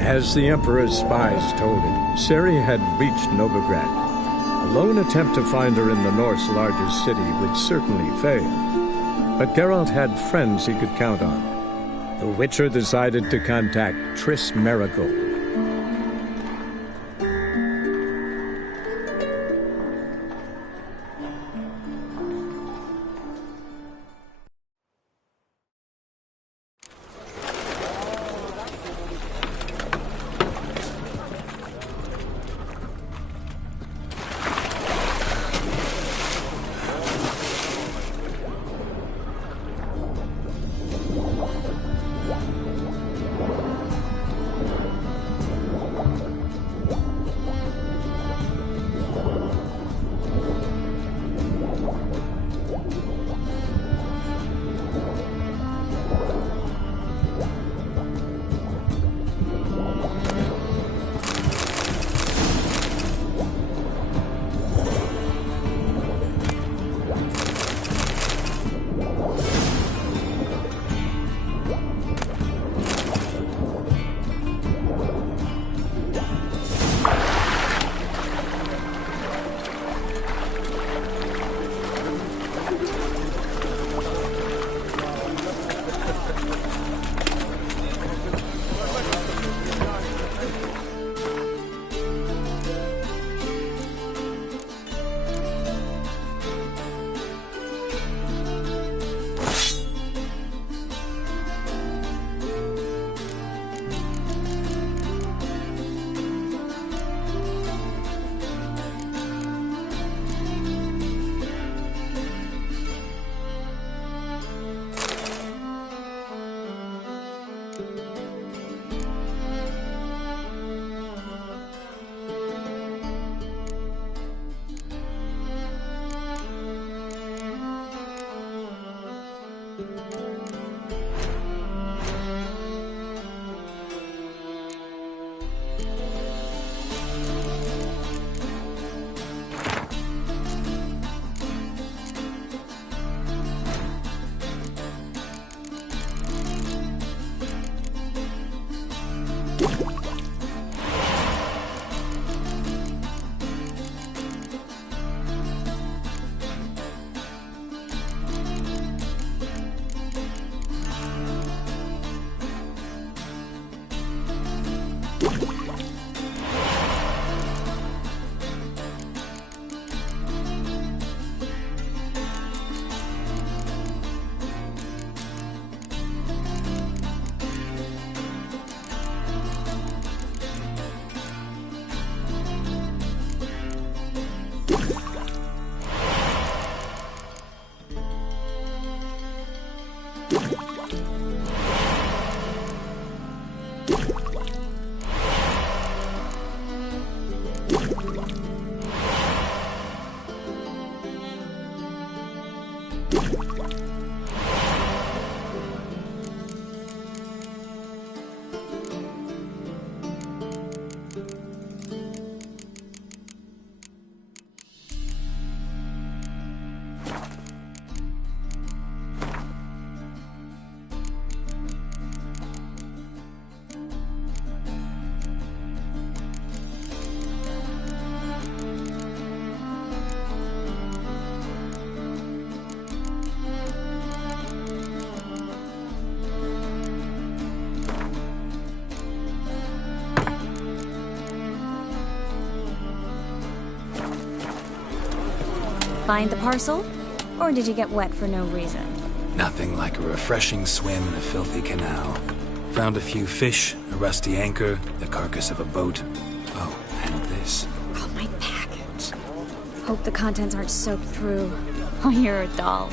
As the Emperor's spies told it, Ciri had reached Novigrad. A lone attempt to find her in the North's largest city would certainly fail. But Geralt had friends he could count on. The Witcher decided to contact Triss Merigold. Find the parcel? Or did you get wet for no reason? Nothing like a refreshing swim in a filthy canal. Found a few fish, a rusty anchor, the carcass of a boat. Oh, and this. Oh, my package. Hope the contents aren't soaked through. Oh, you're a doll.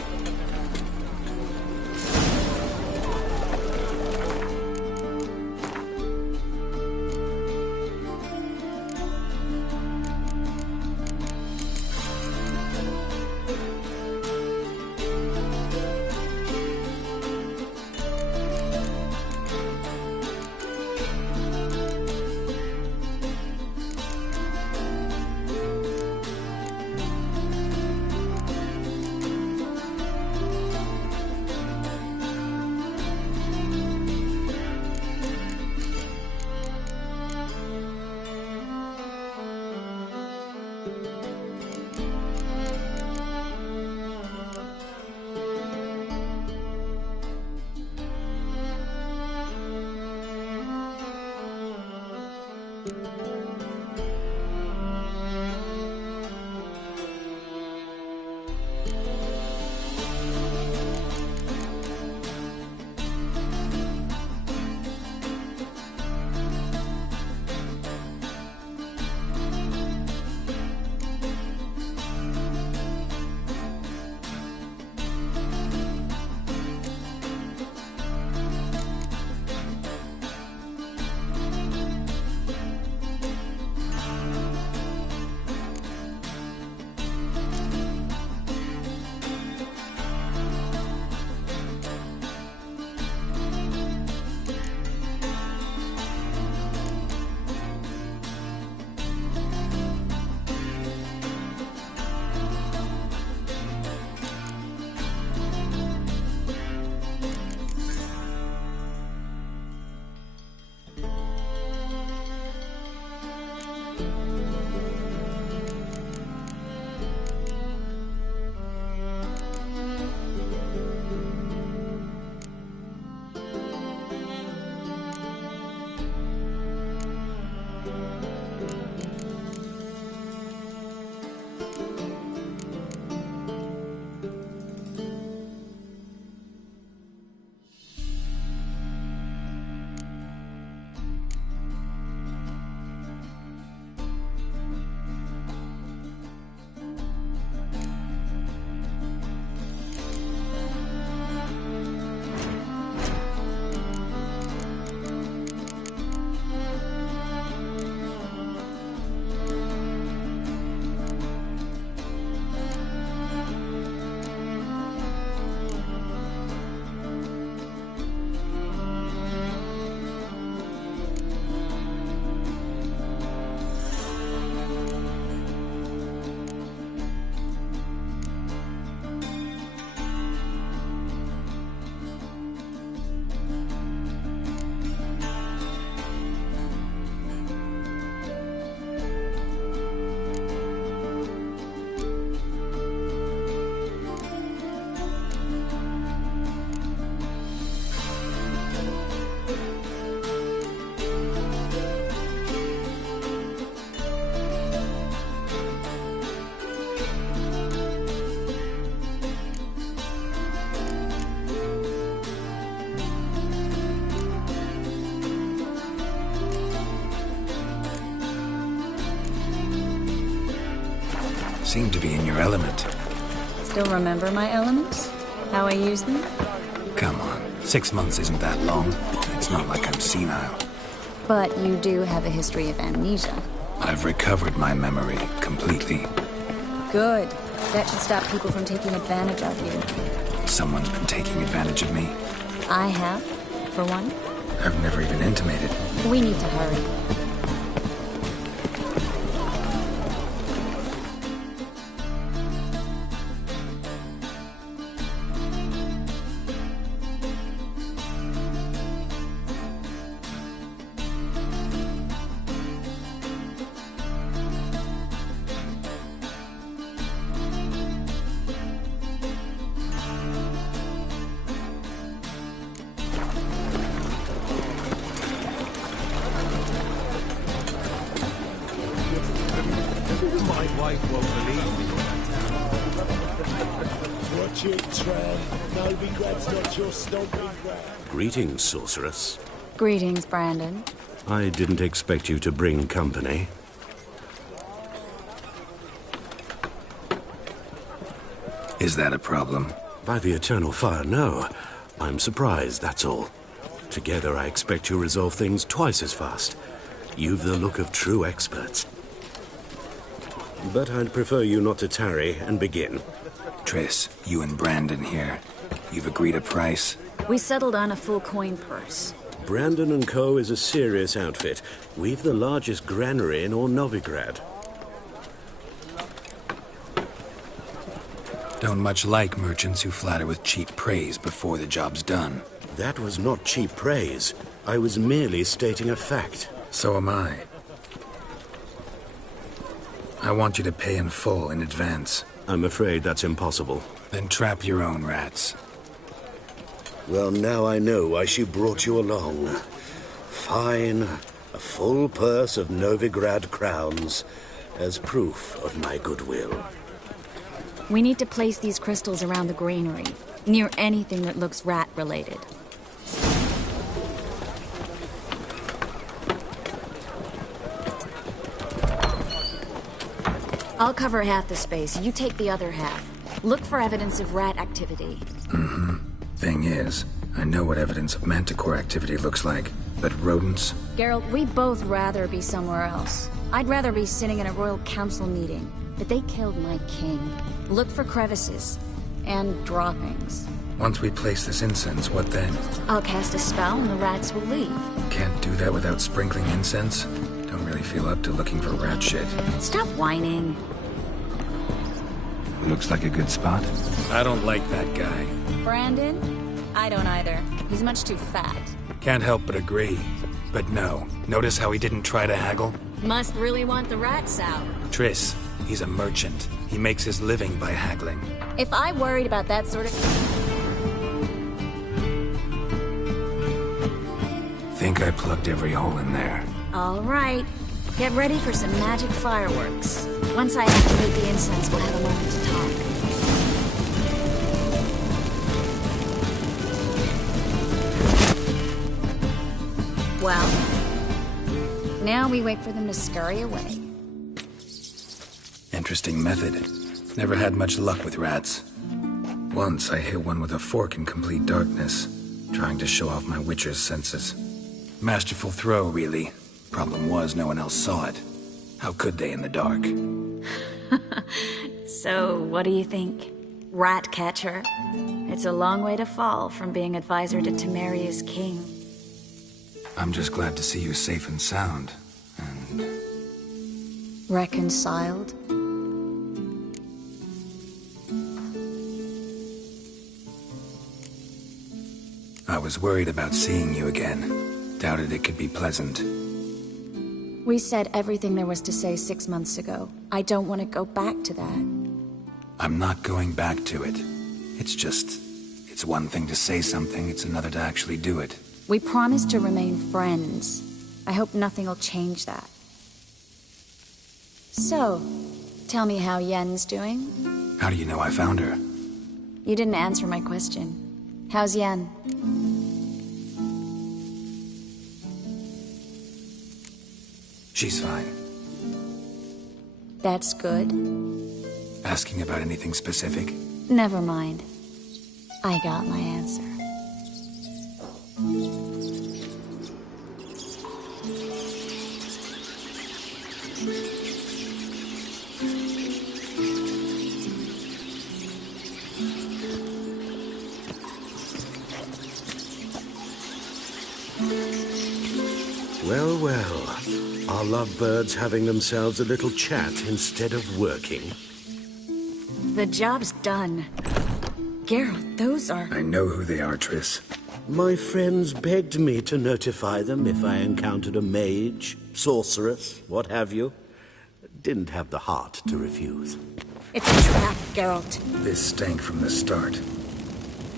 Seem to be in your element. Still remember my elements? How I use them? Come on, 6 months isn't that long. It's not like I'm senile. But you do have a history of amnesia. I've recovered my memory completely. Good. That should stop people from taking advantage of you. Someone's been taking advantage of me. I have, for one. I've never even intimated. We need to hurry. My wife won't believe me. Watch it, Tram. Novigrad's not your stomping ground. Greetings, sorceress. Greetings, Brandon. I didn't expect you to bring company. Is that a problem? By the eternal fire, no. I'm surprised, that's all. Together, I expect you resolve things twice as fast. You've the look of true experts. But I'd prefer you not to tarry and begin. Triss, you and Brandon here. You've agreed a price? We settled on a full coin purse. Brandon & Co. is a serious outfit. We've the largest granary in all Novigrad. Don't much like merchants who flatter with cheap praise before the job's done. That was not cheap praise. I was merely stating a fact. So am I. I want you to pay in full in advance. I'm afraid that's impossible. Then trap your own rats. Well, now I know why she brought you along. Fine. A full purse of Novigrad crowns as proof of my goodwill. We need to place these crystals around the granary, near anything that looks rat-related. I'll cover half the space, you take the other half. Look for evidence of rat activity. Thing is, I know what evidence of manticore activity looks like, but rodents? Geralt, we'd both rather be somewhere else. I'd rather be sitting in a royal council meeting, but they killed my king. Look for crevices and droppings. Once we place this incense, what then? I'll cast a spell and the rats will leave. Can't do that without sprinkling incense? Don't really feel up to looking for rat shit. Stop whining. Looks like a good spot. I don't like that guy. Brandon? I don't either. He's much too fat. Can't help but agree. But no, notice how he didn't try to haggle? Must really want the rats out. Triss, he's a merchant. He makes his living by haggling. If I worried about that sort of... Think I plugged every hole in there. All right. Get ready for some magic fireworks. Once I activate the incense, we'll have a moment to talk. Well, now we wait for them to scurry away. Interesting method. Never had much luck with rats. Once I hit one with a fork in complete darkness, trying to show off my witcher's senses. Masterful throw, really. Problem was, no one else saw it. How could they in the dark? So, what do you think? Rat catcher? It's a long way to fall from being advisor to Temeria's king. I'm just glad to see you safe and sound. And Reconciled? I was worried about seeing you again. Doubted it could be pleasant. We said everything there was to say 6 months ago. I don't want to go back to that. I'm not going back to it. It's one thing to say something, it's another to actually do it. We promised to remain friends. I hope nothing will change that. So, tell me how Yen's doing? How do you know I found her? You didn't answer my question. How's Yen? She's fine. That's good. Asking about anything specific? Never mind. I got my answer. Well, well. Are lovebirds having themselves a little chat instead of working? The job's done. Geralt, those are... I know who they are, Triss. My friends begged me to notify them if I encountered a mage, sorceress, what have you. Didn't have the heart to refuse. It's a trap, Geralt. This stank from the start.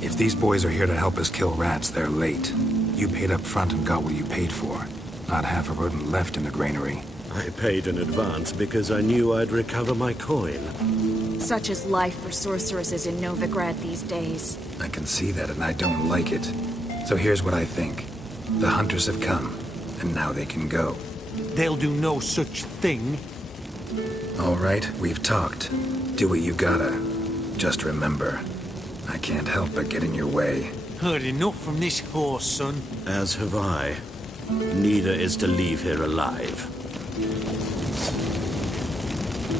If these boys are here to help us kill rats, they're late. You paid up front and got what you paid for. Not half a rodent left in the granary. I paid in advance because I knew I'd recover my coin. Such is life for sorceresses in Novigrad these days. I can see that and I don't like it. So here's what I think. The hunters have come, and now they can go. They'll do no such thing. All right, we've talked. Do what you gotta. Just remember, I can't help but get in your way. Heard enough from this horse, son. As have I. Neither is to leave here alive.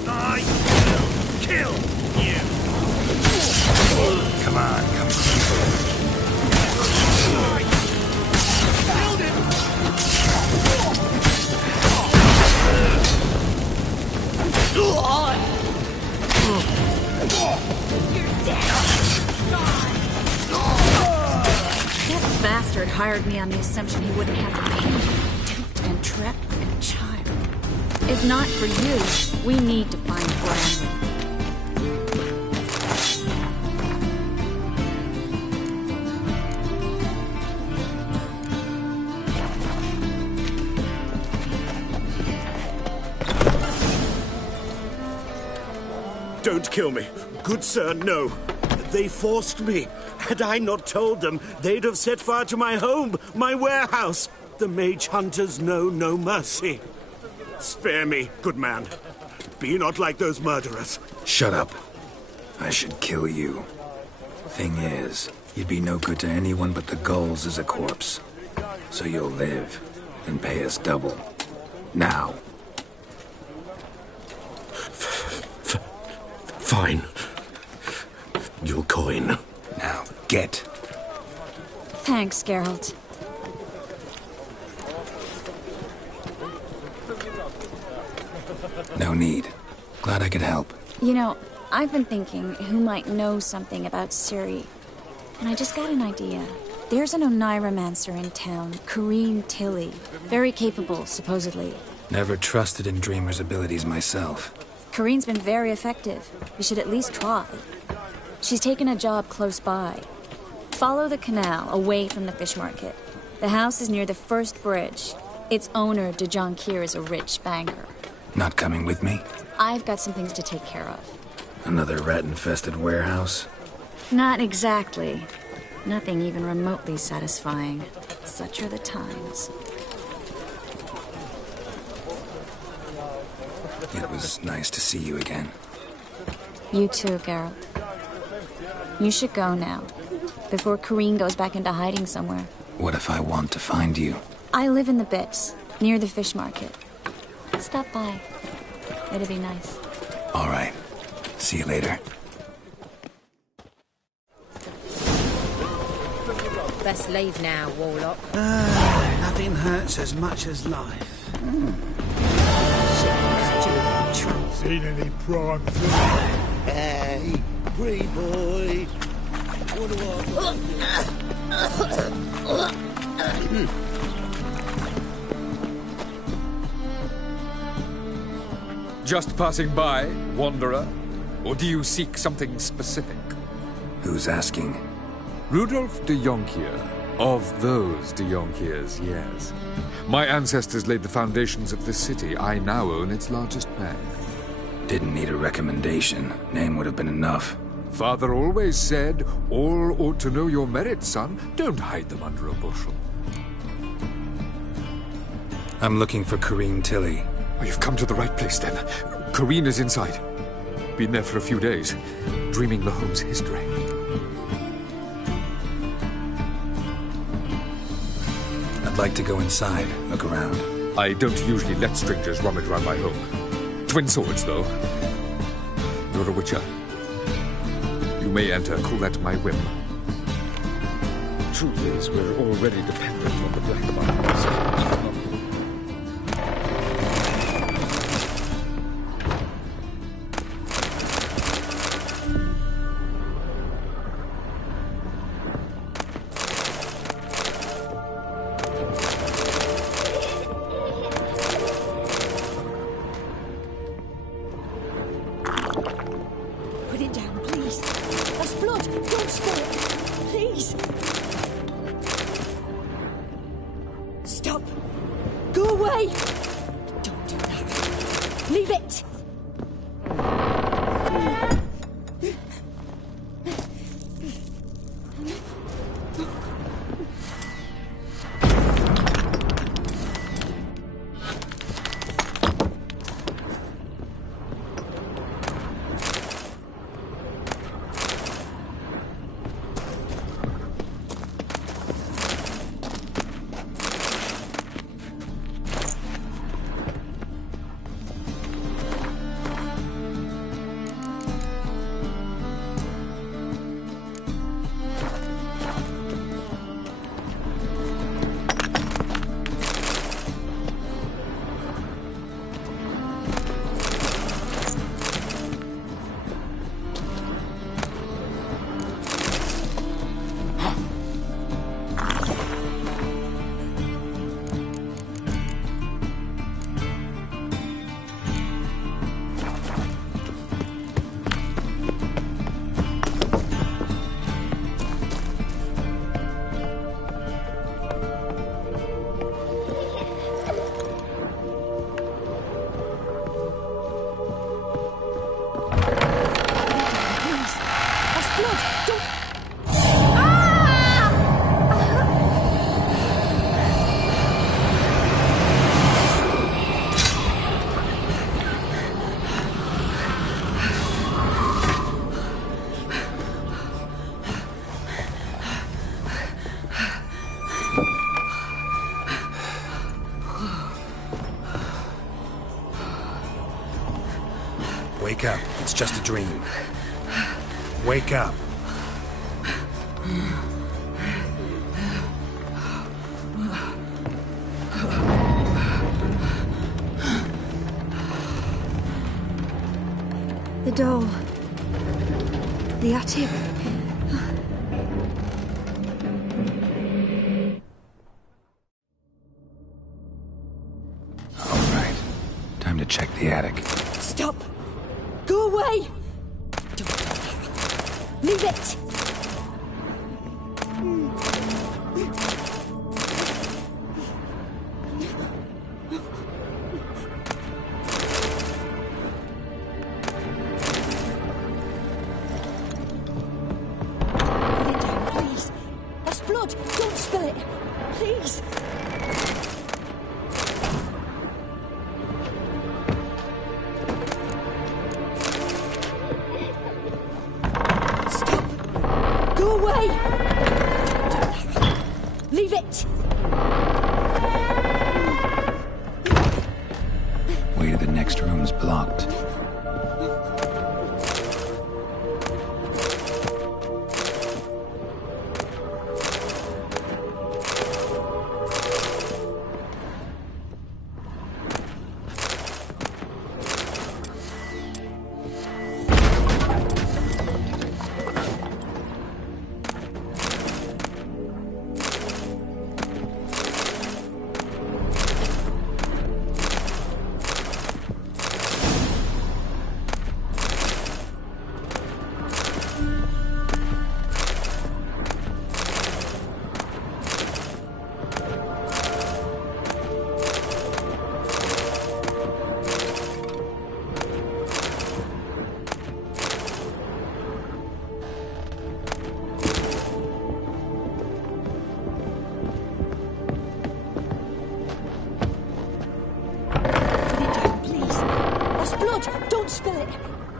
I will kill you. Come on, come on. Killed him. You're dead! That bastard hired me on the assumption he wouldn't have to pay me. Duped and trapped like a child. If not for you, we need to find Brandon. Don't kill me. Good sir, no. They forced me. Had I not told them, they'd have set fire to my home, my warehouse. The mage hunters know no mercy. Spare me, good man. Be not like those murderers. Shut up. I should kill you. Thing is, you'd be no good to anyone but the gulls as a corpse. So you'll live, and pay us double. Now. Fine. Your coin. Now, get. Thanks, Geralt. No need. Glad I could help. You know, I've been thinking who might know something about Ciri. And I just got an idea. There's an Oneiromancer in town, Corrine Tilly. Very capable, supposedly. Never trusted in Dreamer's abilities myself. Corrine's been very effective. You should at least try. She's taken a job close by. Follow the canal, away from the fish market. The house is near the first bridge. Its owner, de Jonquier, is a rich banker. Not coming with me? I've got some things to take care of. Another rat-infested warehouse? Not exactly. Nothing even remotely satisfying. Such are the times. It was nice to see you again. You too, Geralt. You should go now, before Corrine goes back into hiding somewhere. What if I want to find you? I live in the Bits, near the fish market. Stop by. It'd be nice. All right. See you later. Best leave now, Warlock. Nothing hurts as much as life. Stupid trump. Seen any prime? Hey, free boy. What do I... Just passing by, wanderer? Or do you seek something specific? Who's asking? Rudolf de Jonquier. Of those de Jonquiers, yes. My ancestors laid the foundations of this city. I now own its largest bank. Didn't need a recommendation. Name would have been enough. Father always said, all ought to know your merits, son. Don't hide them under a bushel. I'm looking for Corrine Tilly. Oh, you've come to the right place, then. Corrine is inside. been there for a few days, dreaming the home's history. I'd like to go inside, look around. I don't usually let strangers rummage around my home. Twin swords, though. You're a witcher. You may enter, call that my whim. Truth is, we're already dependent on the black market. Put it down, please. That's blood. Don't spill it. Please. Stop. Go away. Don't do that. Leave it. Wake up. It's just a dream. Wake up. The door. The attic. All right. Time to check the attic. Stop. Go away. Don't do that. Leave it. Blood! Don't spill it! Please! Stop! Go away! Leave it! Way to the next room's blocked. Blood! Don't spill it!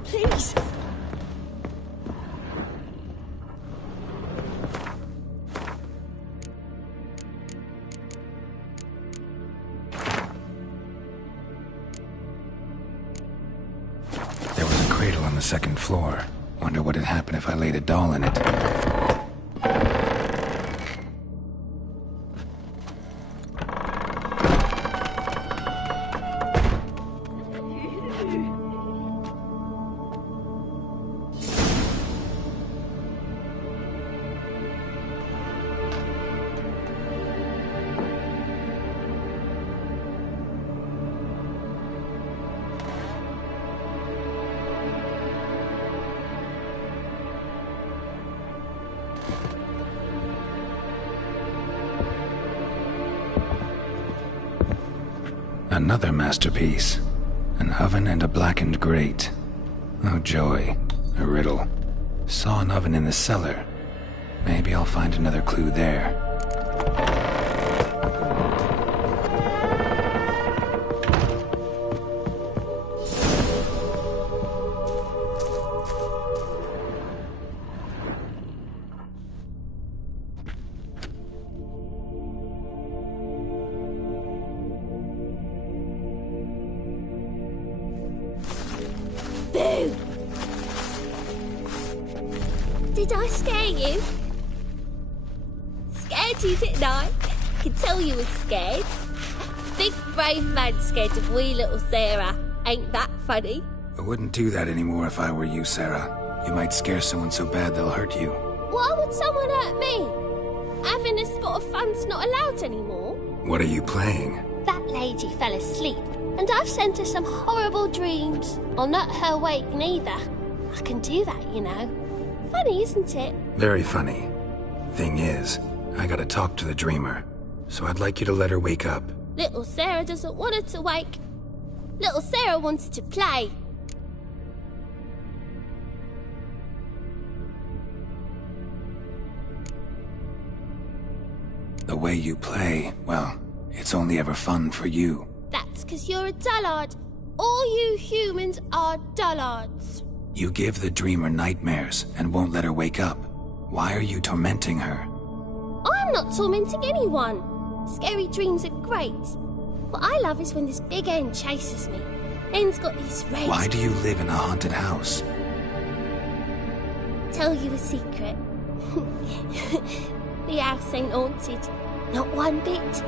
Please. There was a cradle on the second floor. Wonder what had happened if I laid a doll in it. Another masterpiece. An oven and a blackened grate. Oh joy. A riddle. Saw an oven in the cellar. Maybe I'll find another clue there. Boo! Did I scare you? Scared you, didn't I? I can tell you was scared. Big brave man scared of wee little Sarah. Ain't that funny? I wouldn't do that anymore if I were you, Sarah. You might scare someone so bad they'll hurt you. Why would someone hurt me? Having a spot of fun's not allowed anymore. What are you playing? That lady fell asleep, and I've sent her some horrible dreams. I'll not her wake neither. I can do that, you know. Funny, isn't it? Very funny. Thing is, I gotta talk to the dreamer, so I'd like you to let her wake up. Little Sarah doesn't want her to wake. Little Sarah wants to play. The way you play, well, it's only ever fun for you. That's 'cause you're a dullard. All you humans are dullards. You give the dreamer nightmares and won't let her wake up. Why are you tormenting her? I'm not tormenting anyone. Scary dreams are great. What I love is when this big hen chases me. Hen's got these red... Why do you live in a haunted house? Tell you a secret. The house ain't haunted. Not one bit.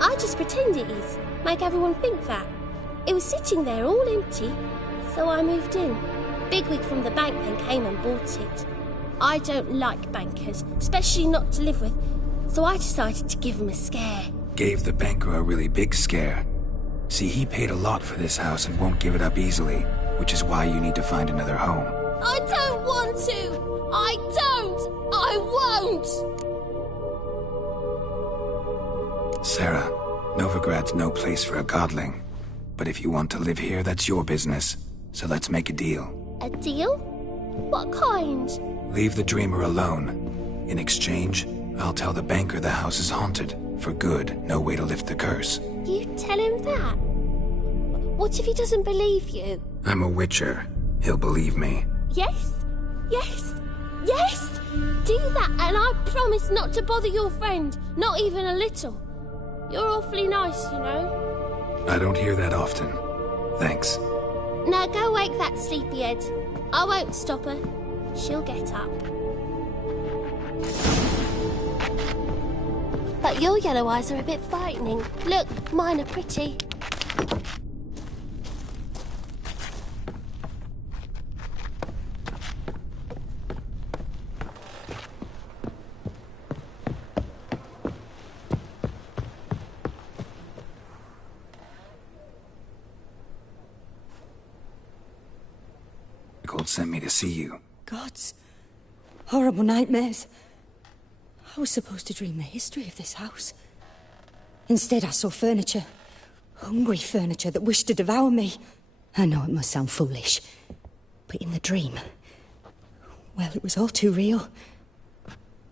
I just pretend it is. Make everyone think that. It was sitting there all empty, so I moved in. Bigwig from the bank then came and bought it. I don't like bankers, especially not to live with, so I decided to give him a scare. Gave the banker a really big scare. See, he paid a lot for this house and won't give it up easily, which is why you need to find another home. I don't want to! I don't! I won't! Sarah, Novigrad's no place for a godling. But if you want to live here, that's your business. So let's make a deal. A deal? What kind? Leave the dreamer alone. In exchange, I'll tell the banker the house is haunted. For good, no way to lift the curse. You tell him that? What if he doesn't believe you? I'm a witcher. He'll believe me. Yes? Yes? Yes! Do that and I promise not to bother your friend. Not even a little. You're awfully nice, you know. I don't hear that often. Thanks. Now go wake that sleepyhead. I won't stop her. She'll get up. But your yellow eyes are a bit frightening. Look, mine are pretty. Gold sent me to see you. Gods. Horrible nightmares. I was supposed to dream the history of this house. Instead, I saw furniture. Hungry furniture that wished to devour me. I know it must sound foolish, but in the dream, well, it was all too real.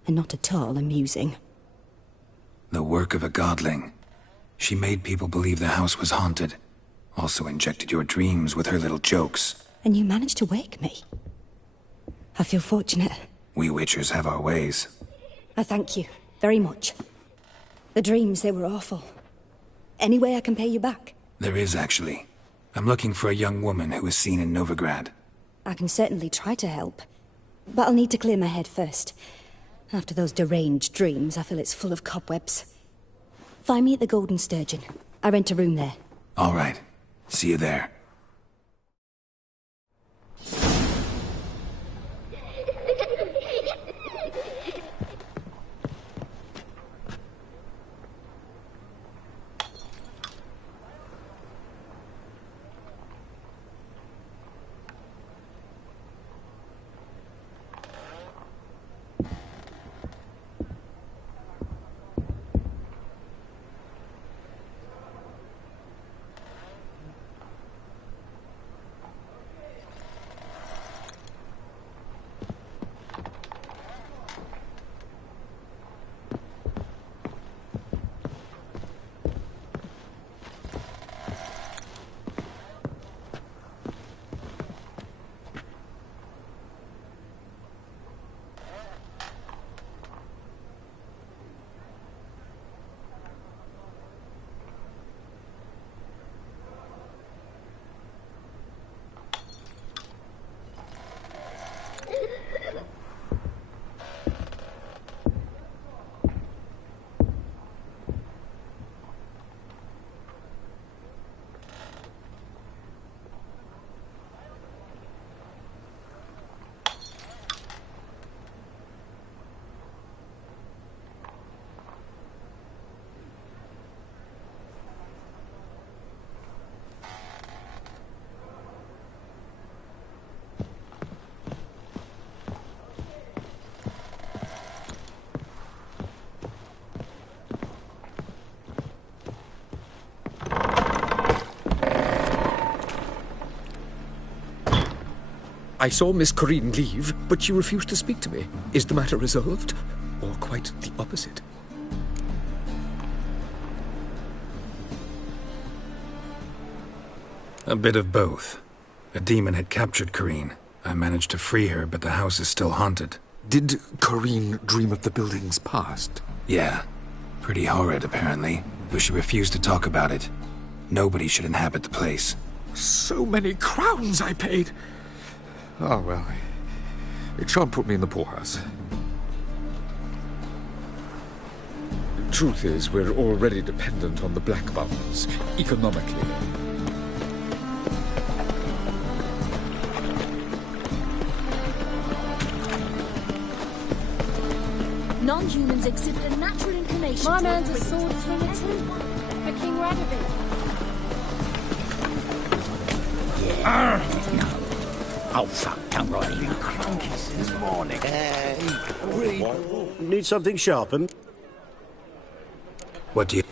And not at all amusing. The work of a godling. She made people believe the house was haunted. Also injected your dreams with her little jokes. And you managed to wake me. I feel fortunate. We witchers have our ways. I thank you very much. The dreams, they were awful. Any way I can pay you back? There is, actually. I'm looking for a young woman who was seen in Novigrad. I can certainly try to help. But I'll need to clear my head first. After those deranged dreams, I feel it's full of cobwebs. Find me at the Golden Sturgeon. I rent a room there. All right. See you there. I saw Miss Corinne leave, but she refused to speak to me. Is the matter resolved? Or quite the opposite? A bit of both. A demon had captured Corinne. I managed to free her, but the house is still haunted. Did Corinne dream of the building's past? Yeah. Pretty horrid, apparently, though she refused to talk about it. Nobody should inhabit the place. So many crowns I paid! Ah, well, it shan't put me in the poorhouse. The truth is, we're already dependent on the Black Bonds, economically. Non-humans exhibit a natural inclination. My man's a sword swinger too. For King Radovid. No. Oh, fuck, come right in. You cranky since morning. Need something sharpened? What do you...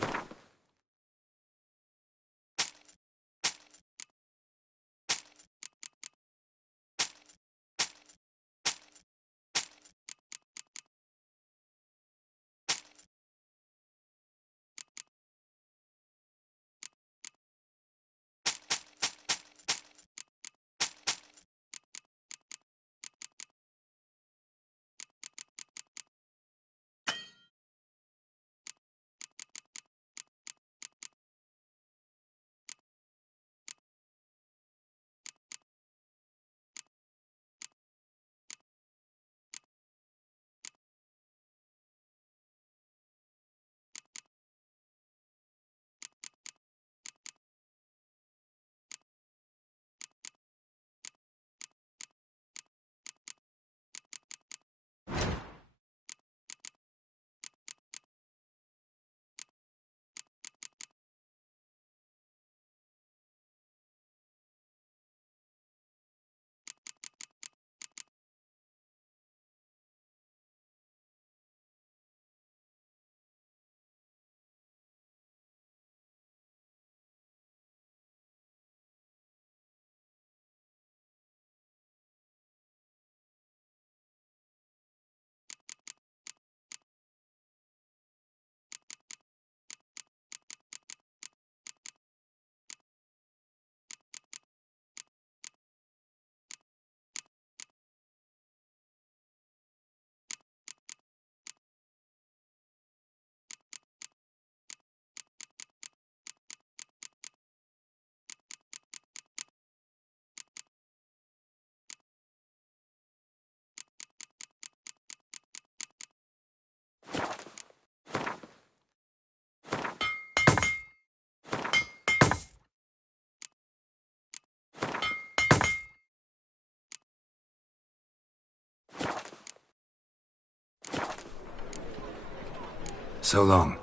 So long.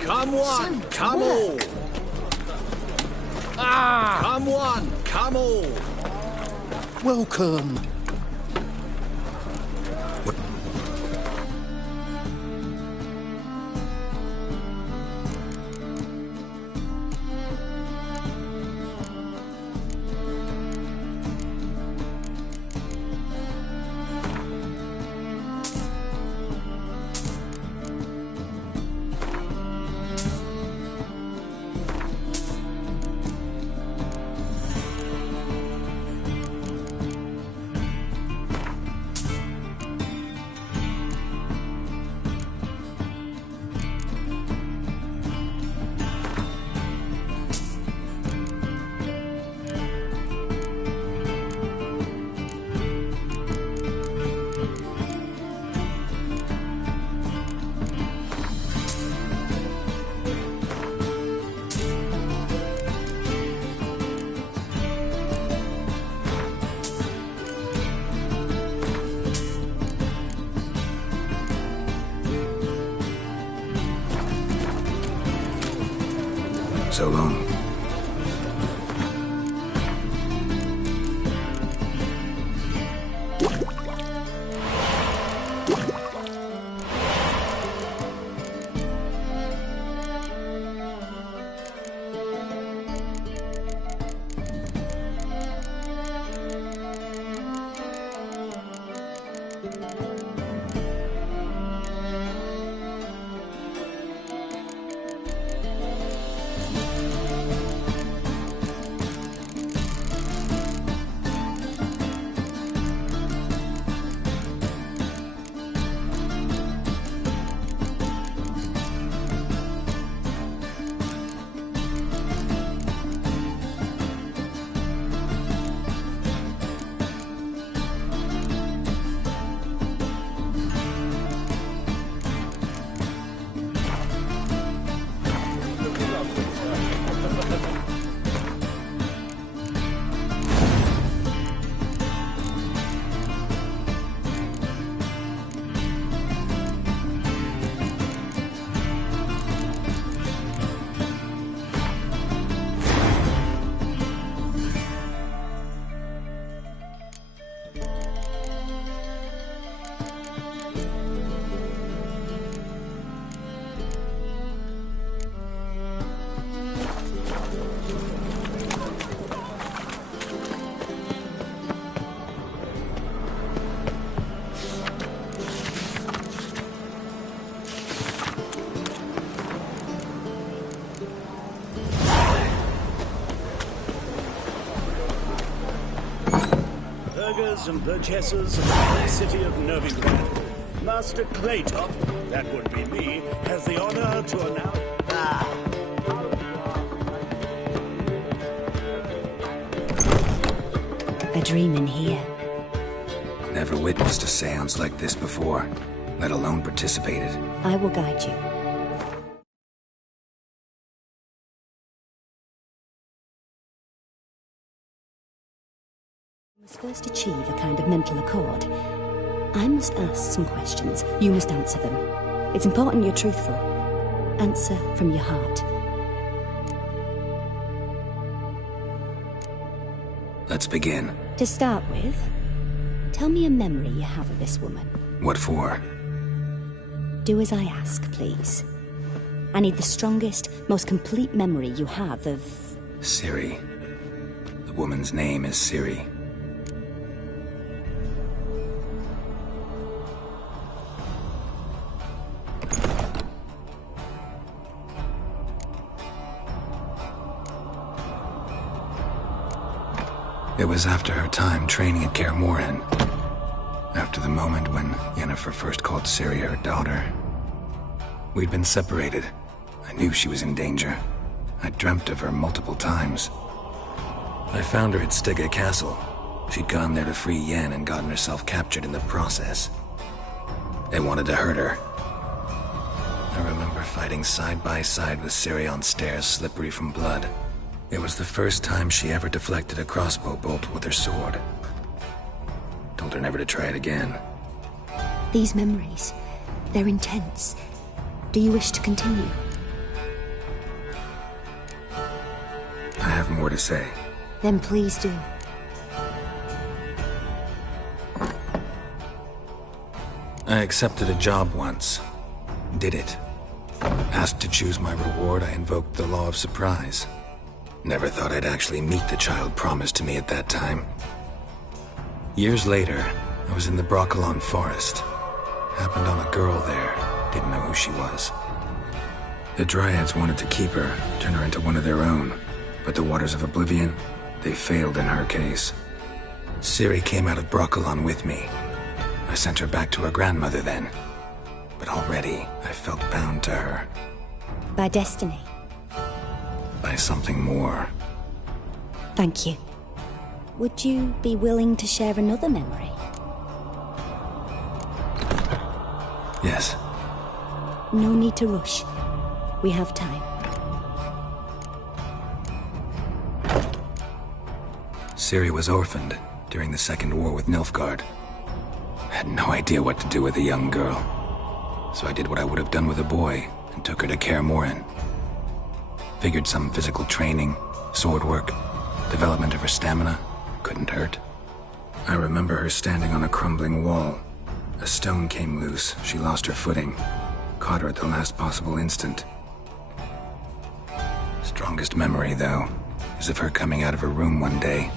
Come one, come all. Come one, come all. Welcome. So long. Burghers and burgesses of the city of Novigrad. Master Claytop, that would be me, has the honor to announce... A dream in here. Never witnessed a seance like this before, let alone participated. I will guide you. You must first achieve a kind of mental accord. I must ask some questions. You must answer them. It's important you're truthful. Answer from your heart. Let's begin. To start with, tell me a memory you have of this woman. What for? Do as I ask, please. I need the strongest, most complete memory you have of... Ciri. The woman's name is Ciri. It was after her time training at Kaer Morhen. After the moment when Yennefer first called Ciri her daughter. We'd been separated. I knew she was in danger. I dreamt of her multiple times. I found her at Stege Castle. She'd gone there to free Yen and gotten herself captured in the process. They wanted to hurt her. I remember fighting side by side with Ciri on stairs slippery from blood. It was the first time she ever deflected a crossbow bolt with her sword. told her never to try it again. These memories, they're intense. Do you wish to continue? I have more to say. Then please do. I accepted a job once. Did it. Asked to choose my reward, I invoked the law of surprise. Never thought I'd actually meet the child promised to me at that time. Years later, I was in the Broccolon forest. Happened on a girl there. Didn't know who she was. The Dryads wanted to keep her, turn her into one of their own. But the Waters of Oblivion, they failed in her case. Ciri came out of Broccolon with me. I sent her back to her grandmother then. But already, I felt bound to her. By destiny? By something more. Thank you. Would you be willing to share another memory? Yes. No need to rush. We have time. Ciri was orphaned during the Second War with Nilfgaard. Had no idea what to do with a young girl. So I did what I would have done with a boy and took her to Kaer Morhen. Figured some physical training, sword work, development of her stamina couldn't hurt. I remember her standing on a crumbling wall. A stone came loose, she lost her footing. Caught her at the last possible instant. Strongest memory, though, is of her coming out of her room one day,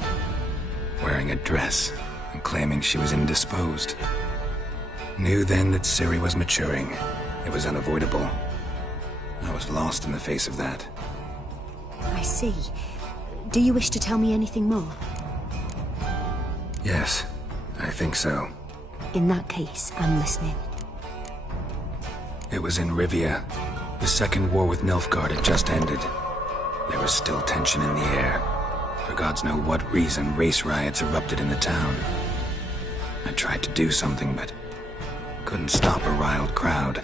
wearing a dress and claiming she was indisposed. Knew then that Ciri was maturing. It was unavoidable. I was lost in the face of that. I see. Do you wish to tell me anything more? Yes, I think so. In that case, I'm listening. It was in Rivia. The Second War with Nilfgaard had just ended. There was still tension in the air. For gods know what reason, race riots erupted in the town. I tried to do something, but couldn't stop a riled crowd.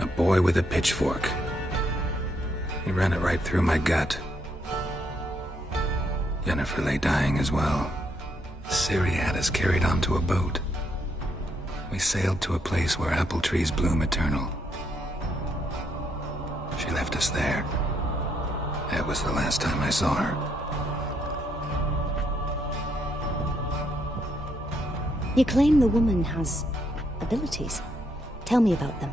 A boy with a pitchfork. He ran it right through my gut. Yennefer lay dying as well. Ciri had us carried onto a boat. We sailed to a place where apple trees bloom eternal. She left us there. That was the last time I saw her. You claim the woman has abilities. Tell me about them.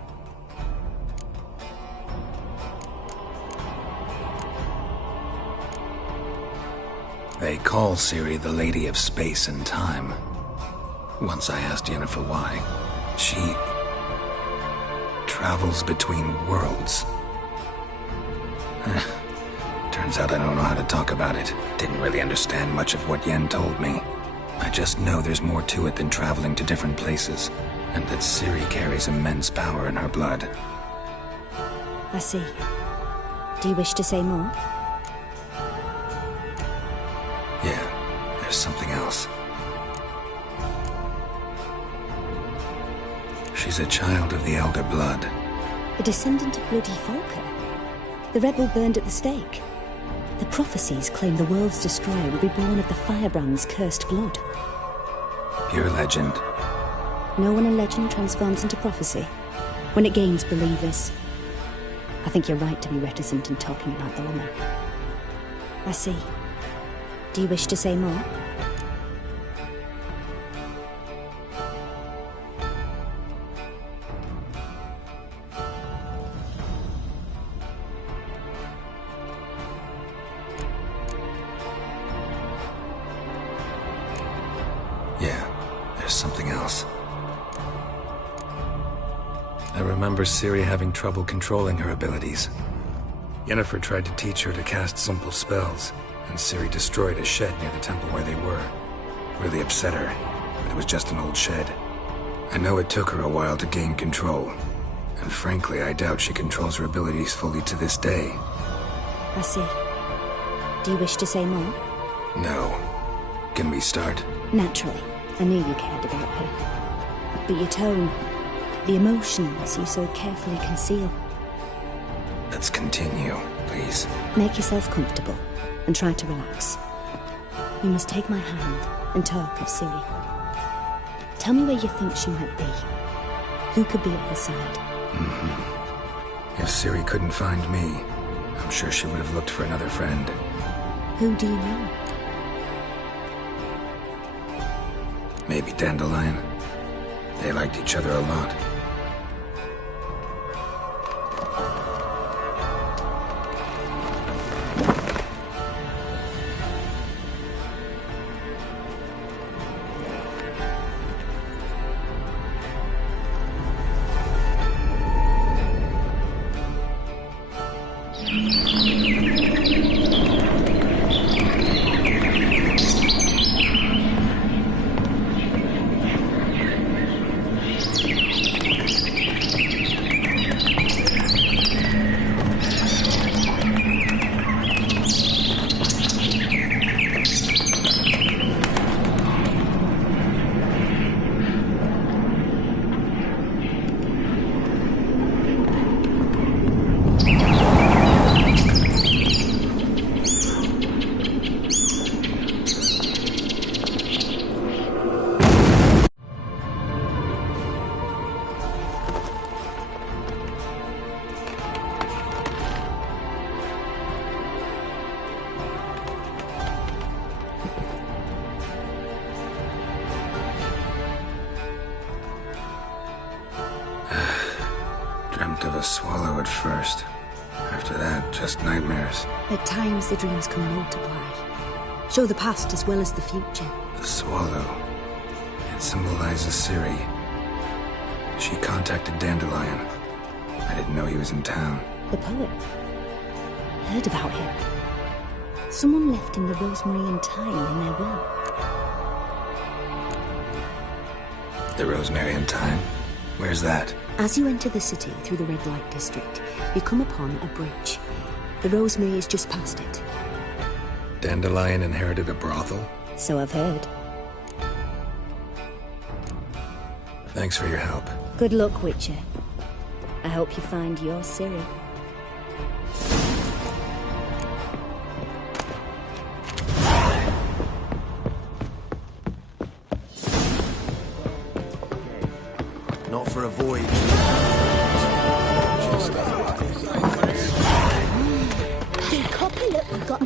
They call Ciri the Lady of Space and Time. Once I asked Yennefer why. She travels between worlds. Turns out I don't know how to talk about it. Didn't really understand much of what Yen told me. I just know there's more to it than traveling to different places, and that Ciri carries immense power in her blood. I see. Do you wish to say more? Yeah, there's something else. She's a child of the Elder Blood. A descendant of Bloody Falcon. The rebel burned at the stake. The prophecies claim the world's destroyer will be born of the Firebrand's cursed blood. Pure legend. No one in legend transforms into prophecy when it gains believers. I think you're right to be reticent in talking about the woman. I see. Do you wish to say more? Yeah, there's something else. I remember Ciri having trouble controlling her abilities. Yennefer tried to teach her to cast simple spells, and Ciri destroyed a shed near the temple where they were. Really upset her, but it was just an old shed. I know it took her a while to gain control, and frankly, I doubt she controls her abilities fully to this day. I see. Do you wish to say more? No. Can we start? Naturally. I knew you cared about her. But your tone, the emotions you so carefully conceal. Let's continue, please. Make yourself comfortable and try to relax. You must take my hand and talk of Ciri. Tell me where you think she might be. Who could be at her side? If Ciri couldn't find me, I'm sure she would have looked for another friend. Who do you know? Maybe Dandelion. They liked each other a lot. Dreamt of a swallow at first. After that, just nightmares. At times, the dreams can multiply. Show the past as well as the future. The swallow. It symbolizes Ciri. She contacted Dandelion. I didn't know he was in town. The poet. Heard about him. Someone left him the rosemary and thyme in their will. The rosemary and thyme? Where's that? As you enter the city through the red light district, you come upon a bridge. The rosemary is just past it. Dandelion inherited a brothel? So I've heard. Thanks for your help. Good luck, Witcher. I hope you find your Ciri. Not for a voyage. Just Copy, look, we've got...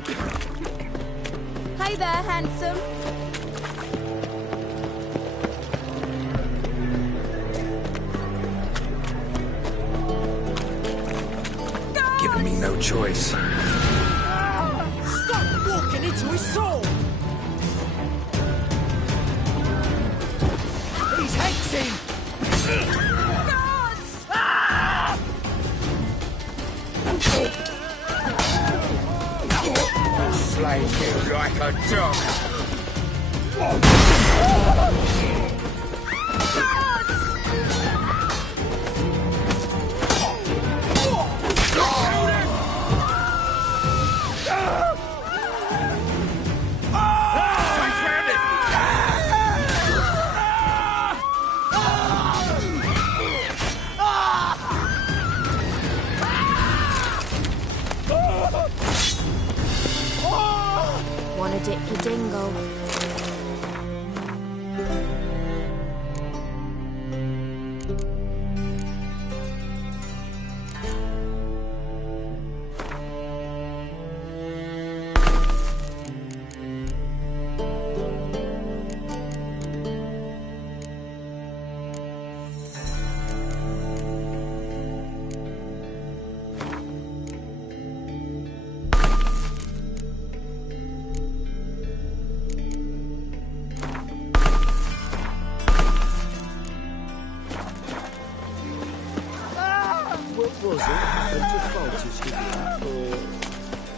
Hey there, handsome. Giving me no choice. Stop walking into his soul! He's hexing! I'll slay you like a dog. Wanna dip your dingle?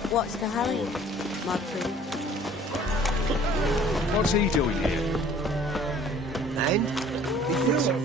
What's the hurry, my pretty? What's he doing here? And? He flew off.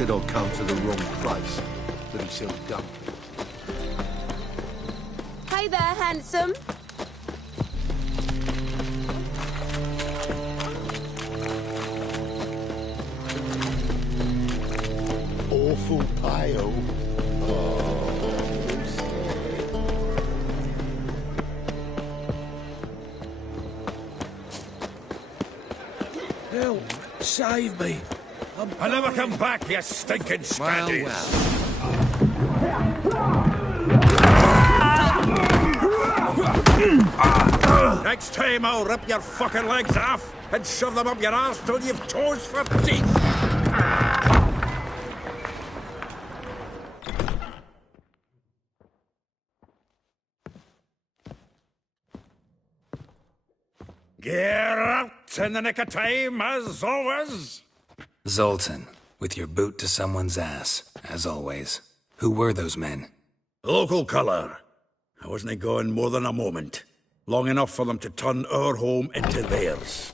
said I'd come to the wrong place. Bloody silly dump. Hey there, handsome. Awful pale. Help! Save me! I'll never come back, you stinking scandals! Next time I'll rip your fucking legs off and shove them up your arse till you've toes for teeth! Get out in the nick of time, as always! Zoltan, with your boot to someone's ass, as always. Who were those men? Local colour. I wasn't gone more than a moment. Long enough for them to turn our home into theirs.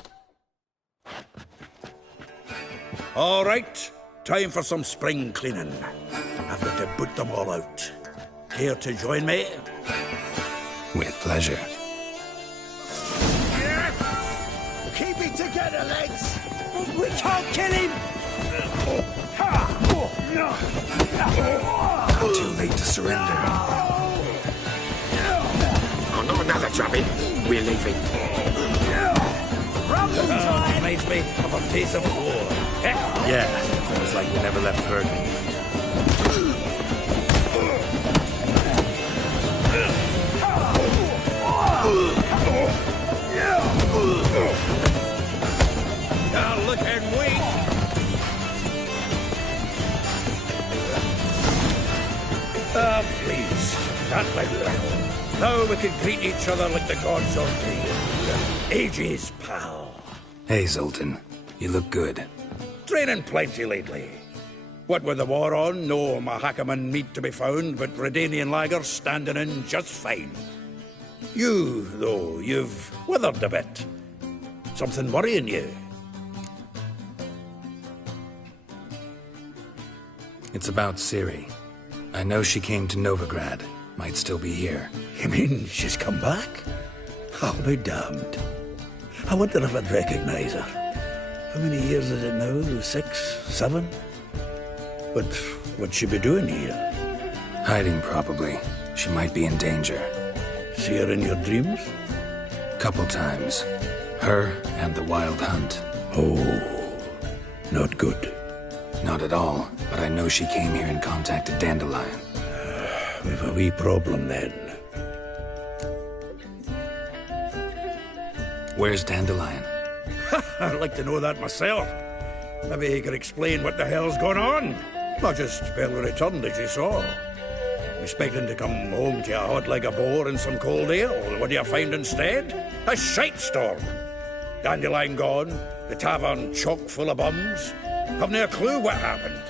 All right, time for some spring cleaning. I've got to put them all out. Care to join me? With pleasure. Keep it together, lads! We can't kill him! Too late to surrender. Oh, not another jobbing. We're leaving. Reminds me of a piece of war. Yeah, it was like we never left Bergen. Now look and wait. Ah, please. That went well. Now we can greet each other like the gods ordained. Ages, pal. Hey, Zoltan. You look good. Training plenty lately. What with the war on, no Mahakaman meat to be found, but Redanian lagers standing in just fine. You, though, you've withered a bit. Something worrying you? It's about Ciri. I know she came to Novigrad. Might still be here. You mean she's come back? I'll be damned. I wonder if I'd recognize her. How many years is it now? 6, 7? But what'd she be doing here? Hiding, probably. She might be in danger. See her in your dreams? Couple times. Her and the Wild Hunt. Oh, not good. Not at all, but I know she came here and contacted Dandelion. We've a wee problem then. Where's Dandelion? I'd like to know that myself. Maybe he could explain what the hell's going on. Not just barely returned, as you saw. Expecting to come home to a hot leg of boar and some cold ale. What do you find instead? A shite storm. Dandelion gone, the tavern chock full of bums. Haven't a clue what happened.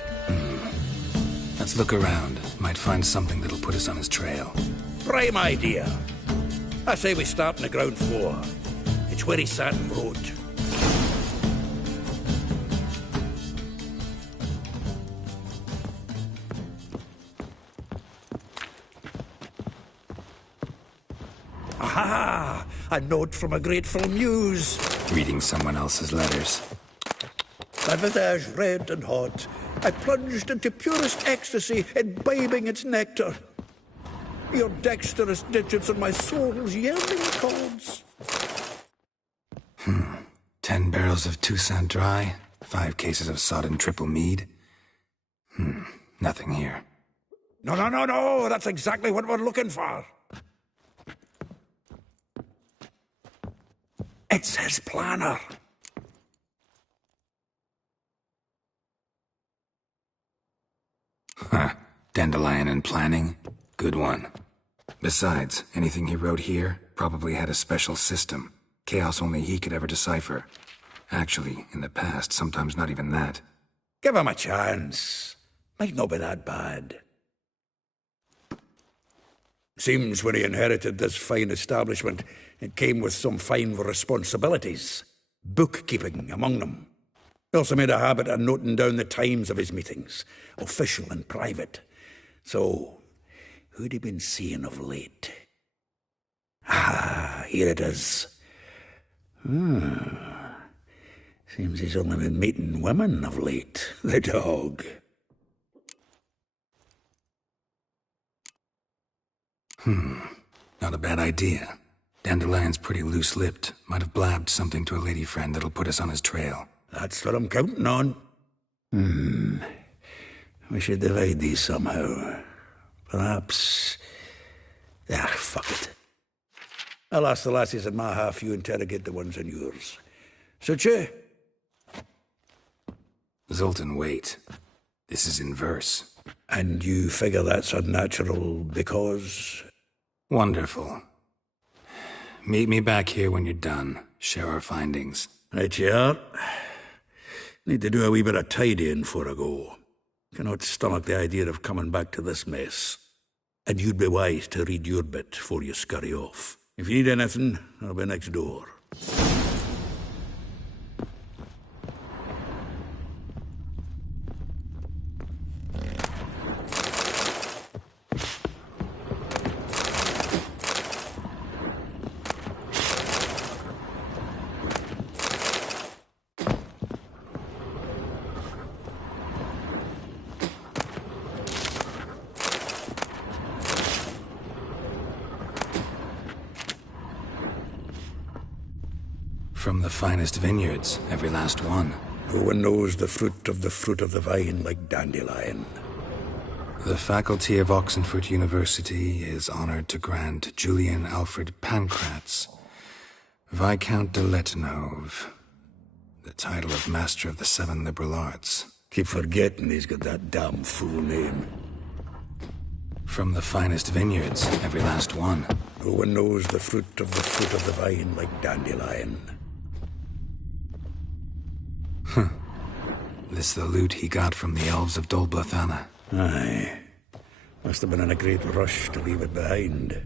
Let's look around. Might find something that'll put us on his trail. Prime idea. I say we start on the ground floor. It's where he sat and wrote. Aha! A note from a grateful muse. Reading someone else's letters. My visage red and hot, I plunged into purest ecstasy, imbibing its nectar. Your dexterous digits on my soul's yearning chords. 10 barrels of Toussaint Dry, 5 cases of sodden triple mead. Nothing here. No, that's exactly what we're looking for. It's his planner. Dandelion and planning? Good one. Besides, anything he wrote here probably had a special system. Chaos only he could ever decipher. Actually, in the past, sometimes not even that. Give him a chance. Might not be that bad. Seems when he inherited this fine establishment, it came with some fine responsibilities. Bookkeeping among them. He also made a habit of noting down the times of his meetings, official and private. So, who'd he been seeing of late? Ah, here it is. Seems he's only been meeting women of late, the dog. Not a bad idea. Dandelion's pretty loose-lipped. Might have blabbed something to a lady friend that'll put us on his trail. That's what I'm counting on. We should divide these somehow. Perhaps... fuck it. I'll ask the lassies in my half, you interrogate the ones in yours. Suit you? Zoltan, wait. This is in verse. And you figure that's unnatural because... Wonderful. Meet me back here when you're done. Share our findings. Right you are. Need to do a wee bit of tidying before I go. Cannot stomach the idea of coming back to this mess. And you'd be wise to read your bit before you scurry off. If you need anything, I'll be next door. From the finest vineyards, every last one. No one knows the fruit of the vine like Dandelion. The faculty of Oxenford University is honored to grant Julian Alfred Pancratz, Viscount de Letenhove, the title of Master of the Seven Liberal Arts. Keep forgetting he's got that damn fool name. From the finest vineyards, every last one. No one knows the fruit of the vine like Dandelion. This the loot he got from the elves of Dol Blathanna. Aye. Must have been in a great rush to leave it behind.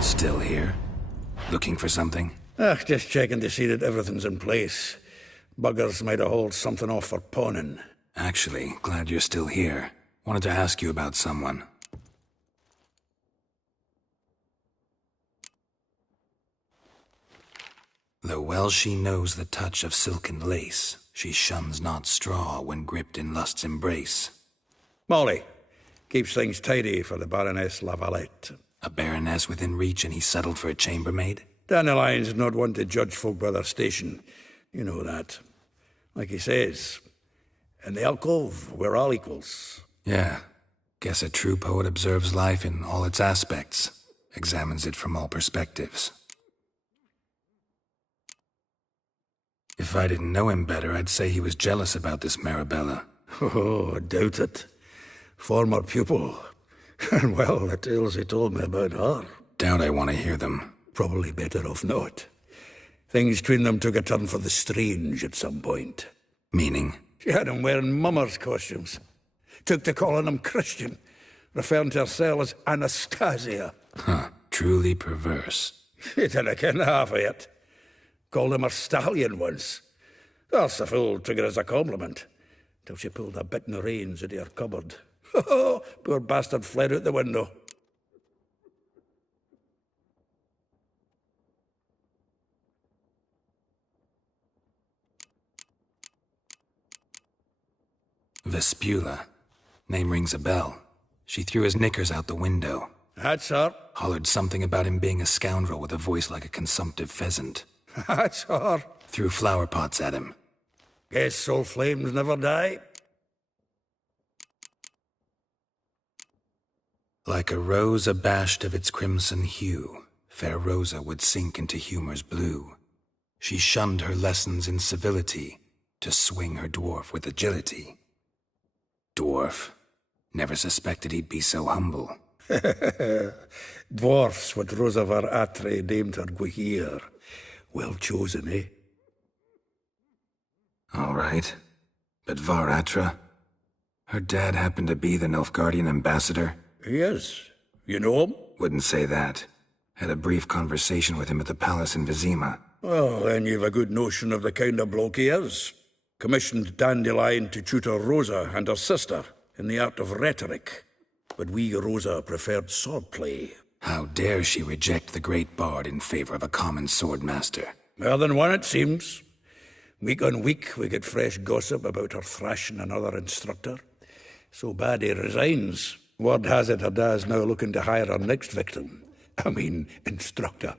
Still here? Looking for something? Just checking to see that everything's in place. Buggers might have hauled something off for pawning. Actually, glad you're still here. Wanted to ask you about someone. Though well she knows the touch of silken lace, she shuns not straw when gripped in lust's embrace. Molly keeps things tidy for the Baroness Lavalette. A baroness within reach and he settled for a chambermaid? Dandelion's not one to judge folk by their station. You know that. Like he says, in the alcove, we're all equals. Yeah. Guess a true poet observes life in all its aspects, examines it from all perspectives. If I didn't know him better, I'd say he was jealous about this Marabella. Oh, I doubt it. Former pupil. And well, the tales he told me about her. Doubt I want to hear them. Probably better off not. Things between them took a turn for the strange at some point. Meaning? She had him wearing mummers' costumes. Took to calling him Christian, referring to herself as Anastasia. Huh, truly perverse. He didn't ken half of it. Called him her stallion once. That's a fool took it as a compliment. Till she pulled a bit in the reins into her cupboard. Poor bastard fled out the window. Vespula. Name rings a bell. She threw his knickers out the window. That's her. Hollered something about him being a scoundrel with a voice like a consumptive pheasant. That's her. Threw flower pots at him. Guess soul flames never die. Like a rose abashed of its crimson hue, fair Rosa would sink into humor's blue. She shunned her lessons in civility to swing her dwarf with agility. Dwarf. Never suspected he'd be so humble. Dwarfs what Rosa var Atre named her Guihir. Well chosen, eh? All right. But Var Atra? Her dad happened to be the Nilfgaardian ambassador? He is. You know him? Wouldn't say that. Had a brief conversation with him at the palace in Vizima. Well, then you've a good notion of the kind of bloke he is. Commissioned Dandelion to tutor Rosa and her sister in the art of rhetoric. But we Rosa preferred swordplay. How dare she reject the great bard in favor of a common swordmaster? More than one, it seems. Week on week, we get fresh gossip about her thrashing another instructor. So bad he resigns. Word has it her dad's now looking to hire her next victim. I mean, instructor.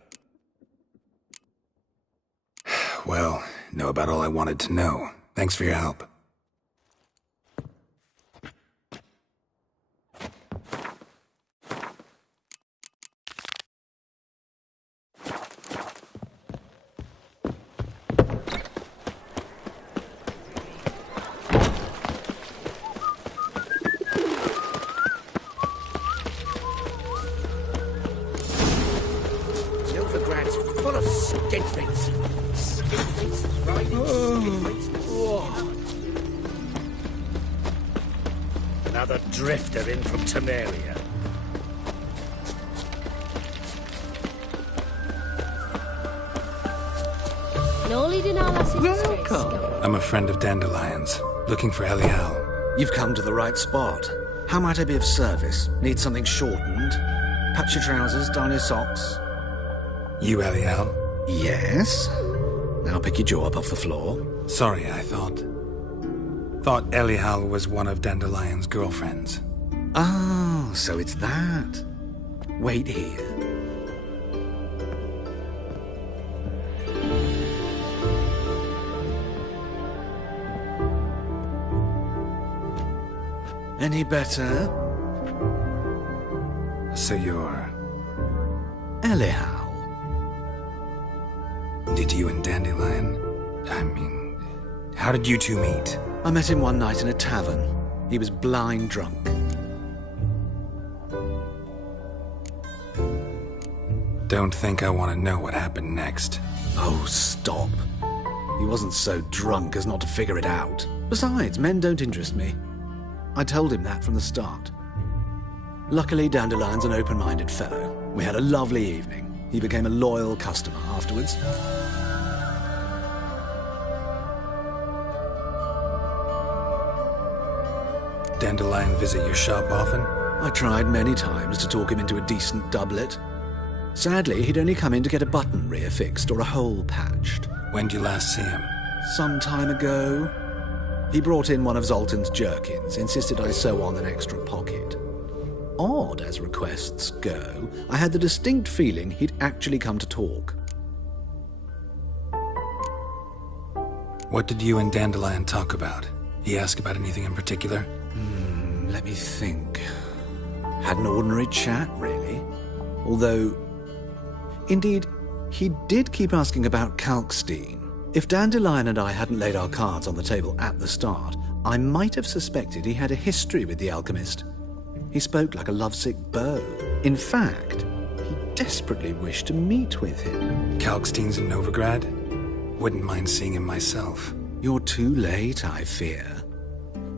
Well, know about all I wanted to know. Thanks for your help. Silvergrad's full of skinflints. Skinflints, riding skinflints. Another drifter in from Temeria. I'm a friend of Dandelion's, looking for Elial. You've come to the right spot. How might I be of service? Need something shortened? Patch your trousers, darn your socks. You, Elial? Yes. Now pick your jaw up off the floor. Sorry, I thought Elial was one of Dandelion's girlfriends. Oh, so it's that. Wait here. Any better? So you're... Elial. Did you and Dandelion... how did you two meet? I met him one night in a tavern. He was blind drunk. Don't think I want to know what happened next. Oh, stop. He wasn't so drunk as not to figure it out. Besides, men don't interest me. I told him that from the start. Luckily, Dandelion's an open-minded fellow. We had a lovely evening. He became a loyal customer afterwards. Dandelion visit your shop often? I tried many times to talk him into a decent doublet. Sadly, he'd only come in to get a button reaffixed or a hole patched. When did you last see him? Some time ago. He brought in one of Zoltan's jerkins, insisted I sew on an extra pocket. Odd as requests go, I had the distinct feeling he'd actually come to talk. What did you and Dandelion talk about? He asked about anything in particular? Let me think. Had an ordinary chat, really. Although, indeed, he did keep asking about Kalkstein. If Dandelion and I hadn't laid our cards on the table at the start, I might have suspected he had a history with the alchemist. He spoke like a lovesick beau. In fact, he desperately wished to meet with him. Kalkstein's in Novigrad? Wouldn't mind seeing him myself. You're too late, I fear.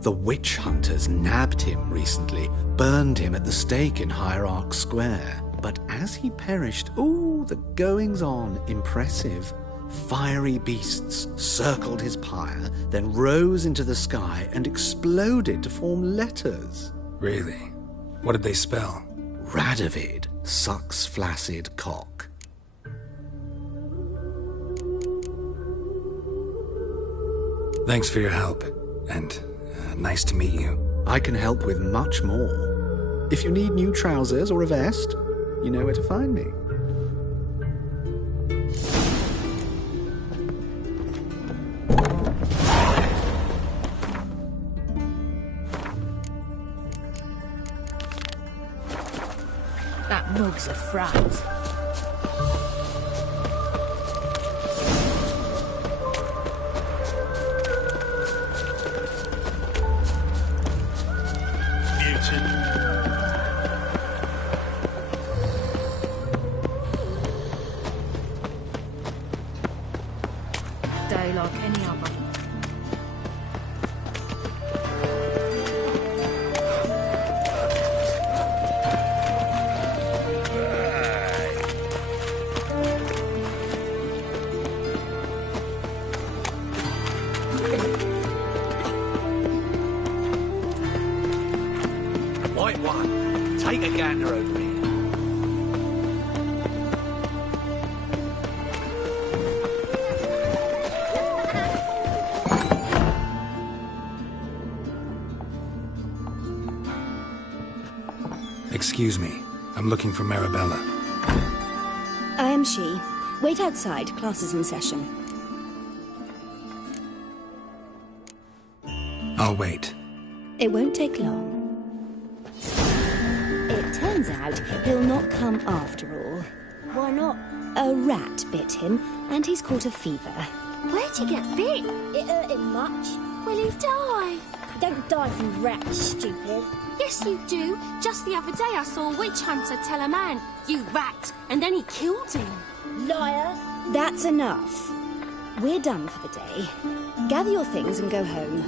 The witch hunters nabbed him recently, burned him at the stake in Hierarch Square. But as he perished, the goings-on, impressive. Fiery beasts circled his pyre, then rose into the sky and exploded to form letters. Really? What did they spell? Radovid sucks flaccid cock. Thanks for your help, and nice to meet you. I can help with much more. If you need new trousers or a vest, you know where to find me. That mug's a frat. Dialogue any other. White one, take a gander over here. Excuse me. I'm looking for Marabella. I am she. Wait outside. Class is in session. I'll wait. It won't take long. It turns out he'll not come after all. Why not? A rat bit him, and he's caught a fever. Where'd he get bit? It hurt him much. Will he die? Don't die from rats, stupid. Yes, you do. Just the other day I saw a witch hunter tell a man, "You rat," and then he killed him. Liar. That's enough. We're done for the day. Gather your things and go home.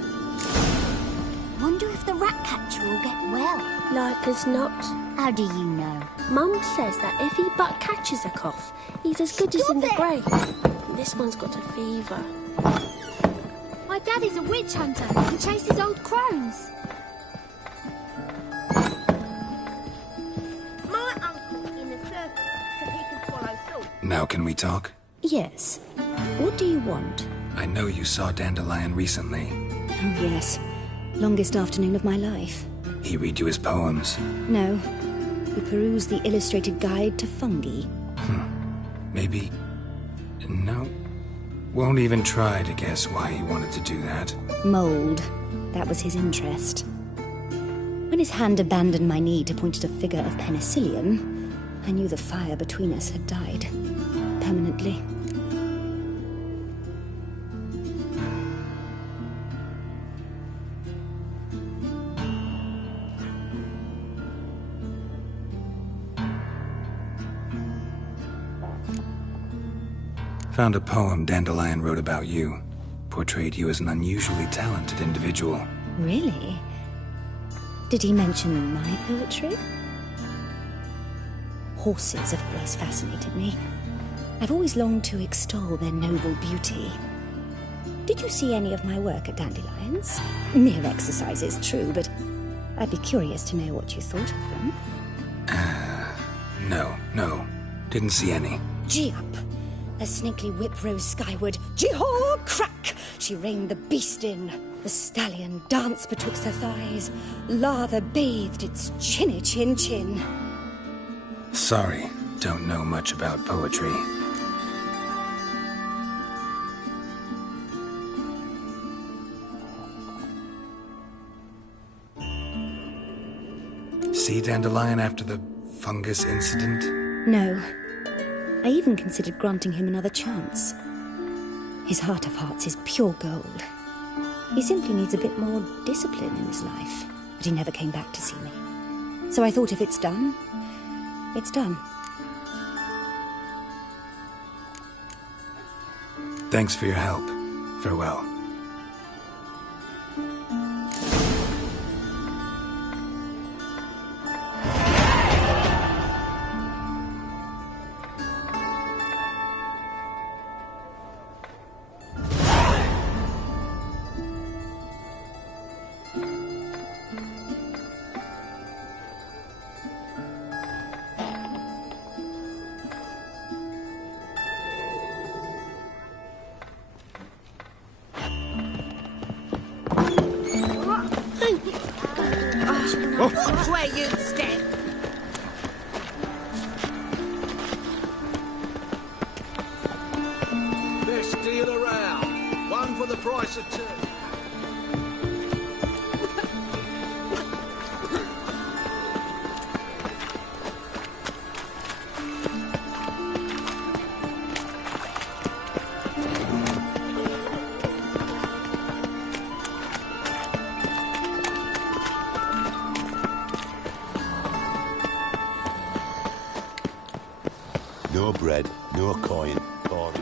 Wonder if the rat catcher will get well. Like as not. How do you know? Mum says that if he but catches a cough, he's as good as in the grave. This one's got a fever. My daddy's a witch hunter. He chases old crones. My uncle's in a circus because he can swallow salt. Now can we talk? Yes. What do you want? I know you saw Dandelion recently. Oh, yes. Longest afternoon of my life. He read you his poems? No. We perused the illustrated guide to fungi. Maybe... No. Won't even try to guess why he wanted to do that. Mold. That was his interest. When his hand abandoned my knee to point at a figure of penicillium, I knew the fire between us had died. Permanently. Found a poem Dandelion wrote about you. Portrayed you as an unusually talented individual. Really? Did he mention my poetry? Horses have always fascinated me. I've always longed to extol their noble beauty. Did you see any of my work at Dandelion's? Mere exercise is true, but I'd be curious to know what you thought of them. No. Didn't see any. Gee up! The snakely whip rose skyward. Gee-haw! Crack! She reined the beast in. The stallion danced betwixt her thighs. Lather bathed its chinny chin. Sorry, don't know much about poetry. See Dandelion after the fungus incident? No. I even considered granting him another chance. His heart of hearts is pure gold. He simply needs a bit more discipline in his life. But he never came back to see me. So I thought if it's done, it's done. Thanks for your help. Farewell. Watch where you step. Best deal around. One for the price of two. No bread, no coin, or...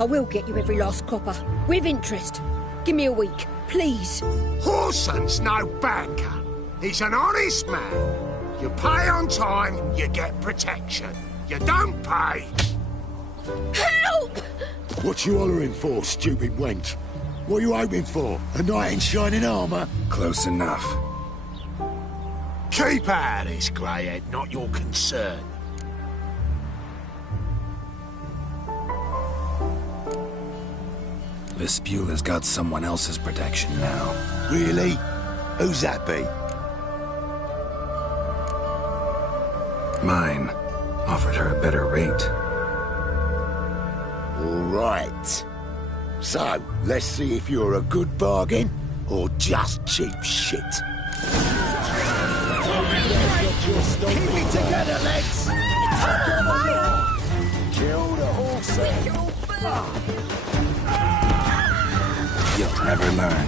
I will get you every last copper, with interest. Give me a week, please. Horson's no banker. He's an honest man. You pay on time, you get protection. You don't pay... Help! What you hollering for, stupid wench? What are you hoping for? A knight in shining armour? Close enough. Keep out of this, greyhead, not your concern. Vespula's got someone else's protection now. Really? Who's that be? Mine. Offered her a better rate. All right. So, let's see if you're a good bargain or just cheap shit. Keep it together, legs! Kill the horse! You'll never learn.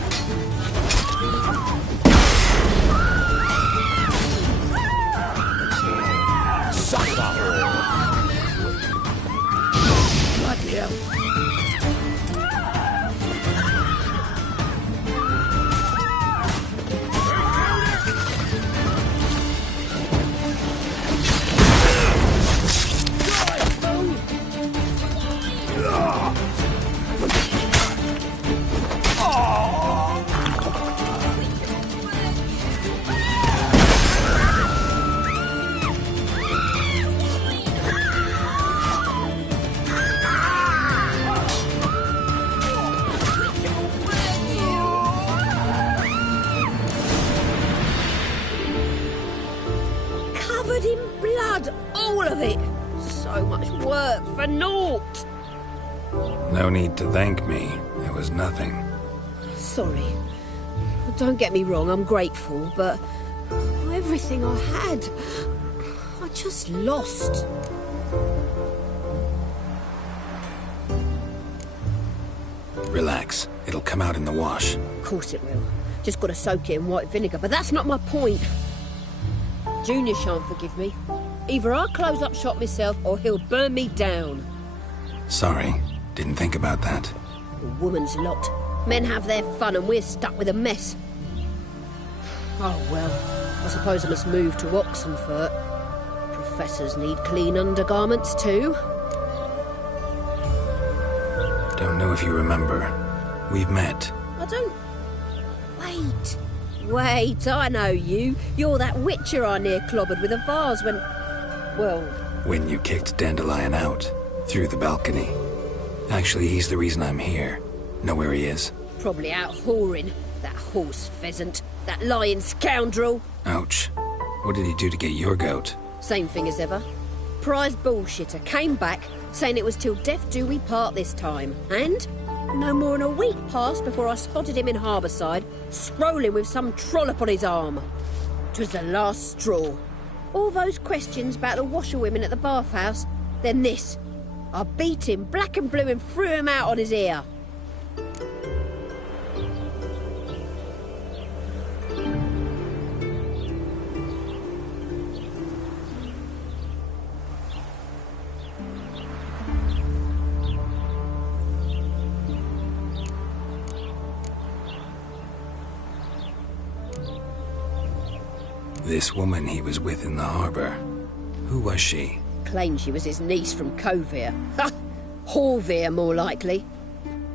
Sucker! Bloody hell! Covered in blood, all of it. So much work for naught. No need to thank me. It was nothing. Sorry. Don't get me wrong, I'm grateful, but everything I had, I just lost. Relax. It'll come out in the wash. Of course it will. Just gotta soak it in white vinegar, but that's not my point. Junior shan't forgive me. Either I close up shop myself or he'll burn me down. Sorry, didn't think about that. A woman's lot. Men have their fun and we're stuck with a mess. Oh well, I suppose I must move to Oxenfurt. Professors need clean undergarments too. Don't know if you remember. We've met. I don't... Wait, I know you. You're that witcher I near clobbered with a vase when... Well... When you kicked Dandelion out, through the balcony. Actually, he's the reason I'm here. Know where he is? Probably out whoring. That horse pheasant. That lying scoundrel. Ouch. What did he do to get your goat? Same thing as ever. Prize bullshitter came back, saying it was till death do we part this time. And no more than a week passed before I spotted him in Harbourside, strolling with some trollop on his arm. 'Twas the last straw. All those questions about the washerwomen at the bathhouse, then this. I beat him black and blue and threw him out on his ear. This woman he was with in the harbour. Who was she? Claimed she was his niece from Covere. Ha! Horvere, more likely.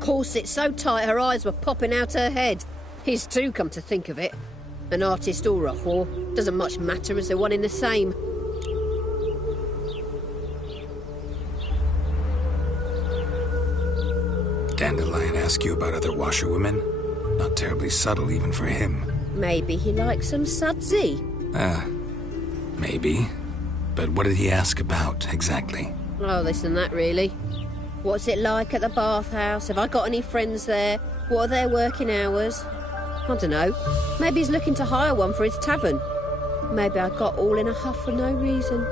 Corset so tight her eyes were popping out her head. His too, come to think of it. An artist or a whore. Doesn't much matter as they're one in the same. Dandelion ask you about other washerwomen? Not terribly subtle even for him. Maybe he likes some sudsy. Maybe. But what did he ask about, exactly? Oh, this and that, really. What's it like at the bathhouse? Have I got any friends there? What are their working hours? I don't know. Maybe he's looking to hire one for his tavern. Maybe I got all in a huff for no reason.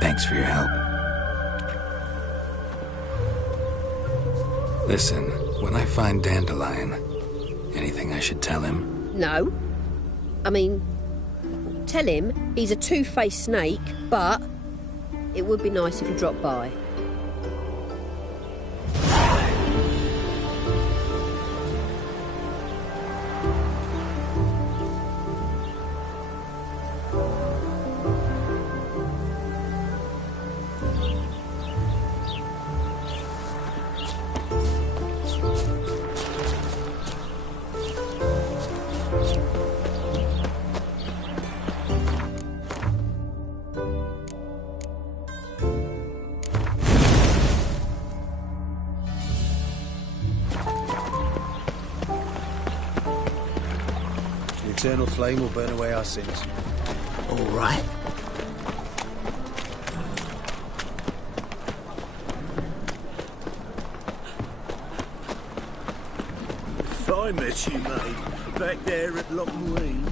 Thanks for your help. Listen, when I find Dandelion, anything I should tell him? No. I mean, tell him he's a two-faced snake, but it would be nice if he dropped by. The eternal flame will burn away our sins. All right. If I met you, mate, back there at Loch Marine.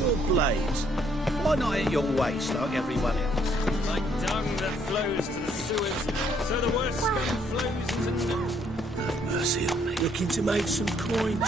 Your blades, why not at your waist like everyone else? Like dung that flows to the sewers, so the worst scum flows into dung. Have mercy on me. Looking to make some coin,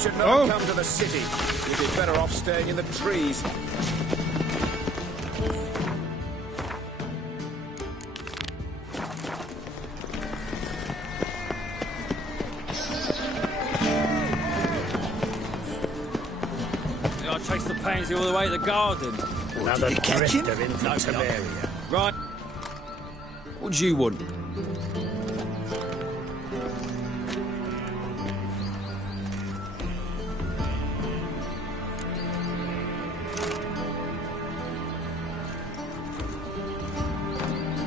should not come to the city. You'd be better off staying in the trees. Gotta chase the pansy all the way to the garden. Another drifter in No, Tiberium. Right. What do you want?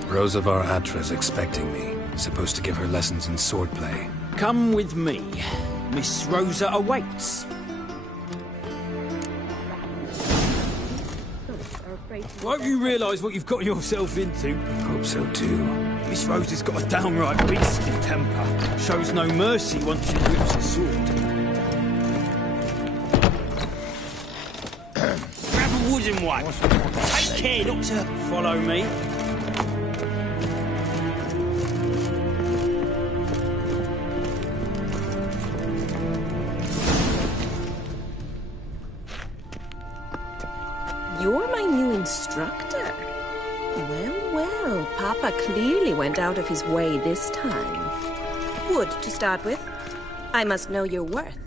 Rosavar Atra's expecting me. Supposed to give her lessons in swordplay. Come with me. Miss Rosa awaits. Won't you realise what you've got yourself into? Hope so too. Miss Rosa's got a downright beastly temper. Shows no mercy once she grips a sword. Grab a wooden one. Take care not to follow me. You're my new instructor. Well, well, Papa clearly went out of his way this time. Wood, to start with. I must know your worth.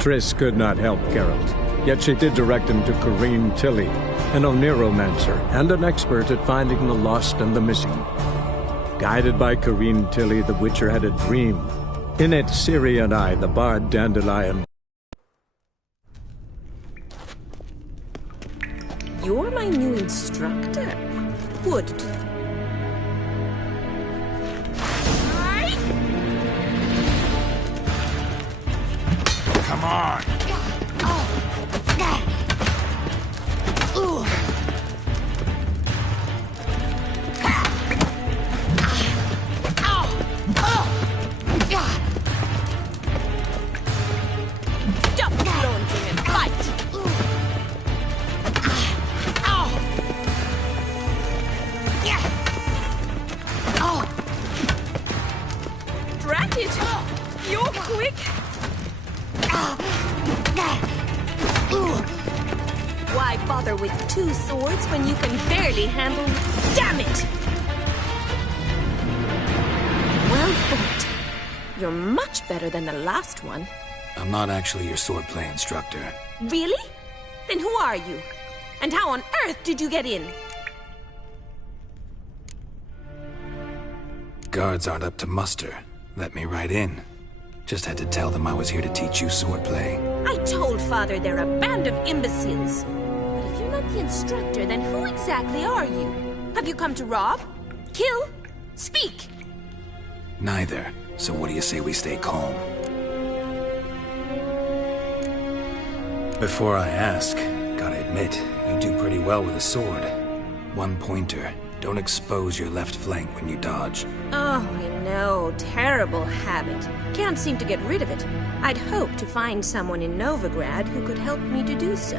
Triss could not help Geralt, yet she did direct him to Corrine Tilly, an Oniromancer and an expert at finding the lost and the missing. Guided by Corrine Tilly, the Witcher had a dream. In it, Ciri and I, the bard Dandelion... You're my new instructor. Wood. Come on! Stop flaunting and fight! Drat it! You're quick! Why bother with two swords when you can barely handle... Damn it! Well fought. You're much better than the last one. I'm not actually your swordplay instructor. Really? Then who are you? And how on earth did you get in? Guards aren't up to muster. Let me right in. Just had to tell them I was here to teach you swordplay. I told Father they're a band of imbeciles. But if you're not the instructor, then who exactly are you? Have you come to rob? Kill? Speak! Neither. So what do you say we stay calm? Before I ask, gotta admit, you do pretty well with a sword. One pointer. Don't expose your left flank when you dodge. Oh, I know. Terrible habit. Can't seem to get rid of it. I'd hoped to find someone in Novigrad who could help me to do so.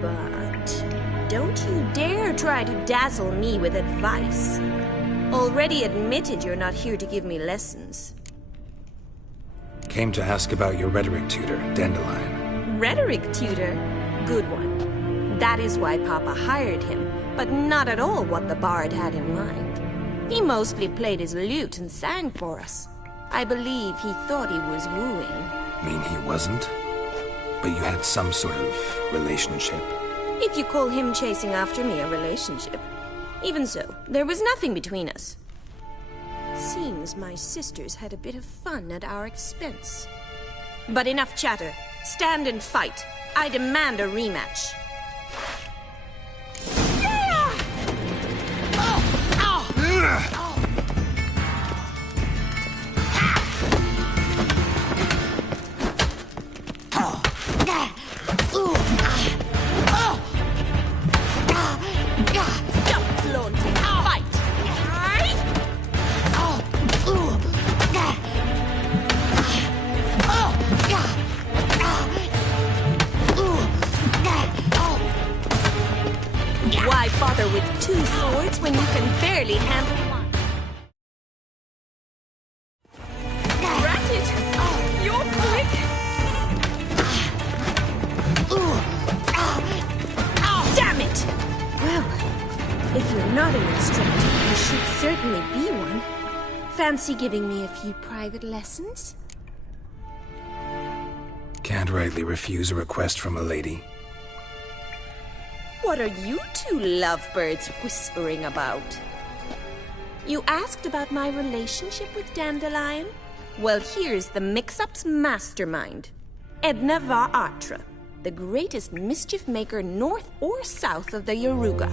But don't you dare try to dazzle me with advice. Already admitted you're not here to give me lessons. Came to ask about your rhetoric tutor, Dandelion. Rhetoric tutor? Good one. That is why Papa hired him, but not at all what the bard had in mind. He mostly played his lute and sang for us. I believe he thought he was wooing. Mean he wasn't? But you had some sort of relationship? If you call him chasing after me a relationship. Even so, there was nothing between us. Seems my sisters had a bit of fun at our expense. But enough chatter. Stand and fight. I demand a rematch. Stop flaunting. Fight! not an instructor, you should certainly be one. Fancy giving me a few private lessons? Can't rightly refuse a request from a lady. What are you two lovebirds whispering about? You asked about my relationship with Dandelion? Well, here's the mix-up's mastermind. Edna Va Atra, the greatest mischief maker north or south of the Yaruga.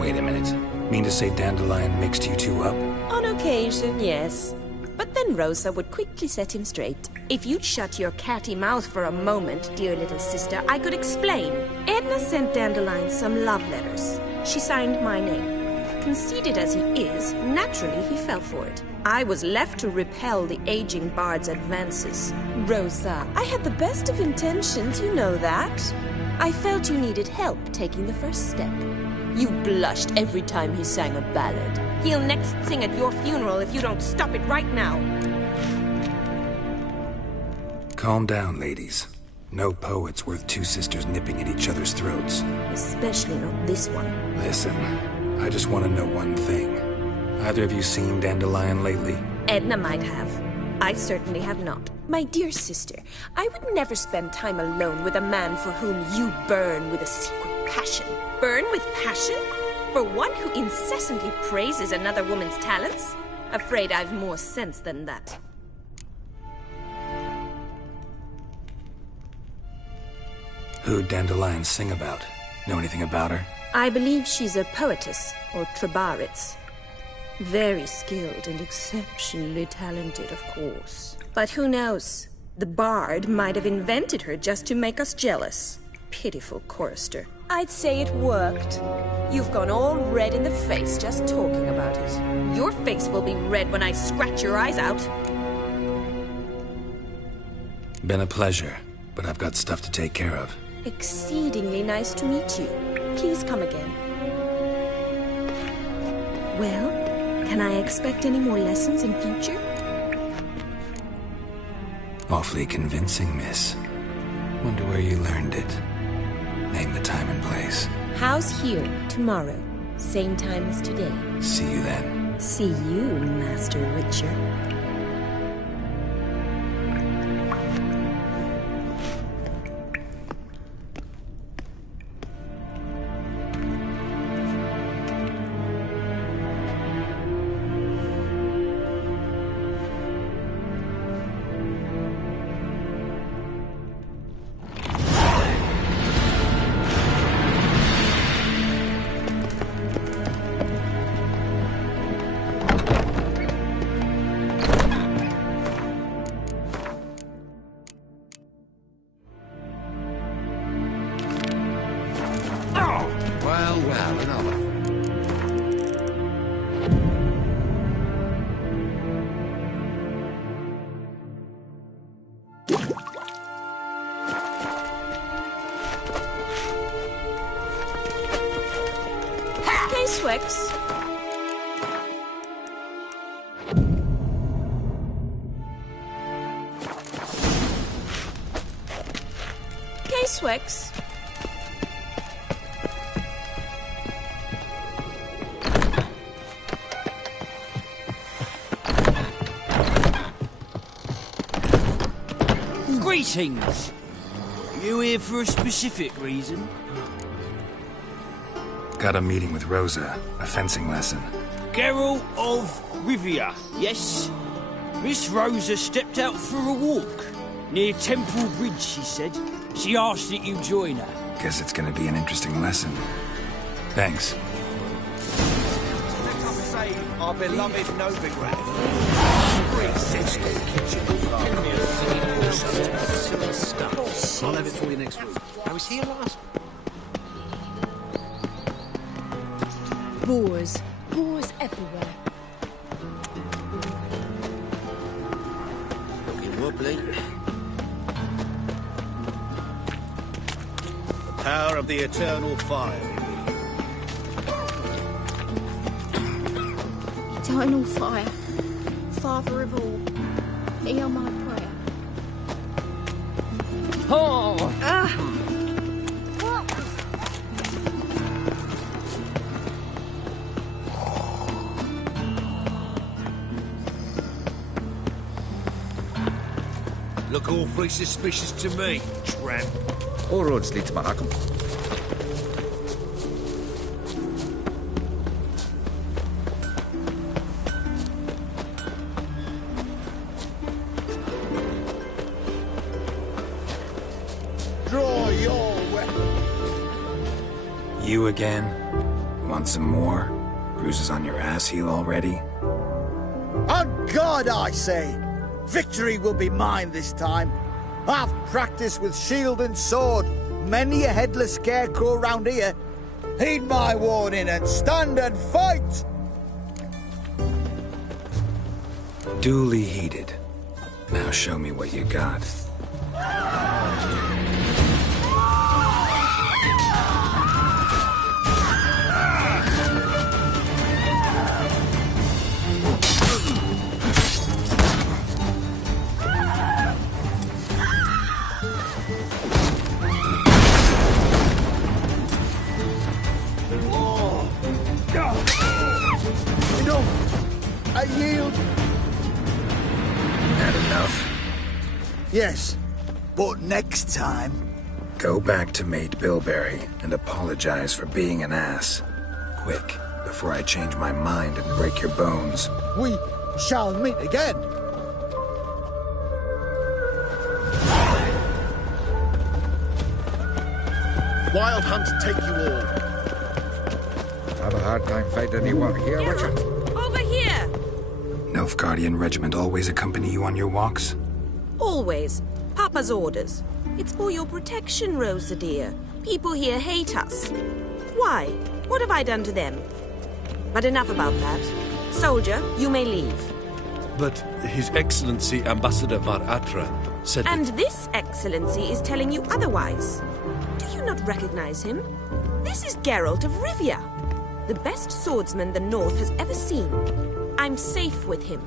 Wait a minute. Mean to say Dandelion mixed you two up? On occasion, yes. But then Rosa would quickly set him straight. If you'd shut your catty mouth for a moment, dear little sister, I could explain. Edna sent Dandelion some love letters. She signed my name. Conceited as he is, naturally he fell for it. I was left to repel the aging bard's advances. Rosa, I had the best of intentions, you know that. I felt you needed help taking the first step. You blushed every time he sang a ballad. He'll next sing at your funeral if you don't stop it right now. Calm down, ladies. No poet's worth two sisters nipping at each other's throats. Especially not this one. Listen, I just want to know one thing. Either of you seen Dandelion lately? Edna might have. I certainly have not. My dear sister, I would never spend time alone with a man for whom you burn with a secret passion. Burn with passion? For one who incessantly praises another woman's talents? Afraid I've more sense than that. Who'd Dandelion sing about? Know anything about her? I believe she's a poetess, or trabaritz. Very skilled and exceptionally talented, of course. But who knows? The bard might have invented her just to make us jealous. Pitiful chorister. I'd say it worked. You've gone all red in the face just talking about it. Your face will be red when I scratch your eyes out. Been a pleasure, but I've got stuff to take care of. Exceedingly nice to meet you. Please come again. Well, can I expect any more lessons in future? Awfully convincing, miss. Wonder where you learned it. Name the time and place. House here, tomorrow. Same time as today. See you then. See you, Master Witcher. Well, another. Ps5. Ps5. Greetings! You here for a specific reason? Got a meeting with Rosa, a fencing lesson. Geralt of Rivia, yes? Miss Rosa stepped out for a walk. Near Temple Bridge, she said. She asked that you join her. Guess it's gonna be an interesting lesson. Thanks. Let us save our beloved Novigrad. I'll have it for you next week. I was here last. Boars. Boars everywhere. Looking wobbly. The power of the eternal fire. Eternal fire, Father of all, hear my prayer. Oh! Look awfully suspicious to me, tramp. All roads lead to Markham. Draw your weapon. You again? Want some more? Bruises on your ass heel already? On God, I say! Victory will be mine this time. I've practiced with shield and sword. Many a headless scarecrow round here. Heed my warning and stand and fight! Duly heeded. Now show me what you got. I yield. That enough? Yes, but next time... Go back to Mate Bilberry and apologize for being an ass. Quick, before I change my mind and break your bones. We shall meet again. Wild hunts take you all. Have a hard time fighting anyone here, Richard? Over here! Nilfgaardian regiment always accompany you on your walks? Always. Papa's orders. It's for your protection, Rosa dear. People here hate us. Why? What have I done to them? But enough about that. Soldier, you may leave. But His Excellency Ambassador Var Atra said And that... this excellency is telling you otherwise. Do you not recognize him? This is Geralt of Rivia, the best swordsman the North has ever seen. I'm safe with him.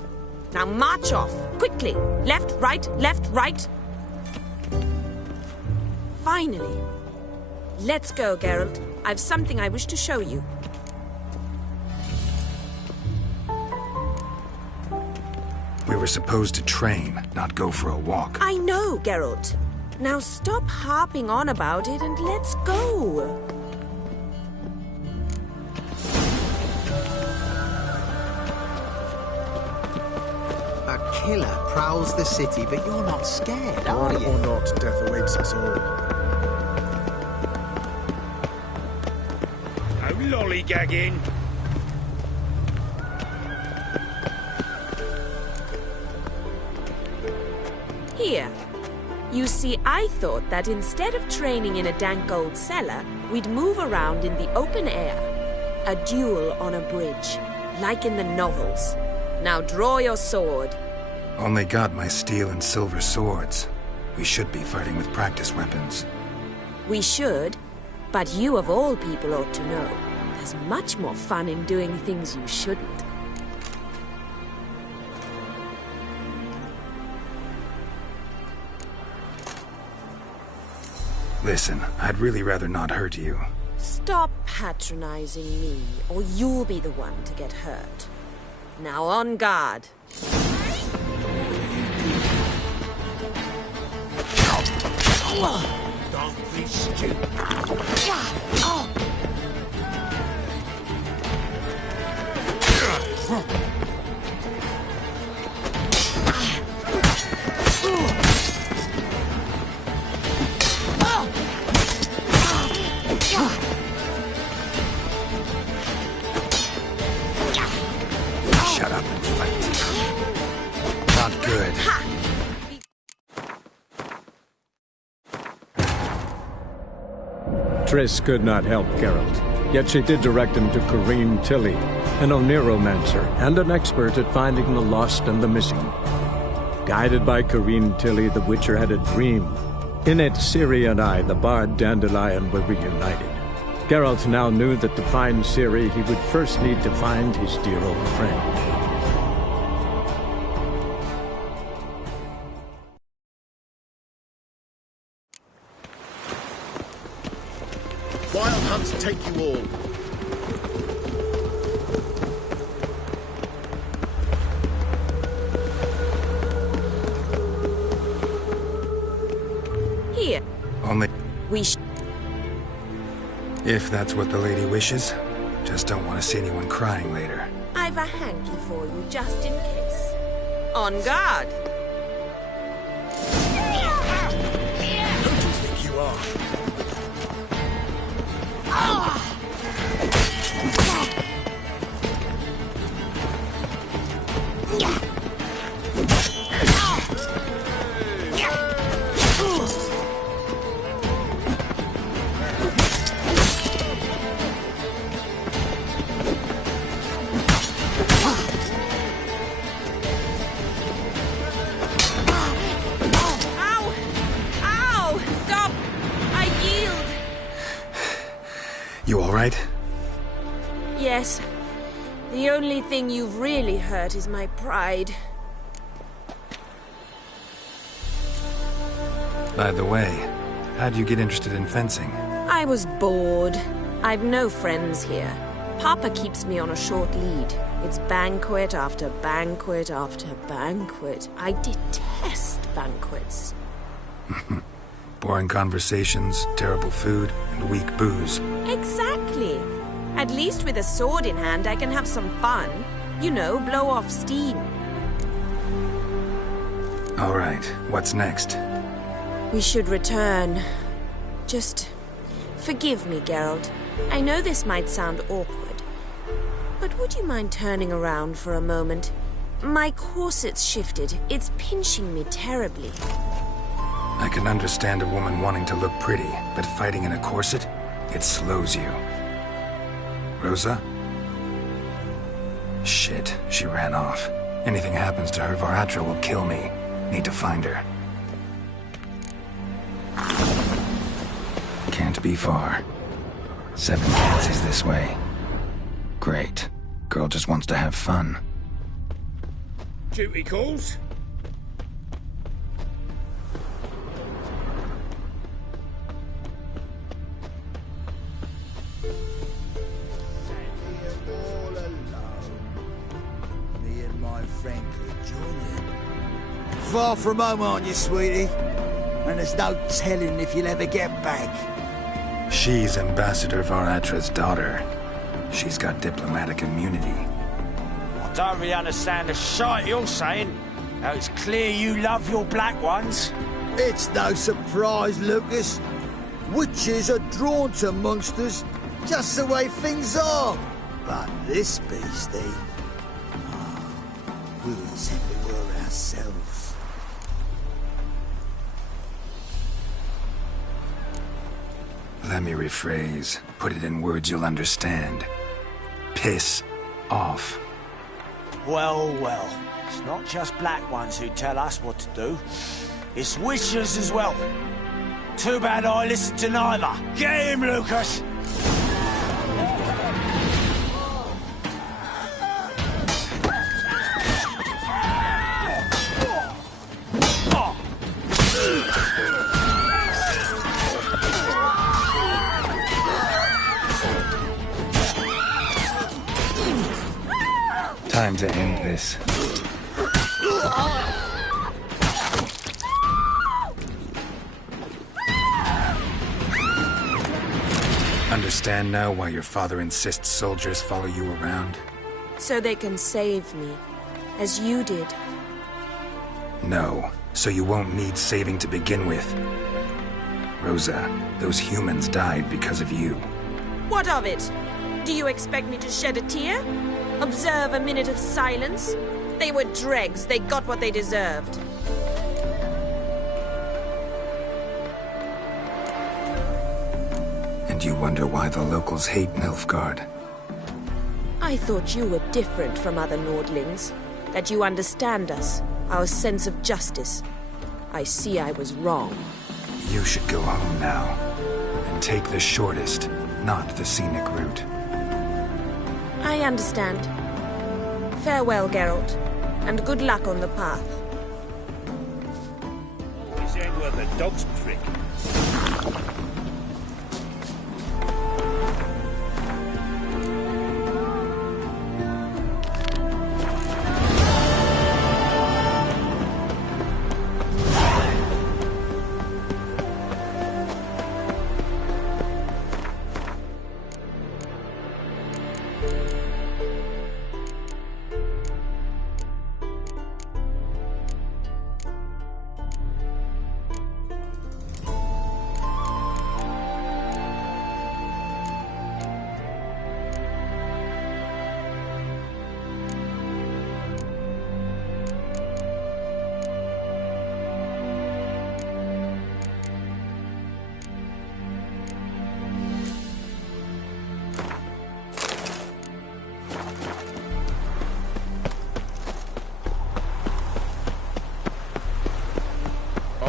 Now march off, quickly. Left, right, left, right. Finally. Let's go, Geralt. I've something I wish to show you. We were supposed to train, not go for a walk. I know, Geralt. Now stop harping on about it and let's go. A killer prowls the city, but you're not scared, are One you? or not, death awaits us all. Now lollygagging. Here. You see, I thought that instead of training in a dank old cellar, we'd move around in the open air. A duel on a bridge, like in the novels. Now draw your sword. Only got my steel and silver swords. We should be fighting with practice weapons. We should, but you of all people ought to know. There's much more fun in doing things you shouldn't. Listen, I'd really rather not hurt you. Stop patronizing me, or you'll be the one to get hurt. Now on guard. Don't be stupid. Shut up and fight. Not good. Triss could not help Geralt, yet she did direct him to Corrine Tilly, an Oniromancer and an expert at finding the lost and the missing. Guided by Corrine Tilly, the Witcher had a dream. In it, Ciri and I, the bard Dandelion, were reunited. Geralt now knew that to find Ciri, he would first need to find his dear old friend. Wild hunts take you all. If that's what the lady wishes. Just don't want to see anyone crying later. I've a hanky for you, just in case. On guard! Who do you think you are? You all right? Yes. The only thing you've really hurt is my pride. By the way, how'd you get interested in fencing? I was bored. I've no friends here. Papa keeps me on a short lead. It's banquet after banquet after banquet. I detest banquets. Boring conversations, terrible food, and weak booze. Exactly. At least with a sword in hand, I can have some fun. You know, blow off steam. All right, what's next? We should return. Just forgive me, Geralt. I know this might sound awkward, but would you mind turning around for a moment? My corset's shifted. It's pinching me terribly. I can understand a woman wanting to look pretty, but fighting in a corset, it slows you. Rosa? Shit, she ran off. Anything happens to her, Varatra will kill me. Need to find her. Can't be far. 7 fancies this way. Great. Girl just wants to have fun. Duty calls? Far from home, aren't you, sweetie? And there's no telling if you'll ever get back. She's Ambassador Varatra's daughter. She's got diplomatic immunity. I don't really understand the shite you're saying. Now it's clear you love your black ones. It's no surprise, Lucas. Witches are drawn to monsters, just the way things are. But this beastie, we as if it were ourselves. Let me rephrase. Put it in words you'll understand. Piss off. Well, well. It's not just black ones who tell us what to do. It's witches as well. Too bad I listened to neither. Get him, Lucas! Time to end this. Understand now why your father insists soldiers follow you around? So they can save me, as you did. No, so you won't need saving to begin with. Rosa, those humans died because of you. What of it? Do you expect me to shed a tear? Observe a minute of silence? They were dregs. They got what they deserved. And you wonder why the locals hate Nilfgaard? I thought you were different from other Nordlings. That you understand us, our sense of justice. I see I was wrong. You should go home now. And take the shortest, not the scenic route. I understand. Farewell, Geralt, and good luck on the path. This ain't worth a dog's prick.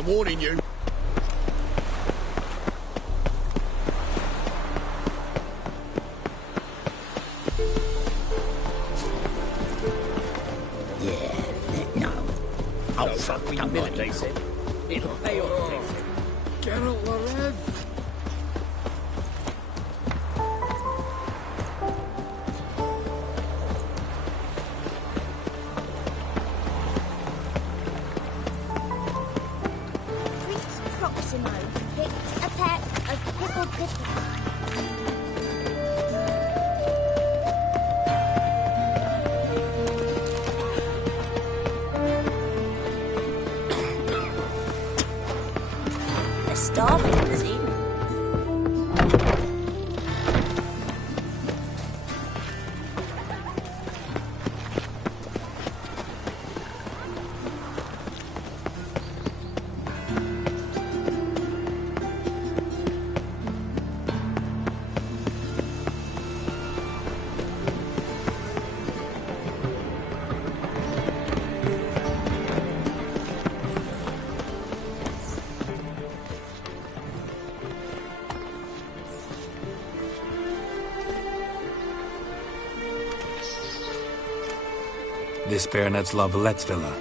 I'm warning you. Oh, fuck, we don't mind. They said. It'll pay off, they said. Geralt Larev. Prince Proximo picked a pack of pickled pickles. They're starving, it seems. This Baronet's La Valette's villa.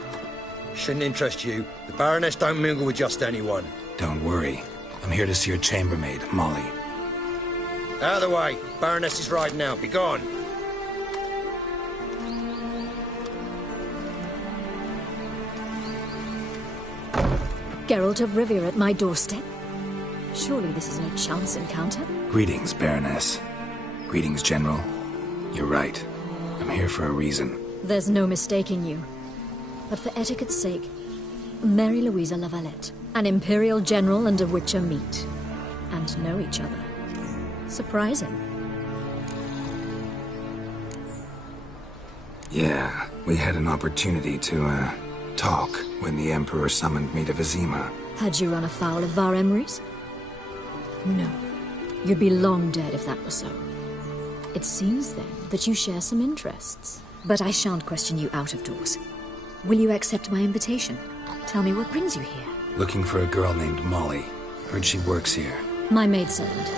Shouldn't interest you. The Baroness don't mingle with just anyone. Don't worry. I'm here to see your chambermaid, Molly. Out of the way. Baroness is riding out. Be gone. Geralt of Rivia at my doorstep? Surely this is no chance encounter? Greetings, Baroness. Greetings, General. You're right. I'm here for a reason. There's no mistaking you. But for etiquette's sake, Mary Louisa La Valette, an Imperial General and a Witcher meet. And know each other. Surprising. Yeah, we had an opportunity to, talk when the Emperor summoned me to Vizima. Had you run afoul of Var Emrys? No. You'd be long dead if that were so. It seems, then, that you share some interests. But I shan't question you out of doors. Will you accept my invitation? Tell me what brings you here. Looking for a girl named Molly. Heard she works here. My maidservant.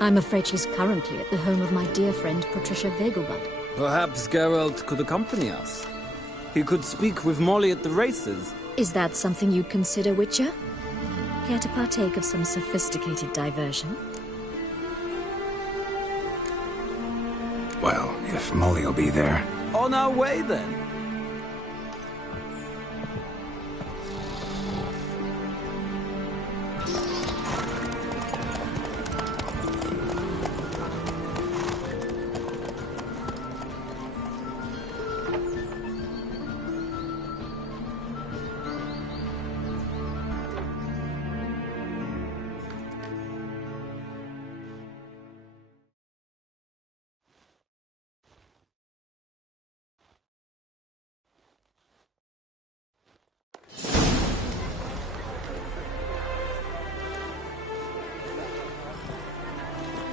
I'm afraid she's currently at the home of my dear friend Patricia Vegelbud. Perhaps Geralt could accompany us. He could speak with Molly at the races. Is that something you'd consider, Witcher? Care to partake of some sophisticated diversion? Well, if Molly will be there. On our way, then.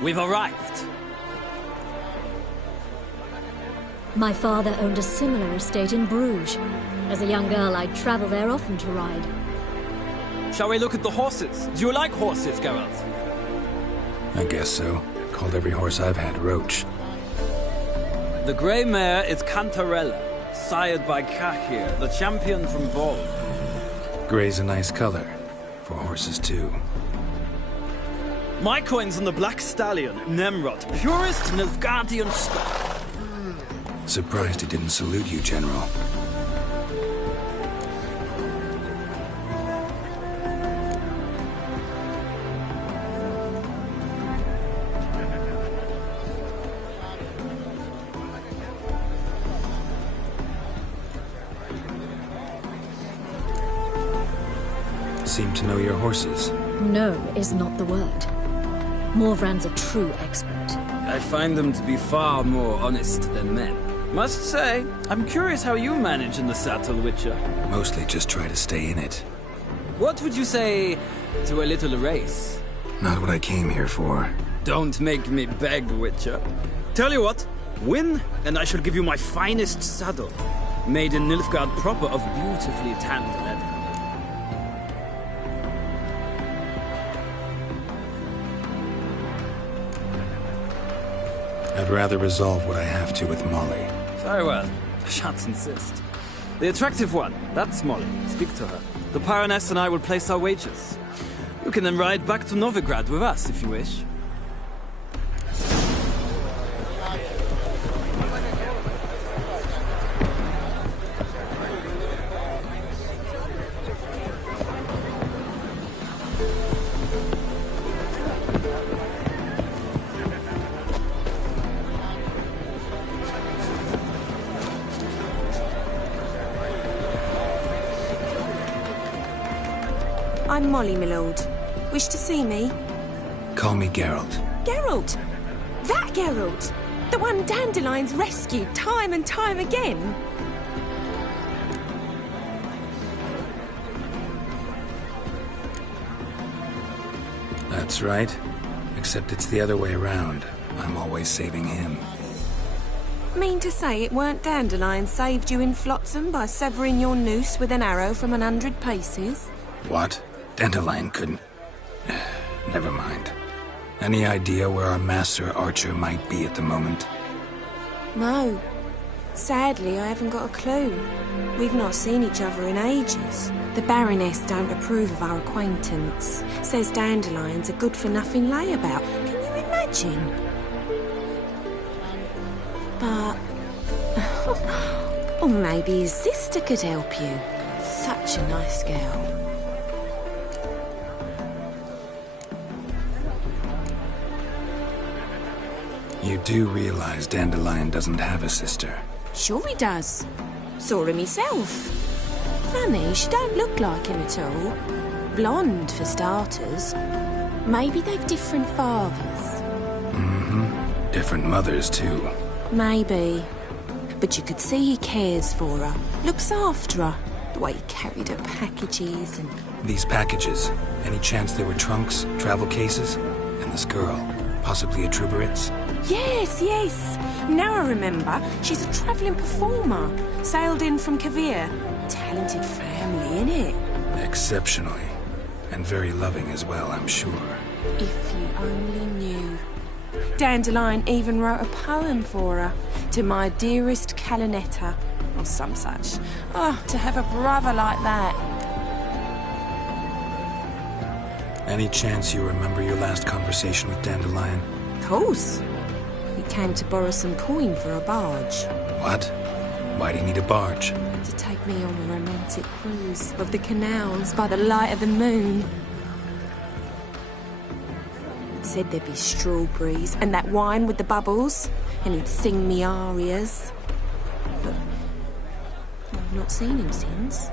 We've arrived. My father owned a similar estate in Bruges. As a young girl, I'd travel there often to ride. Shall we look at the horses? Do you like horses, Geralt? I guess so. Called every horse I've had Roach. The grey mare is Cantarella, sired by Cahir, the champion from Vol. Grey's a nice color. For horses, too. My coin's on the Black Stallion, Nemrod, purest Nilfgaardian stock. Surprised he didn't salute you, General. Seem to know your horses. No is not the word. Morvran's a true expert. I find them to be far more honest than men. Must say, I'm curious how you manage in the saddle, Witcher. Mostly just try to stay in it. What would you say to a little race? Not what I came here for. Don't make me beg, Witcher. Tell you what, win, and I shall give you my finest saddle. Made in Nilfgaard proper of beautifully tanned leather. I'd rather resolve what I have to with Molly. Very well. I shan't insist. The attractive one, that's Molly. Speak to her. The Baroness and I will place our wagers. You can then ride back to Novigrad with us, if you wish. I'm Molly, my lord. Wish to see me? Call me Geralt. Geralt! That Geralt! The one Dandelion's rescued time and time again! That's right. Except it's the other way around. I'm always saving him. Mean to say it weren't Dandelion saved you in Flotsam by severing your noose with an arrow from 100 paces? What? Dandelion couldn't... Never mind. Any idea where our master archer might be at the moment? No. Sadly, I haven't got a clue. We've not seen each other in ages. The Baroness don't approve of our acquaintance. Says Dandelion's a good-for-nothing layabout. Can you imagine? But... or maybe his sister could help you. Such a nice girl. You do realize Dandelion doesn't have a sister? Sure he does. Saw him himself. Funny, she don't look like him at all. Blonde, for starters. Maybe they've different fathers. Mm-hmm. Different mothers, too. Maybe. But you could see he cares for her. Looks after her. The way he carried her packages and... These packages? Any chance they were trunks, travel cases? And this girl? Possibly a Truberitz? Yes, yes. Now I remember. She's a travelling performer. Sailed in from Kavir. Talented family, innit? Exceptionally. And very loving as well, I'm sure. If you only knew. Dandelion even wrote a poem for her. To my dearest Calinetta. Or some such. Oh, to have a brother like that. Any chance you remember your last conversation with Dandelion? Of course. He came to borrow some coin for a barge. What? Why'd he need a barge? To take me on a romantic cruise of the canals by the light of the moon. Said there'd be strawberries and that wine with the bubbles, and he'd sing me arias. But I've not seen him since.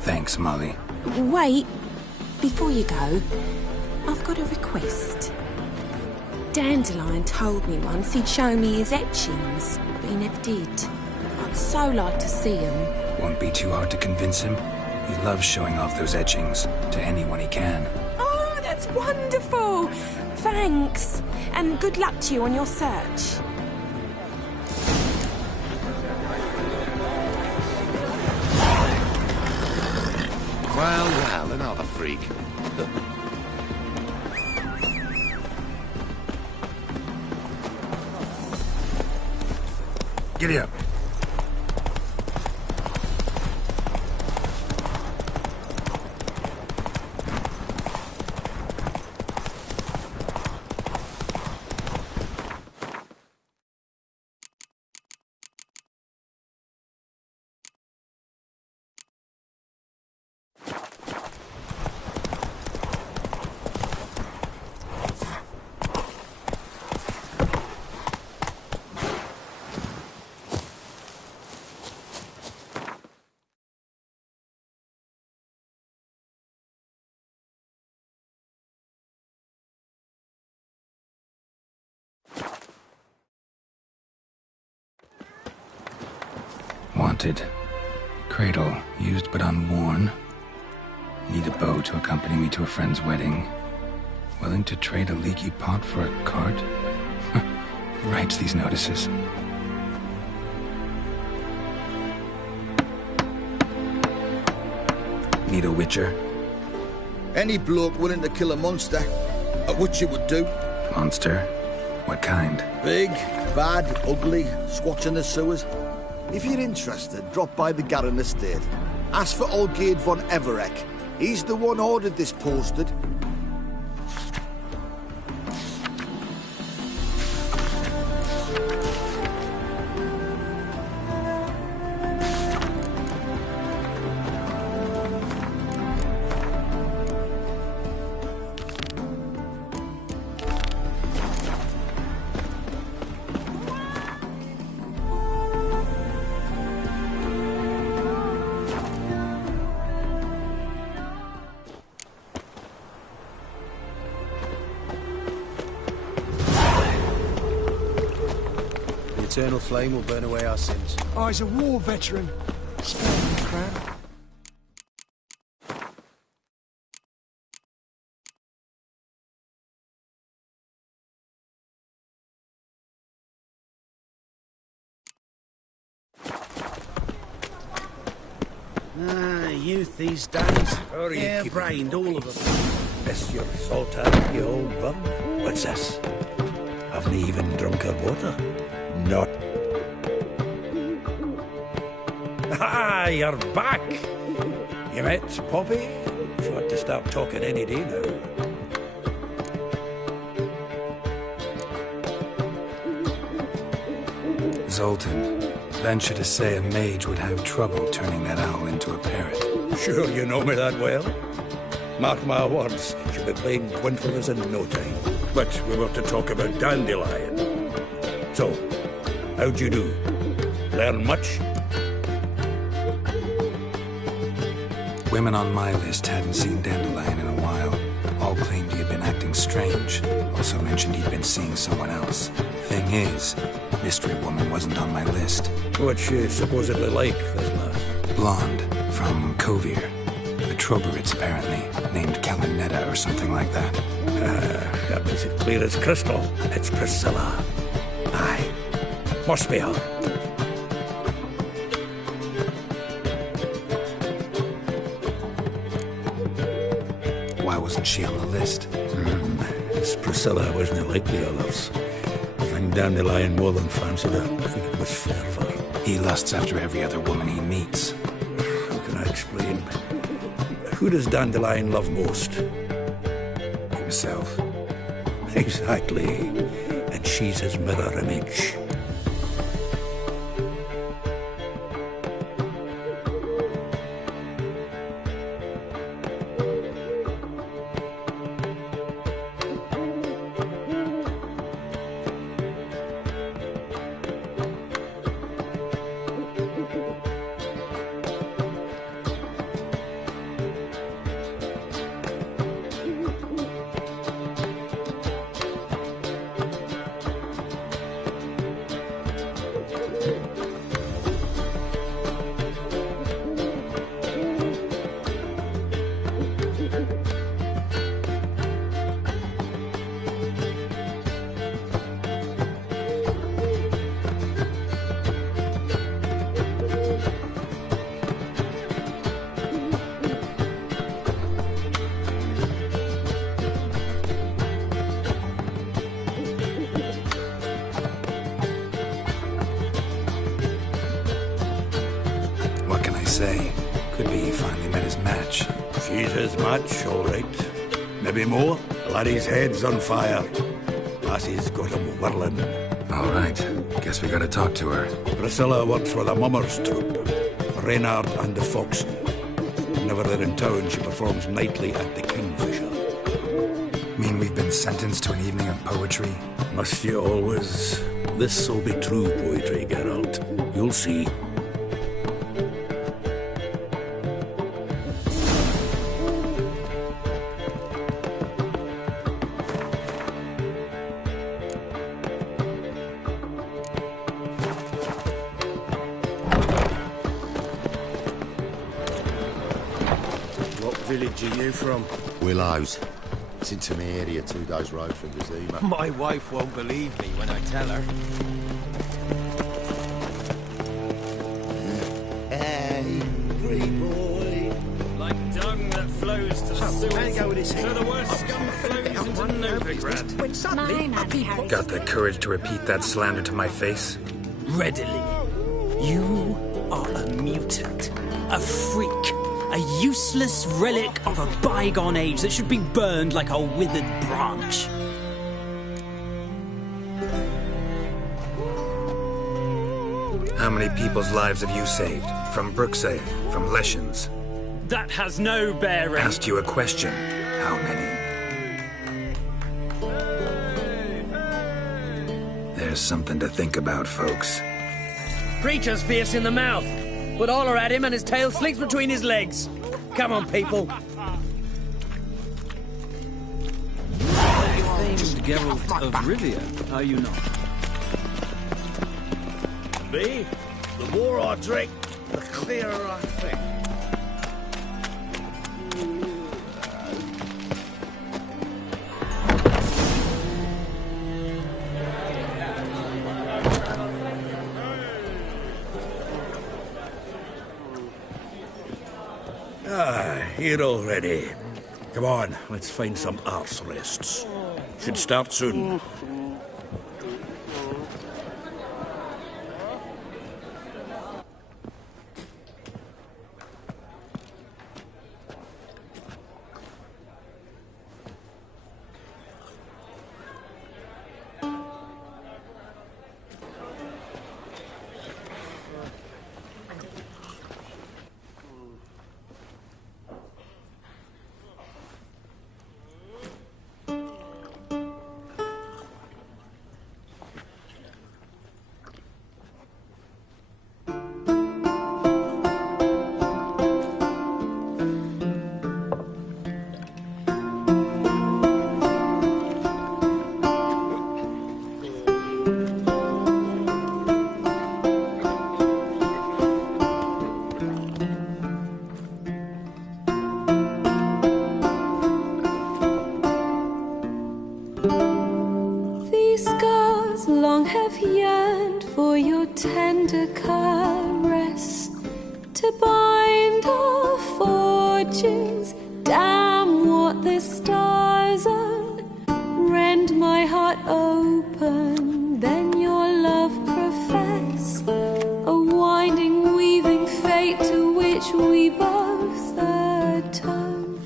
Thanks, Molly. Wait, before you go, I've got a request. Dandelion told me once he'd show me his etchings, but he never did. I'd so like to see them. Won't be too hard to convince him. He loves showing off those etchings to anyone he can. Oh, that's wonderful! Thanks, and good luck to you on your search. Well, well, another freak. Giddy up. Wanted. Cradle, used but unworn. Need a bow to accompany me to a friend's wedding. Willing to trade a leaky pot for a cart? Who writes these notices? Need a witcher? Any bloke willing to kill a monster, a witcher would do. Monster? What kind? Big, bad, ugly, squatching the sewers. If you're interested, drop by the Garren estate. Ask for Olgierd von Everek. He's the one ordered this posted. The eternal flame will burn away our sins. Oh, he's a war veteran. Spare me the crown. Youth these days. Hair-brained, all of them. Miss your sultan, you old bum. What's this? Haven't even drunk her water? Not. Ah, you're back! You met Poppy? She ought to start talking any day now. Zoltan, venture to say a mage would have trouble turning that owl into a parrot. Sure you know me that well. Mark my words, she'll be playing quint with us in no time. But we were to talk about Dandelion. So, how'd you do? Learn much? Women on my list hadn't seen Dandelion in a while. All claimed he had been acting strange. Also mentioned he'd been seeing someone else. Thing is, Mystery Woman wasn't on my list. What's she supposedly like, this lass? Blonde, from Kovir. The Troberits, apparently. Named Kalinetta or something like that. That makes it clear as crystal. It's Priscilla. Aye. Must be her. Why wasn't she on the list? This Priscilla wasn't like the others. I think Dandelion more than fancied her. I think it was fervour. He lusts after every other woman he meets. How can I explain? Who does Dandelion love most? Himself. Exactly. And she's his mirror image. Say, could be he finally met his match. She's his match, all right. Maybe more. Laddie's head's on fire. Lassie's got him whirling. All right. Guess we gotta talk to her. Priscilla works for the Mummers troupe. Reynard and the Foxen. Whenever they're in town, she performs nightly at the Kingfisher. Mean we've been sentenced to an evening of poetry? Must you always? This'll be true poetry, Geralt. You'll see. Village are you from? Willows. It's into my area, 2 days' road from Gazima. My wife won't believe me when I tell her. Hey, pretty boy. Like dung that flows to the sewers. Go with this so the worst scum flows into Novigrad. When suddenly, got the courage to repeat that slander to my face? Readily. You are a mutant, a freak, a useless relic of a bygone age that should be burned like a withered branch. How many people's lives have you saved? From Brooksay, from Leshens? That has no bearing. Asked you a question. How many? There's something to think about, folks. Creature's fierce in the mouth, but holler at him and his tail slinks between his legs. Come on, people. Famed Geralt of Rivia, are you not? Me? The more I drink, the clearer I think. Here already. Come on, let's find some arse rests. Should start soon. tender caress to bind our fortunes. Damn what the stars are. Rend my heart open, then your love profess. A winding, weaving fate to which we both atone.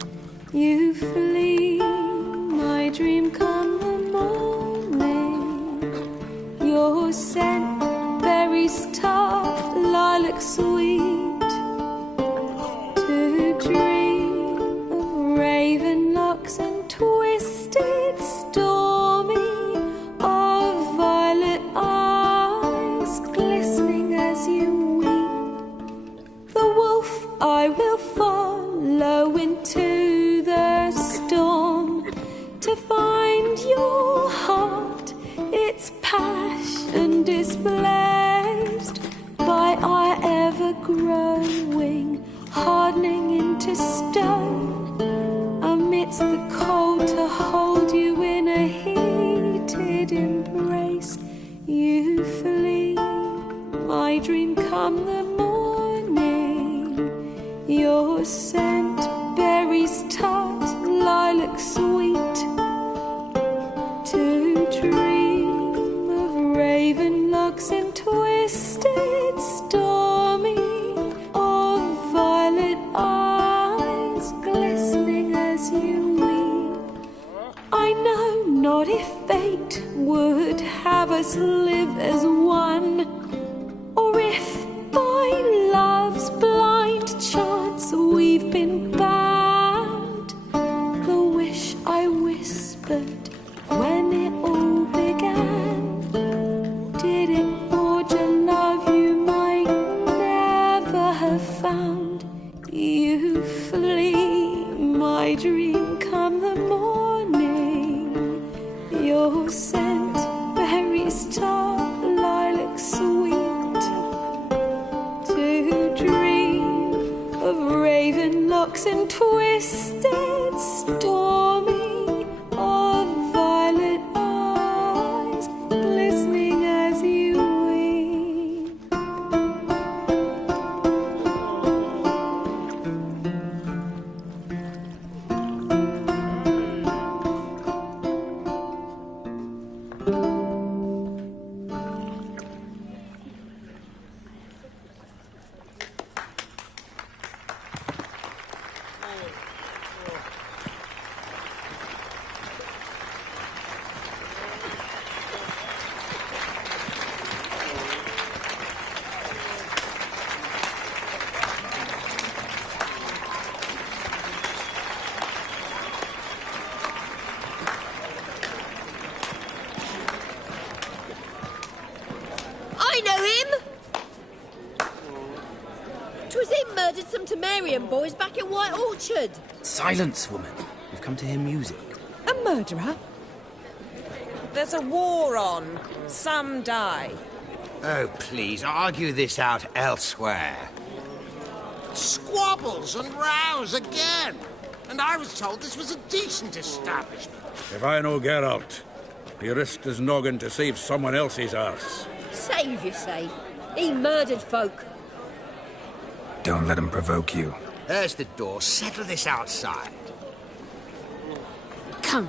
You flee, my dream come the morning. Your scent, berries tart, lilac sweet. To dream of raven locks and twisted, stormy, of violet eyes glistening as you weep. The wolf I will follow into the storm to find your heart, its passion displaced by our ever-growing, hardening into stone, amidst the cold to hold you in a heated embrace. You flee, my dream come the morning, your scent, berries tart, lilac sweet. To dream of raven locks and twisted, stormy, of violet eyes glistening as you weep. I know not if fate would have us live as one, or if by love's blind chance we've been bound. The wish I whispered when it all began, did it forge a love you might never have found? You flee, my dream come the morning, your scent, berries tart, lilac sweet. To dream of raven locks and twisted, stormy, of violet eyes glistening as you weep. murdered some Temerian boys back at White Orchard. Silence, woman. We've come to hear music. A murderer? There's a war on. Some die. Oh, please, argue this out elsewhere. Squabbles and rows again. And I was told this was a decent establishment. If I know Geralt, he risked his noggin to save someone else's arse. Save, you say? He murdered folk. Don't let him provoke you. There's the door. Settle this outside. Come.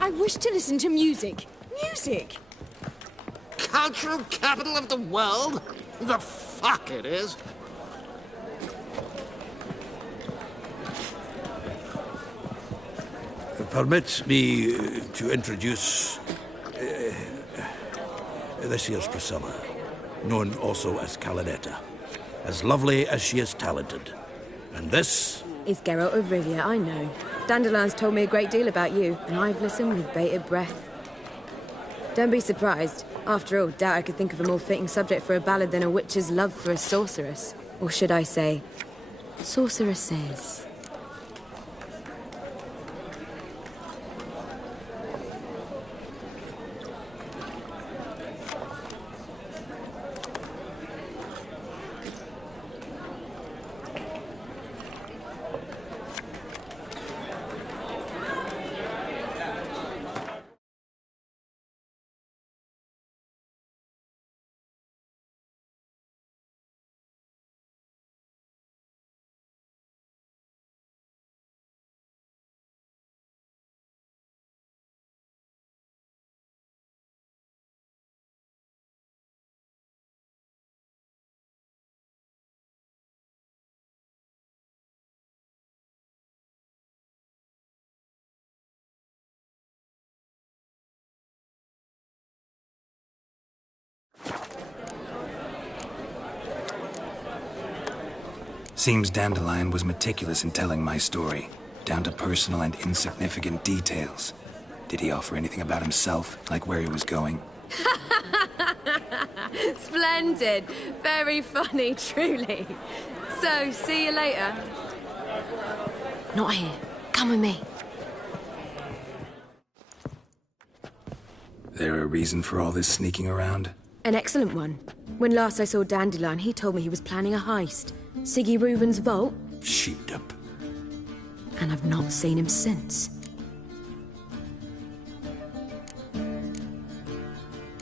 I wish to listen to music. Music! Cultural capital of the world? The fuck it is. Permit me to introduce this here's Priscilla, known also as Calinetta. As lovely as she is talented. And this is Geralt of Rivia, I know. Dandelion's told me a great deal about you, and I've listened with bated breath. Don't be surprised. After all, doubt I could think of a more fitting subject for a ballad than a witch's love for a sorceress. Or should I say, sorceresses. Seems Dandelion was meticulous in telling my story, down to personal and insignificant details. Did he offer anything about himself, like where he was going? Splendid. Very funny, truly. So, see you later. Not here. Come with me. There a reason for all this sneaking around? An excellent one. When last I saw Dandelion, he told me he was planning a heist. Siggy Reuven's vault. Sheeped up. And I've not seen him since.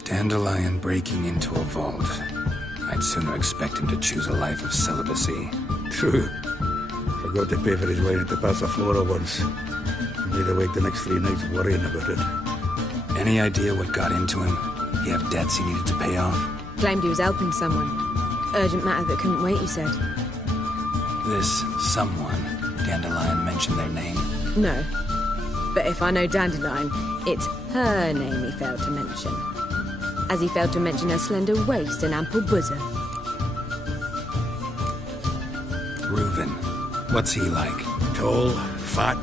Dandelion breaking into a vault. I'd sooner expect him to choose a life of celibacy. True. Forgot to pay for his wine at the Passaflora once. Made awake the next 3 nights worrying about it. Any idea what got into him? He have debts he needed to pay off? Claimed he was helping someone. Urgent matter that couldn't wait, he said. This someone, Dandelion mentioned their name? No. But if I know Dandelion, it's her name he failed to mention. As he failed to mention her slender waist and ample bosom. Reuven. What's he like? Tall, fat,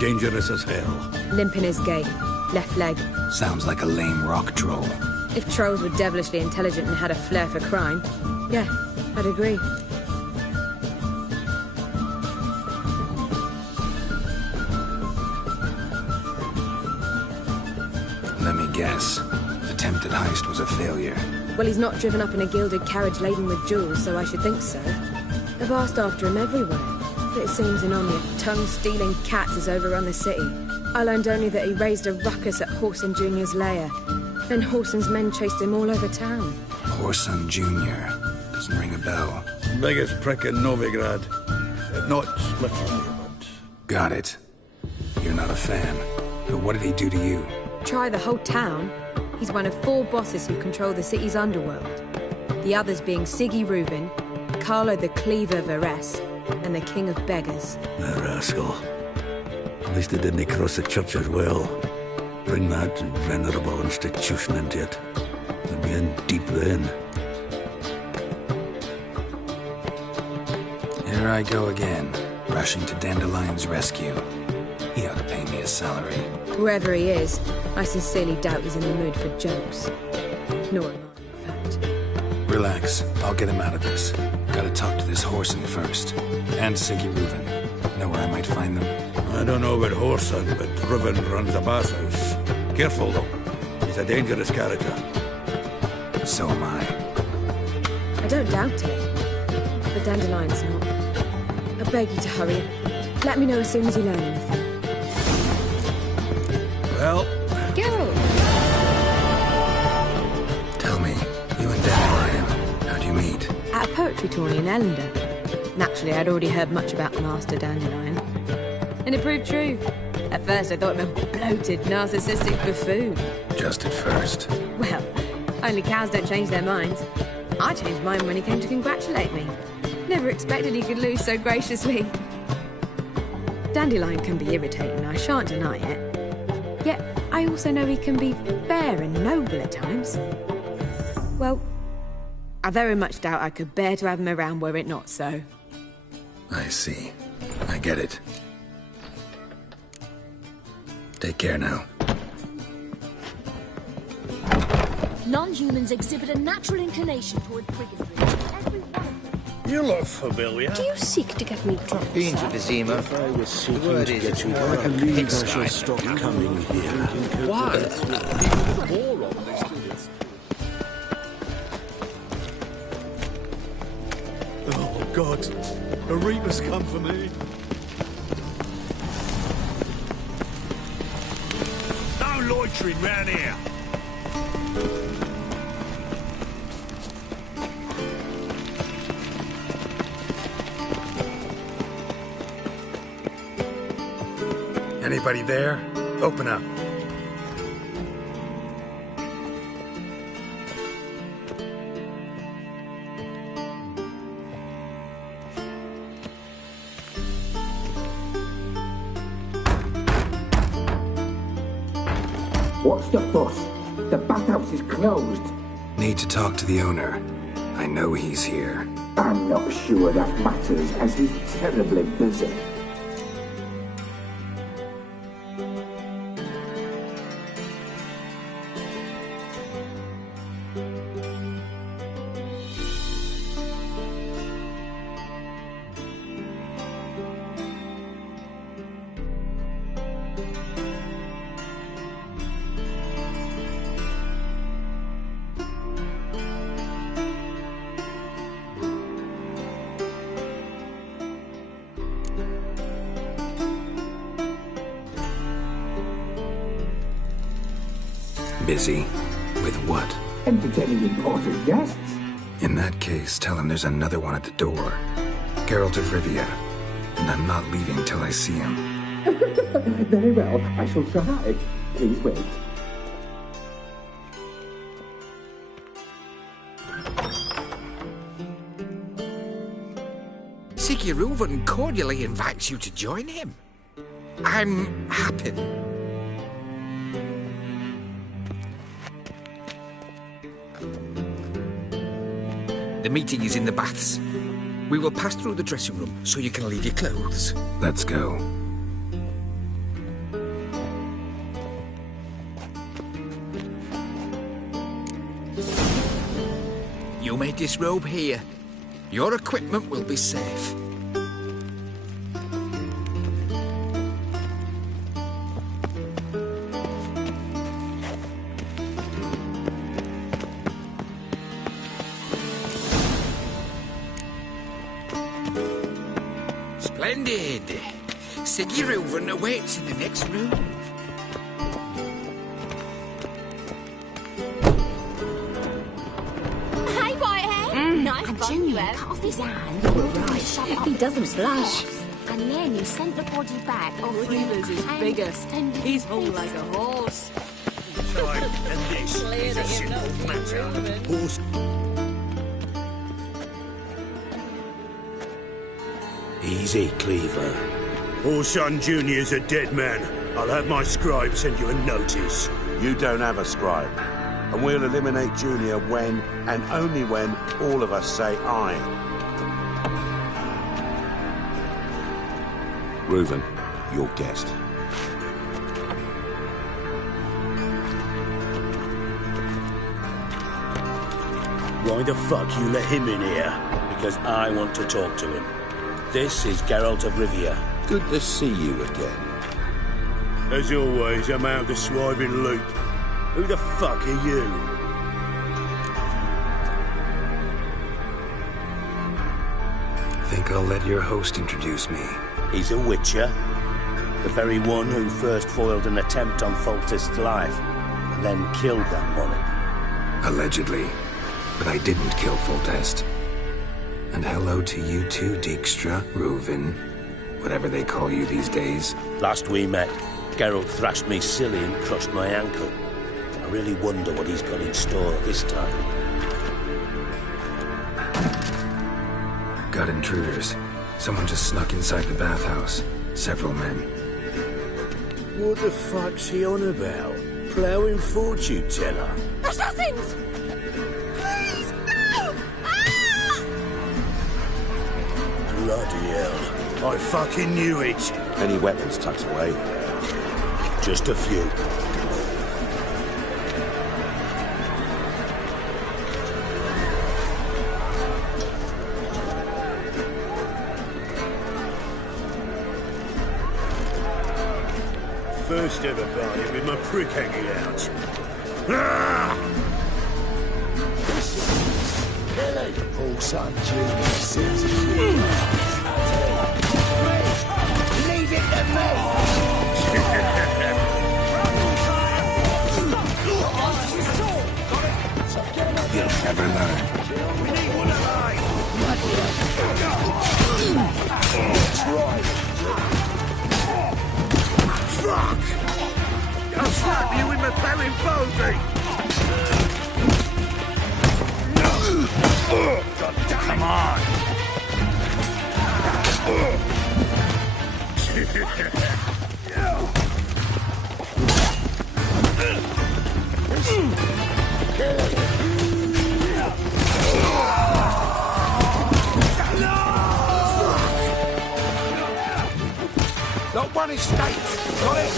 dangerous as hell. Limp in his gait. Left leg. Sounds like a lame rock troll. If trolls were devilishly intelligent and had a flair for crime, yeah, I'd agree. Let me guess. Attempted heist was a failure. Well, he's not driven up in a gilded carriage laden with jewels, so I should think so. I've asked after him everywhere, but it seems an army of tongue-stealing cats has overrun the city. I learned only that he raised a ruckus at Whoreson Jr.'s lair. Then Whoreson's men chased him all over town. Whoreson Jr. Doesn't ring a bell. Biggest prick in Novigrad. Not literally, but... Got it. You're not a fan. But what did he do to you? Try the whole town. He's one of 4 bosses who control the city's underworld. The others being Siggy Reuven, Carlo the Cleaver Varese, and the King of Beggars. The rascal. At least he didn't cross the church as well. Bring that venerable institution into it. They'd be in deep then. Here I go again, rushing to Dandelion's rescue. He ought to pay me a salary. Wherever he is, I sincerely doubt he's in the mood for jokes. Nor am I, in fact. Relax. I'll get him out of this. Gotta talk to this Whoreson first. And Siggy Reuven. Know where I might find them? I don't know about Whoreson, but Reuven runs a bathhouse. Careful, though. He's a dangerous character. So am I. I don't doubt it. But Dandelion's not. I beg you to hurry. Let me know as soon as you learn anything. Well... Geralt! Tell me, you and Dandelion, how'd you meet? At a poetry tourney in Ellender. Naturally, I'd already heard much about Master Dandelion. And it proved true. At first, I thought him a bloated, narcissistic buffoon. Just at first. Well, only cows don't change their minds. I changed mine when he came to congratulate me. Never expected he could lose so graciously. Dandelion can be irritating, I shan't deny it. Yet, I also know he can be fair and noble at times. Well, I very much doubt I could bear to have him around were it not so. I see. I get it. Take care now. Non-humans exhibit a natural inclination toward brigandage. You look familiar. Do you seek to get me drunk, Being sir? to Vizima, If I was seeking the word to is get you more back, I like a believe I pigsty. shall stop coming here. Why? Oh, God. A reaper's come for me. No loitering round here. Anybody there? Open up. What's the fuss? The bathhouse is closed. Need to talk to the owner. I know he's here. I'm not sure that matters, as he's terribly busy. Busy? With what? Entertaining important guests. In that case, tell him there's another one at the door. Geralt of Rivia. And I'm not leaving till I see him. Very well, I shall try. Please wait. Siggy Reuven cordially invites you to join him. I'm happy. The meeting is in the baths. We will pass through the dressing room so you can leave your clothes. Let's go. You may disrobe here. Your equipment will be safe. Splendid. Siggy Reuven awaits in the next room. Hey, Whitehead! Nice bun you have. Cut off his hand. Right. He doesn't blush. And then you sent the body back. Oh, Wheeler's his biggest. He's whole like a horse. Time, and this is a simple matter. Horse. Easy, Cleaver. Whoreson Jr.'s a dead man. I'll have my scribe send you a notice. You don't have a scribe. And we'll eliminate Junior when, and only when, all of us say aye. Reuven, your guest. Why the fuck you let him in here? Because I want to talk to him. This is Geralt of Rivia. Good to see you again. As always, I'm out of the swiving loop. Who the fuck are you? Think I'll let your host introduce me. He's a witcher. The very one who first foiled an attempt on Foltest's life, and then killed that monarch. Allegedly. But I didn't kill Foltest. And hello to you too, Dijkstra, Reuven, whatever they call you these days. Last we met, Geralt thrashed me silly and crushed my ankle. I really wonder what he's got in store this time. Got intruders. Someone just snuck inside the bathhouse. Several men. What the fuck's he on about? Ploughing fortune teller? Assassins! Please, no! Ah! Bloody hell. I fucking knew it. Any weapons tucked away? Just a few. First ever party with my prick hanging out. Ah! Paul Son Jr. says Leave it to me! You'll never learn. We need one alive! Fuck! I'll slap you with my barren bogey! Come on! Not one escapes. Got it?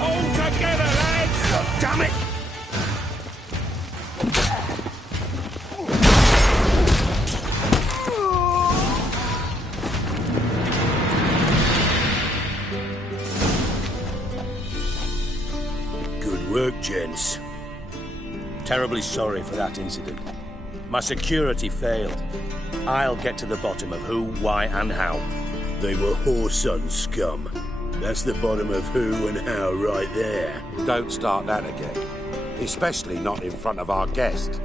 All together, lads! Damn it! Good work, gents. Terribly sorry for that incident. My security failed. I'll get to the bottom of who, why, and how. They were whoreson scum. That's the bottom of who and how right there. Don't start that again. Especially not in front of our guest.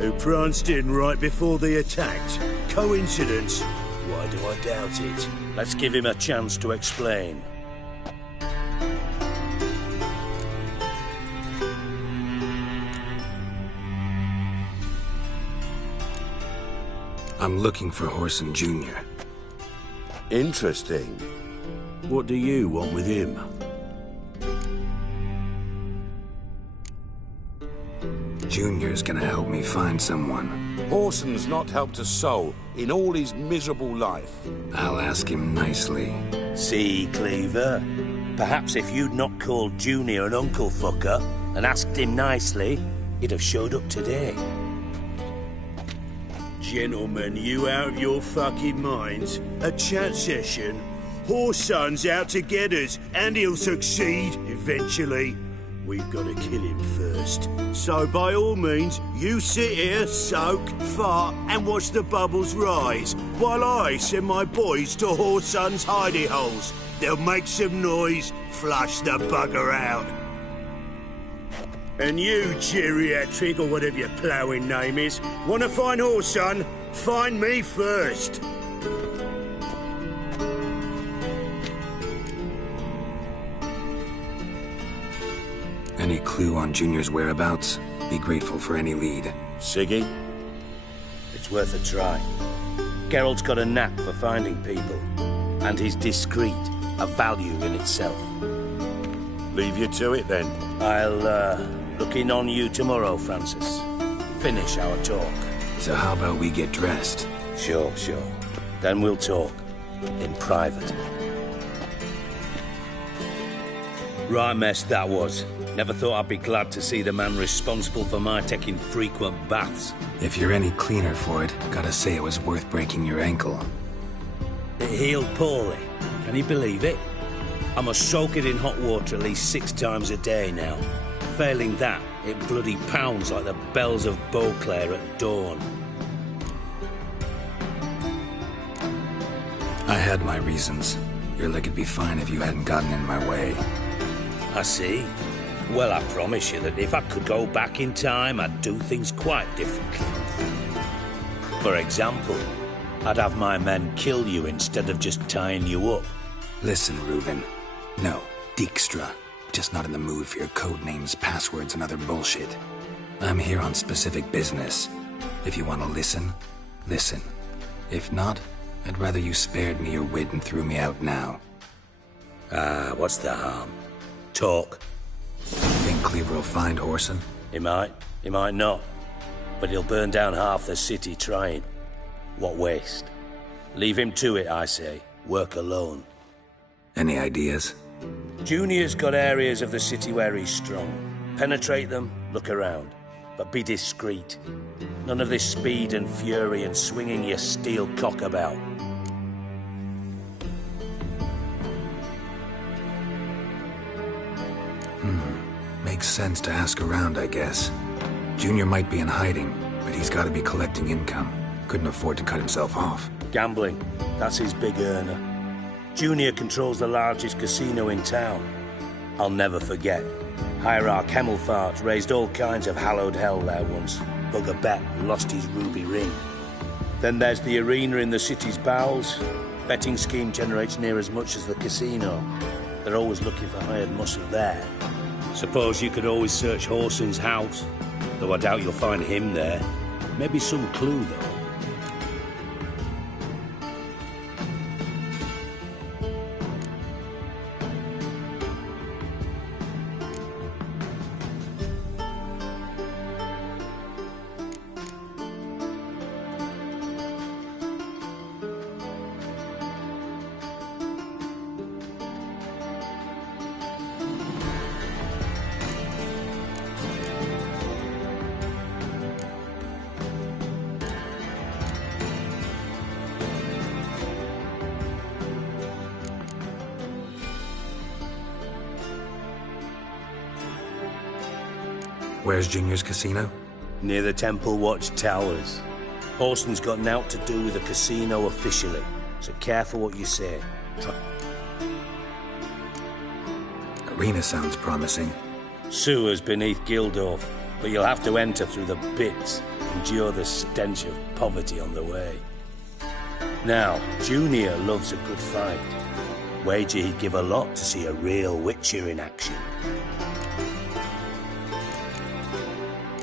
Who pranced in right before they attacked. Coincidence? Why do I doubt it? Let's give him a chance to explain. I'm looking for Whoreson Jr. Interesting. What do you want with him? Junior's gonna help me find someone. Whoreson's not helped a soul in all his miserable life. I'll ask him nicely. See, Cleaver? Perhaps if you'd not called Junior an uncle fucker and asked him nicely, he'd have showed up today. Gentlemen, you out of your fucking minds? A chat session? Whoreson's out to get us, and he'll succeed, eventually. We've got to kill him first. So by all means, you sit here, soak, fart, and watch the bubbles rise, while I send my boys to Whoreson's hidey holes. They'll make some noise, flush the bugger out. And you, geriatric, or whatever your ploughing name is, want to find Whoreson? Find me first. Any clue on Junior's whereabouts? Be grateful for any lead. Siggy? It's worth a try. Geralt's got a knack for finding people. And he's discreet, a value in itself. Leave you to it, then. I'll, look in on you tomorrow, Francis. Finish our talk. So how about we get dressed? Sure. Then we'll talk. In private. Right mess that was. Never thought I'd be glad to see the man responsible for my taking frequent baths. If you're any cleaner for it, gotta say it was worth breaking your ankle. It healed poorly. Can you believe it? I must soak it in hot water at least 6 times a day now. Failing that, it bloody pounds like the bells of Beauclair at dawn. I had my reasons. Your leg would be fine if you hadn't gotten in my way. I see. Well, I promise you that if I could go back in time, I'd do things quite differently. For example, I'd have my men kill you instead of just tying you up. Listen, Reuben. No, Dijkstra. Just not in the mood for your code names, passwords, and other bullshit. I'm here on specific business. If you want to listen, listen. If not, I'd rather you spared me your wit and threw me out now. What's the harm? Talk. Think Cleaver will find Whoreson? He might not. But he'll burn down half the city trying. What waste? Leave him to it, I say. Work alone. Any ideas? Junior's got areas of the city where he's strong. Penetrate them, look around. But be discreet. None of this speed and fury and swinging your steel cock about. Makes sense to ask around, I guess. Junior might be in hiding, but he's got to be collecting income. Couldn't afford to cut himself off. Gambling. That's his big earner. Junior controls the largest casino in town. I'll never forget. Hierarch Hemmelfart raised all kinds of hallowed hell there once. Bugger bet lost his ruby ring. Then there's the arena in the city's bowels. Betting scheme generates near as much as the casino. They're always looking for hired muscle there. Suppose you could always search Whoreson's house, though I doubt you'll find him there. Maybe some clue, though. Where's Junior's casino? Near the Temple Watch Towers. Whoreson's got naught to do with the casino officially, so careful what you say. Arena sounds promising. Sewers beneath Gildorf, but you'll have to enter through the pits, endure the stench of poverty on the way. Now, Junior loves a good fight. Wager he'd give a lot to see a real Witcher in action.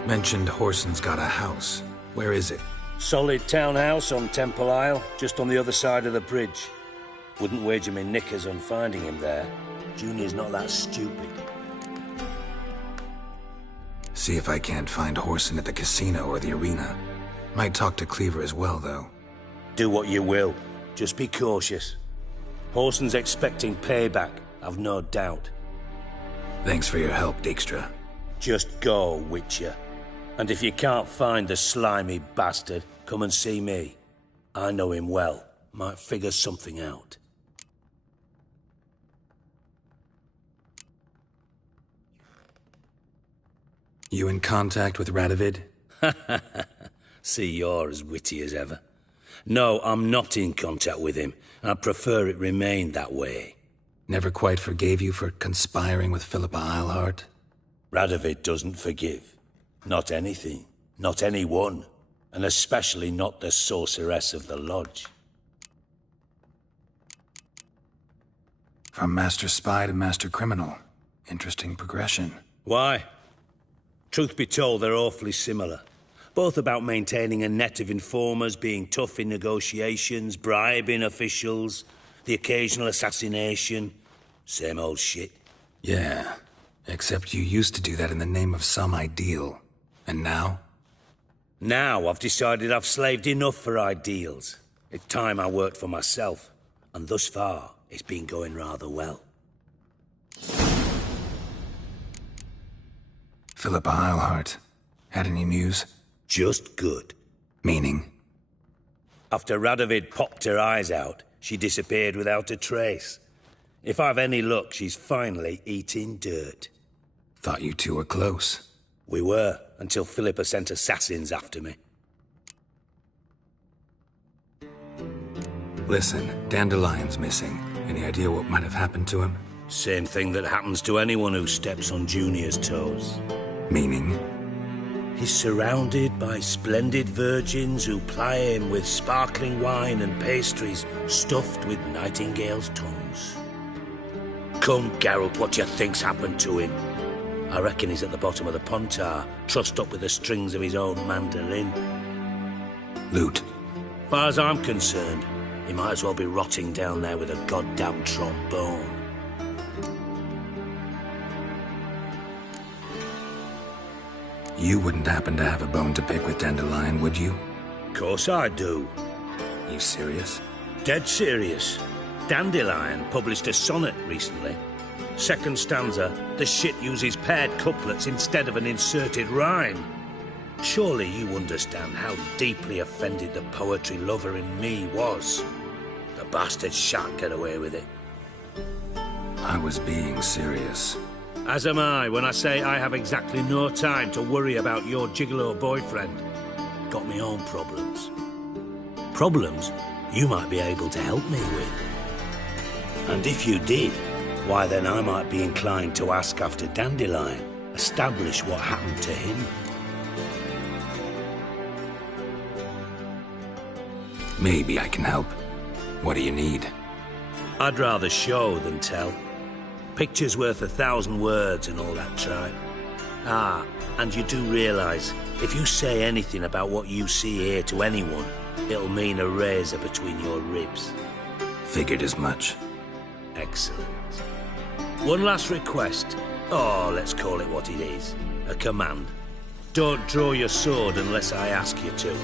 Mentioned Whoreson's got a house. Where is it? Solid townhouse on Temple Isle, just on the other side of the bridge. Wouldn't wager me knickers on finding him there. Junior's not that stupid. See if I can't find Whoreson at the casino or the arena. Might talk to Cleaver as well, though. Do what you will. Just be cautious. Whoreson's expecting payback, I've no doubt. Thanks for your help, Dijkstra. Just go, Witcher. And if you can't find the slimy bastard, come and see me. I know him well. Might figure something out. You in contact with Radovid? See, you're as witty as ever. No, I'm not in contact with him. I'd prefer it remained that way. Never quite forgave you for conspiring with Philippa Eilhart? Radovid doesn't forgive. Not anything. Not anyone. And especially not the sorceress of the Lodge. From Master Spy to Master Criminal. Interesting progression. Why? Truth be told, they're awfully similar. Both about maintaining a net of informers, being tough in negotiations, bribing officials, the occasional assassination. Same old shit. Yeah. Except you used to do that in the name of some ideal. And now? Now I've decided I've slaved enough for ideals. It's time I worked for myself. And thus far, it's been going rather well. Philippa Eilhart. Had any news? Just good. Meaning? After Radovid popped her eyes out, she disappeared without a trace. If I've any luck, she's finally eating dirt. Thought you two were close. We were, until Philippa sent assassins after me. Listen, Dandelion's missing. Any idea what might have happened to him? Same thing that happens to anyone who steps on Junior's toes. Meaning? He's surrounded by splendid virgins who ply him with sparkling wine and pastries stuffed with nightingales' tongues. Come, Geralt, what do you think's happened to him? I reckon he's at the bottom of the Pontar, trussed up with the strings of his own mandolin. Loot. Far as I'm concerned, he might as well be rotting down there with a goddamn trombone. You wouldn't happen to have a bone to pick with Dandelion, would you? Course I do. You serious? Dead serious. Dandelion published a sonnet recently. Second stanza, the shit uses paired couplets instead of an inserted rhyme. Surely you understand how deeply offended the poetry lover in me was. The bastard shan't get away with it. I was being serious. As am I when I say I have exactly no time to worry about your gigolo boyfriend. Got me own problems. Problems you might be able to help me with. And if you did, why then I might be inclined to ask after Dandelion, establish what happened to him. Maybe I can help. What do you need? I'd rather show than tell. Picture's worth 1,000 words and all that tripe. Ah, and you do realise, if you say anything about what you see here to anyone, it'll mean a razor between your ribs. Figured as much. Excellent. One last request. Oh, let's call it what it is. A command. Don't draw your sword unless I ask you to.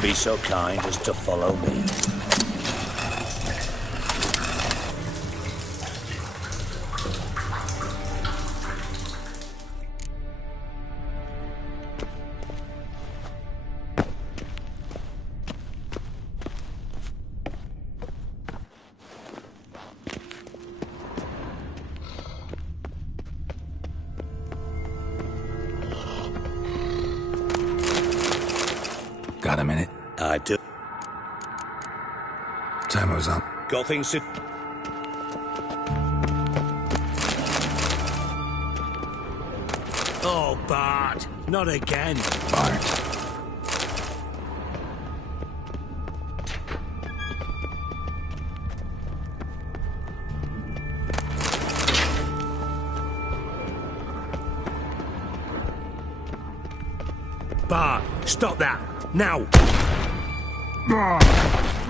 Be so kind as to follow me. Got a minute? I do. Timer's up. Got things to... Oh, Bart! Not again! Bart. Bart, stop that! Now!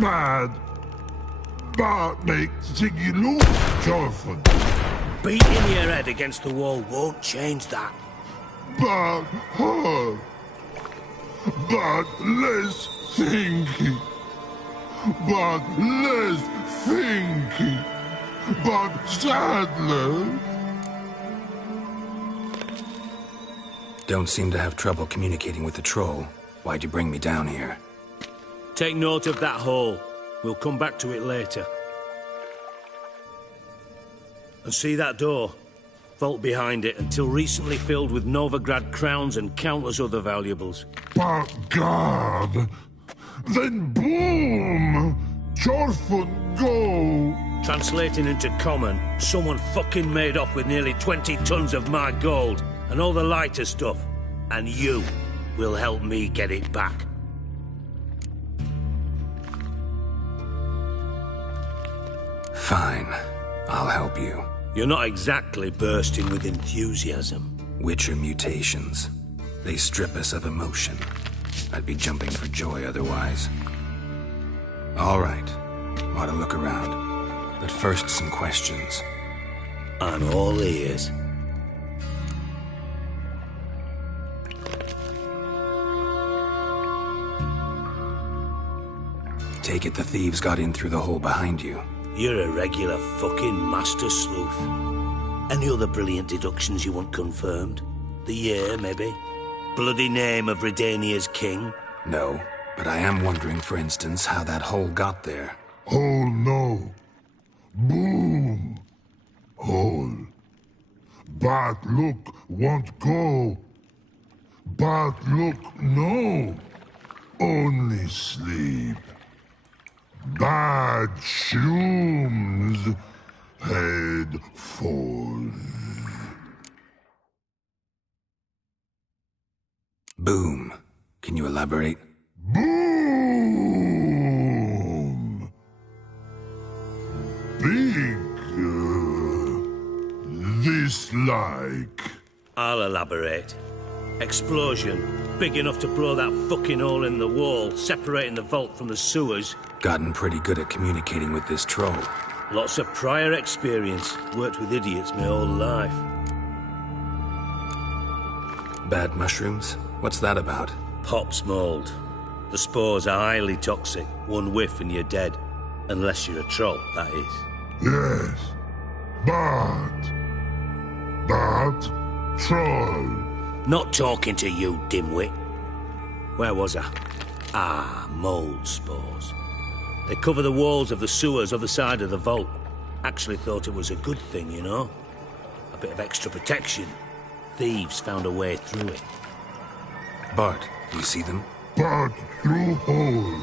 Bad. Bart makes you look joyful. Beating your head against the wall won't change that. But hard. But less thinking. But less thinking. But sadler. Don't seem to have trouble communicating with the troll. Why'd you bring me down here? Take note of that hole. We'll come back to it later. And see that door? Vault behind it, until recently filled with Novigrad crowns and countless other valuables. But God! Then boom! Jorfun go! Translating into common, someone fucking made off with nearly 20 tons of my gold, and all the lighter stuff. And you will help me get it back. Fine. I'll help you. You're not exactly bursting with enthusiasm. Witcher mutations. They strip us of emotion. I'd be jumping for joy otherwise. All right. Ought to look around. But first, some questions. I'm all ears. Take it the thieves got in through the hole behind you. You're a regular fucking master sleuth. Any other brilliant deductions you want confirmed? The year, maybe? Bloody name of Redania's king? No, but I am wondering, for instance, how that hole got there. Hole no. Boom. Hole. Bad look won't go. Bad look no. Only sleep. Bad shrooms. Head falls. Boom. Can you elaborate? Boom! Big, dislike. I'll elaborate. Explosion. Big enough to blow that fucking hole in the wall, separating the vault from the sewers. Gotten pretty good at communicating with this troll. Lots of prior experience. Worked with idiots my whole life. Bad mushrooms? What's that about? Pops mold. The spores are highly toxic. One whiff and you're dead. Unless you're a troll, that is. Yes. Bad. Bad troll. Not talking to you, dimwit. Where was I? Ah, mold spores. They cover the walls of the sewers other side of the vault. Actually thought it was a good thing, you know? A bit of extra protection. Thieves found a way through it. Bart, you see them? Bad through hole.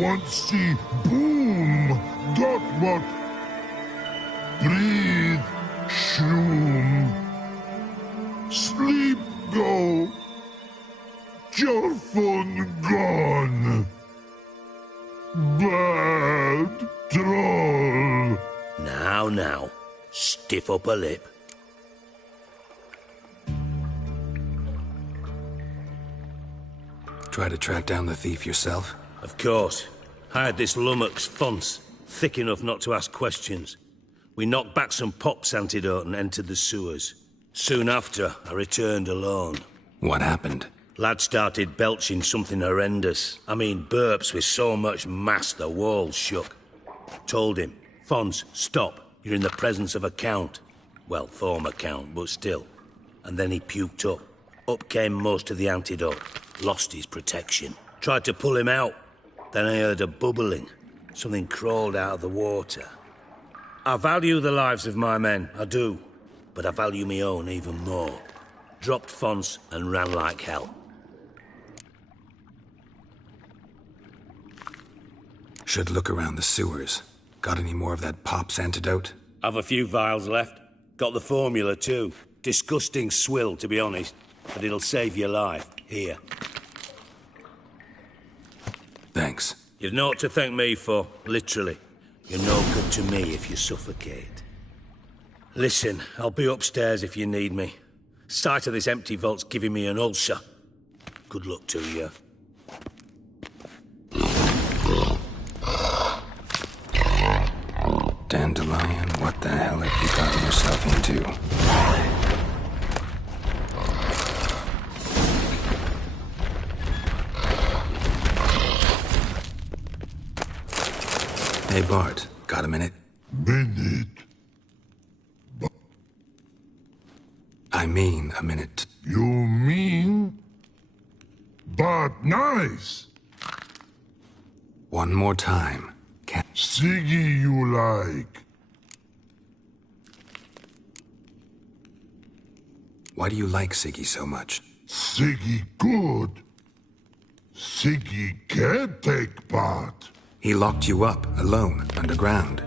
Want see boom. Got what? Breathe. Shroom. Sleep go. Your phone gone. Bad troll. Now. Stiff upper lip. Try to track down the thief yourself? Of course. Hired this lummox Fonce, thick enough not to ask questions. We knocked back some Pop's antidote and entered the sewers. Soon after, I returned alone. What happened? Lad started belching something horrendous. I mean, burps with so much mass the walls shook. Told him, Fonce, stop. You're in the presence of a count. Well, former count, but still. And then he puked up. Up came most of the antidote. Lost his protection. Tried to pull him out. Then I heard a bubbling. Something crawled out of the water. I value the lives of my men, I do. But I value my own even more. Dropped Fonce and ran like hell. Should look around the sewers. Got any more of that Pop's antidote? I've a few vials left. Got the formula too. Disgusting swill, to be honest. But it'll save your life. Here. Thanks. You've naught to thank me for, literally. You're no good to me if you suffocate. Listen, I'll be upstairs if you need me. Sight of this empty vault's giving me an ulcer. Good luck to you. Dandelion, what the hell have you gotten yourself into? Hey, Bart, got a minute? Minute? I mean a minute. You mean? But nice. One more time. Siggy you like. Why do you like Siggy so much? Siggy good. Siggy can't take part. He locked you up, alone, underground.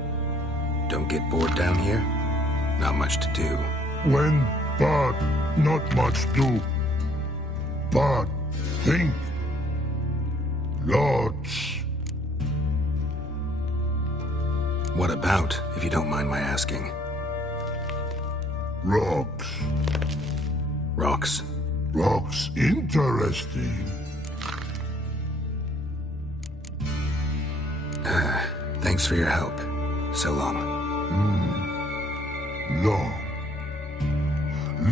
Don't get bored down here? Not much to do. When but not much do. But think. Lots. What about, if you don't mind my asking? Rocks. Rocks? Rocks interesting. Thanks for your help. So long. Long.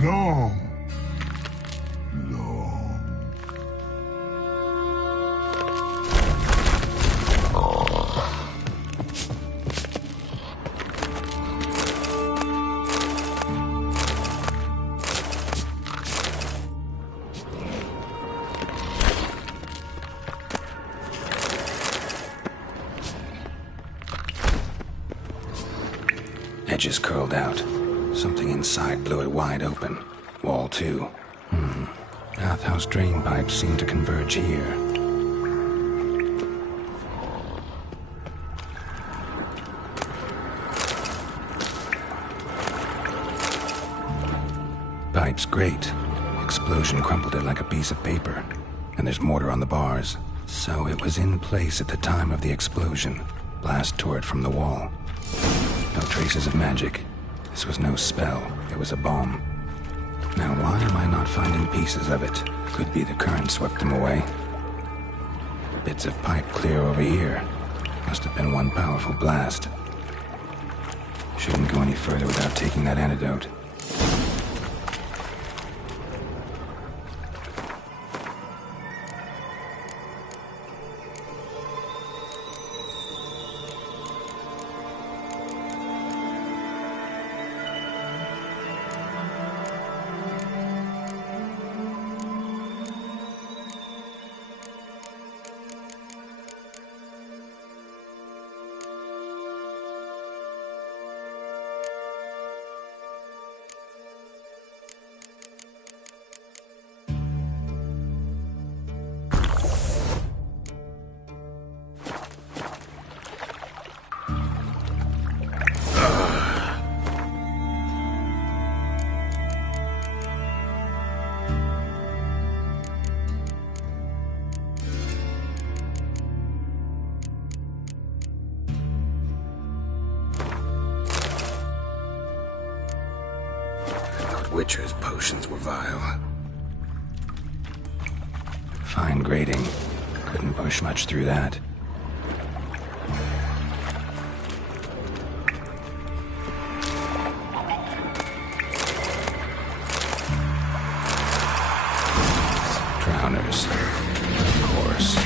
Long. Edges curled out. Something inside blew it wide open. Wall too. Bathhouse drain pipes seem to converge here. Pipe's great. Explosion crumpled it like a piece of paper. And there's mortar on the bars. So it was in place at the time of the explosion. Blast tore it from the wall. No traces of magic. This was no spell. It was a bomb. Now why am I not finding pieces of it? Could be the current swept them away. Bits of pipe clear over here. Must have been one powerful blast. Shouldn't go any further without taking that antidote. Witcher's potions were vile. Fine grading. Couldn't push much through that. Drowners. Of course.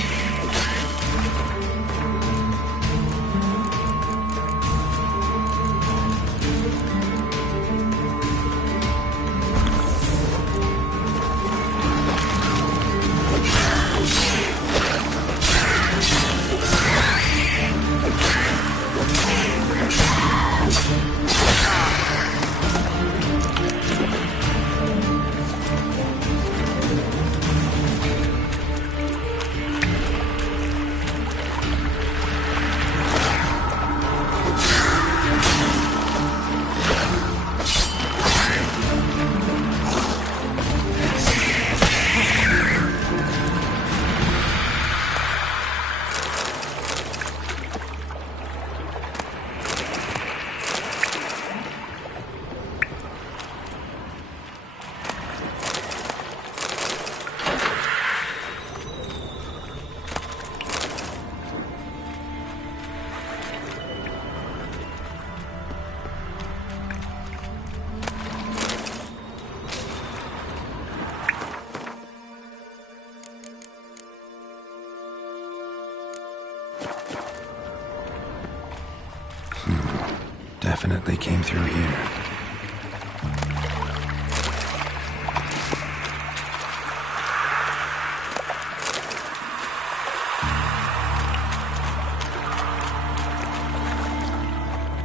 Definitely came through here.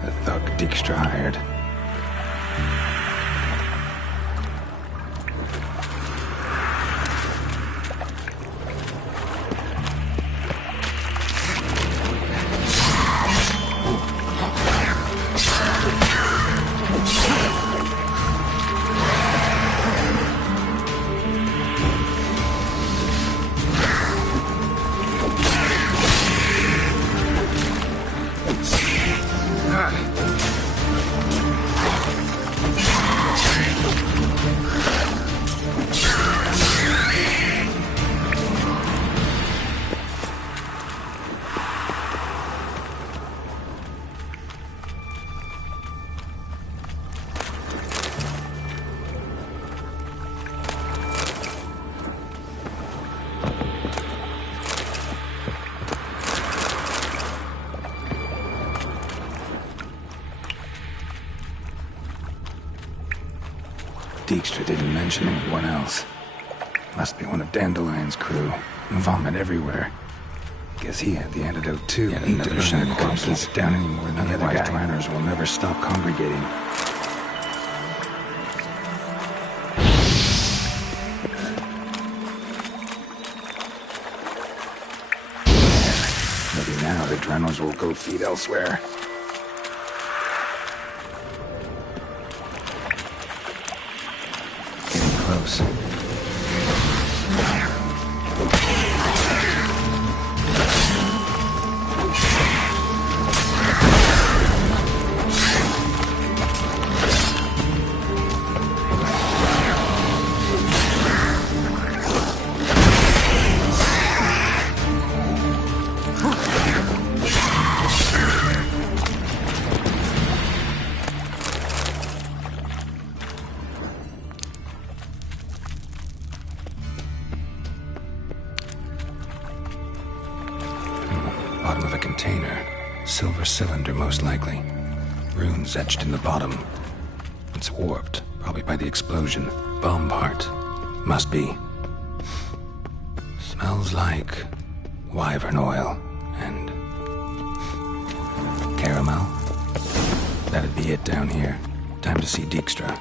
The thug Dijkstra hired. Master didn't mention anyone else. Must be one of Dandelion's crew. Vomit everywhere. Guess he had the antidote too. Yet another shiny corpses down any more than the other guy. Planners will never stop congregating. Maybe now the Drenors will go feed elsewhere. Getting close. Bottom of a container. Silver cylinder, most likely. Runes etched in the bottom. It's warped, probably by the explosion. Bomb part. Must be. Smells like wyvern oil and caramel. That'd be it down here. Time to see Dijkstra.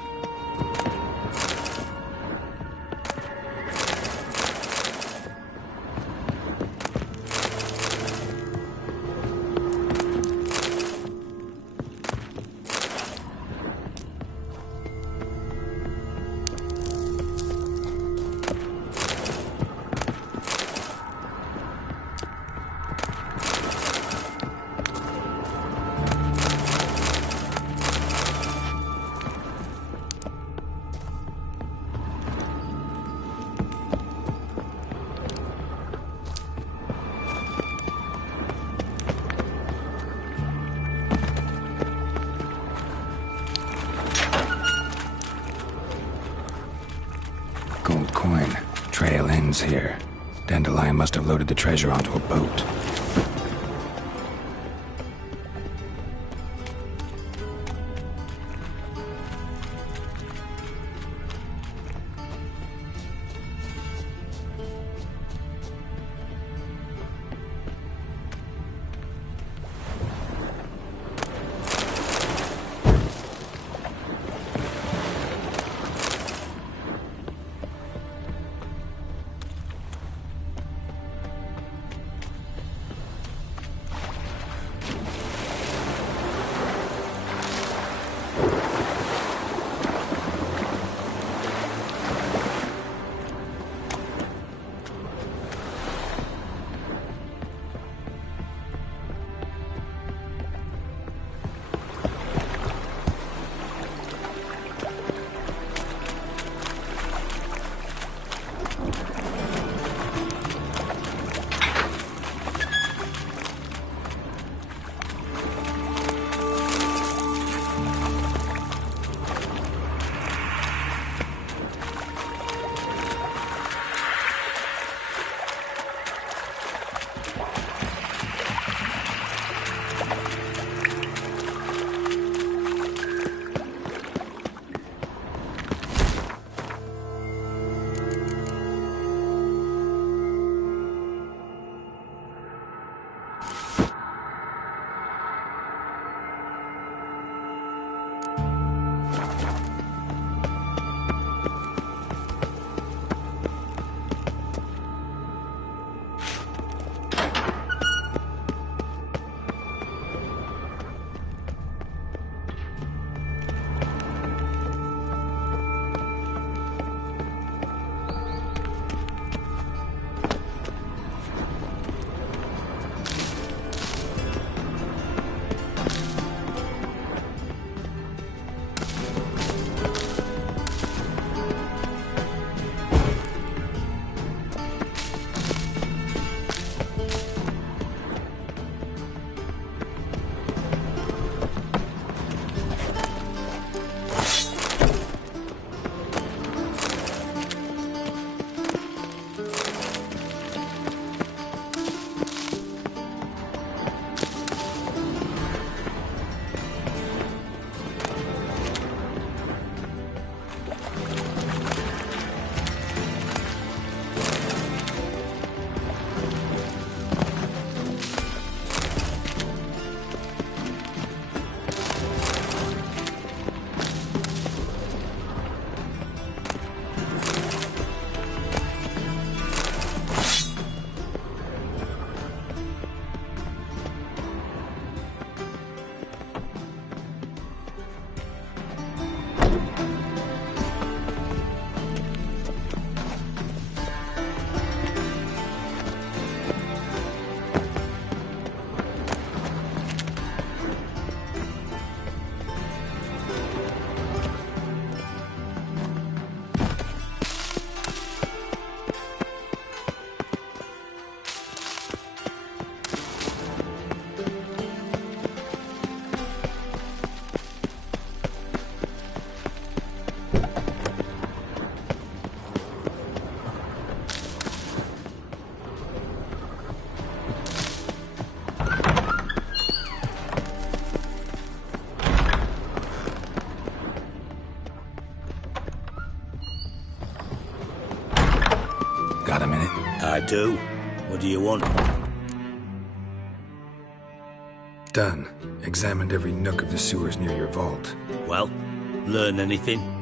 Gold coin. Trail ends here. Dandelion must have loaded the treasure onto a boat. Got a minute? I do. What do you want? Done. Examined every nook of the sewers near your vault. Well, learn anything?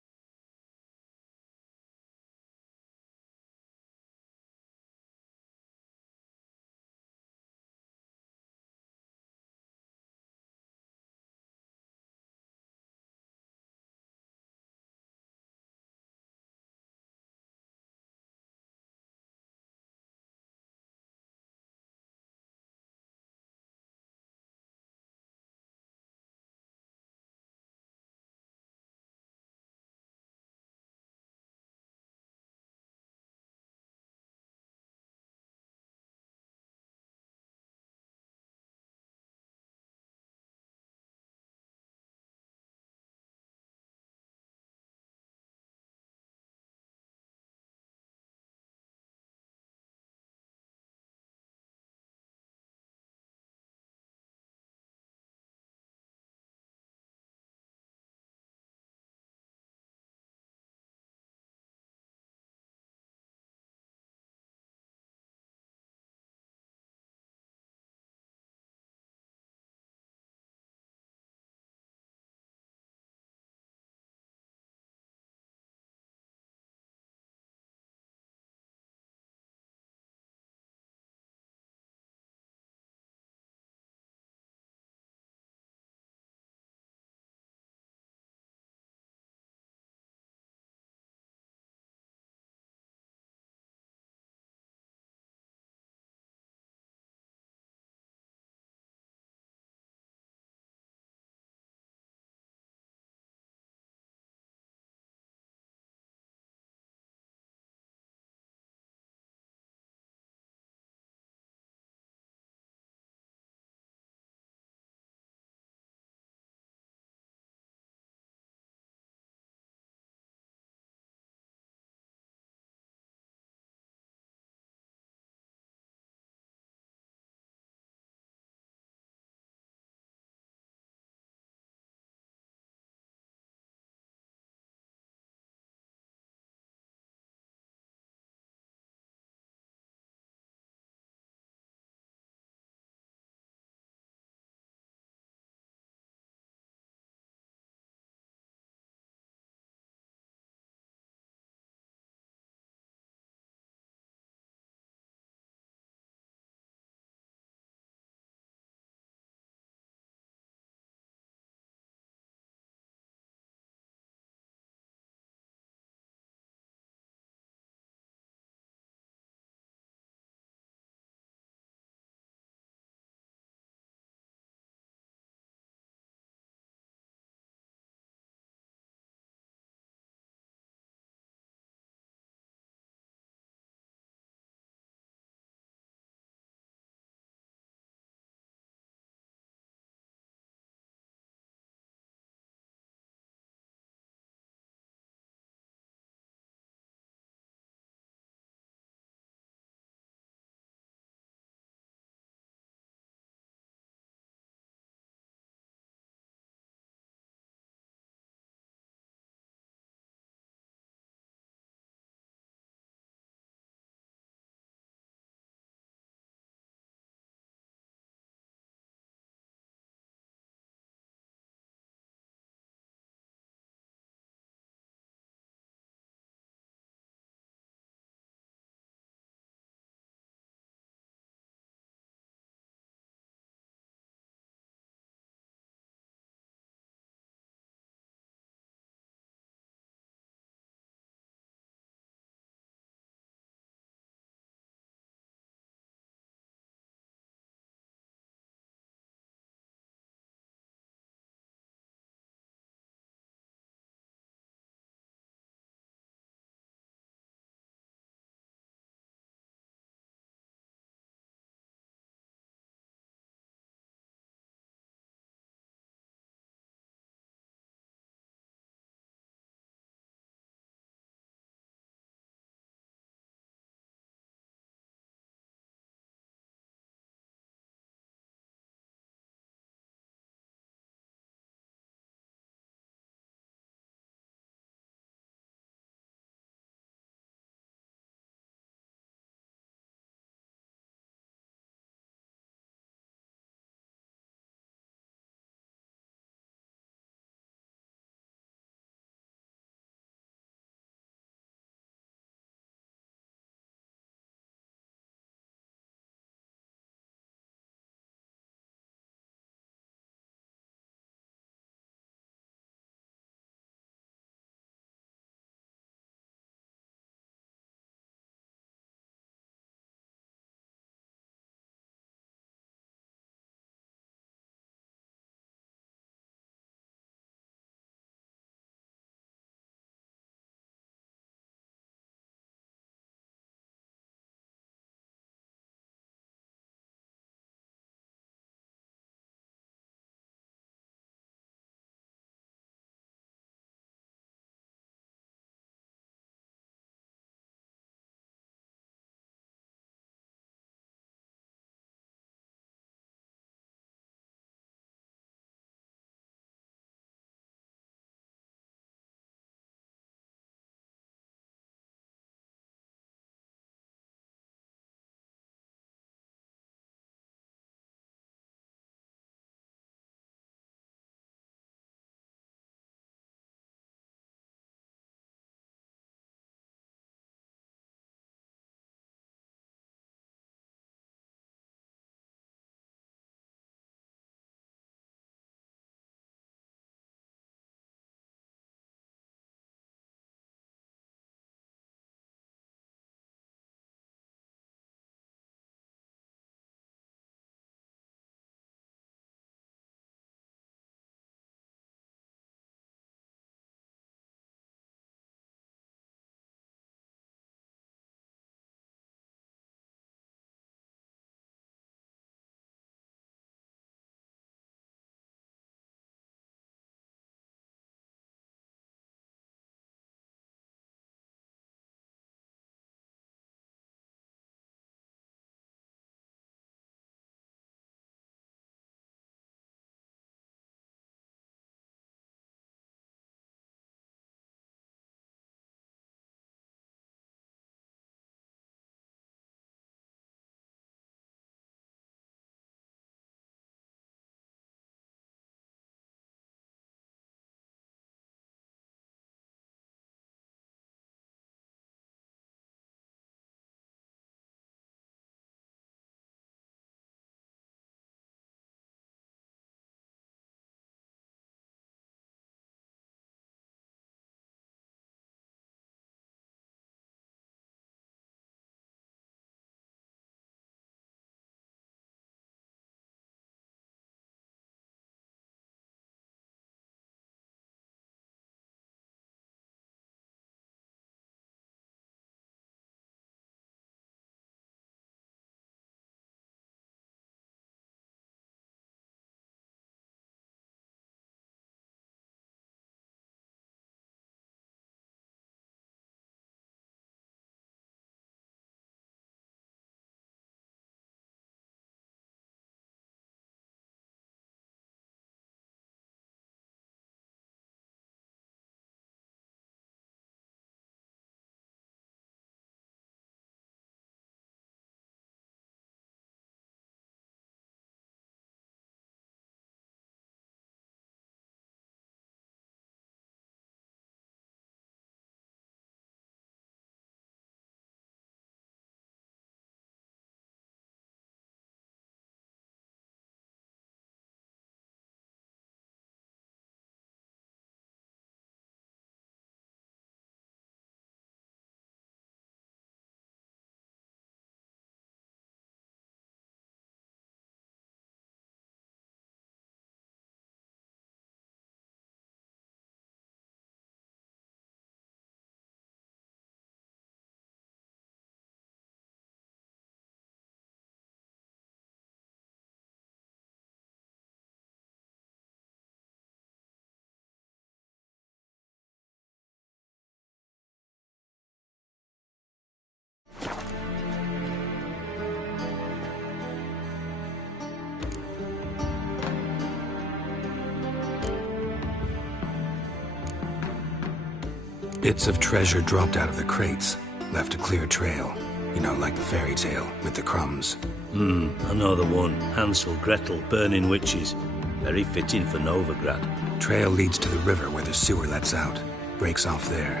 Bits of treasure dropped out of the crates, left a clear trail. You know, like the fairy tale with the crumbs. I know the one. Hansel, Gretel, burning witches. Very fitting for Novigrad. Trail leads to the river where the sewer lets out. Breaks off there.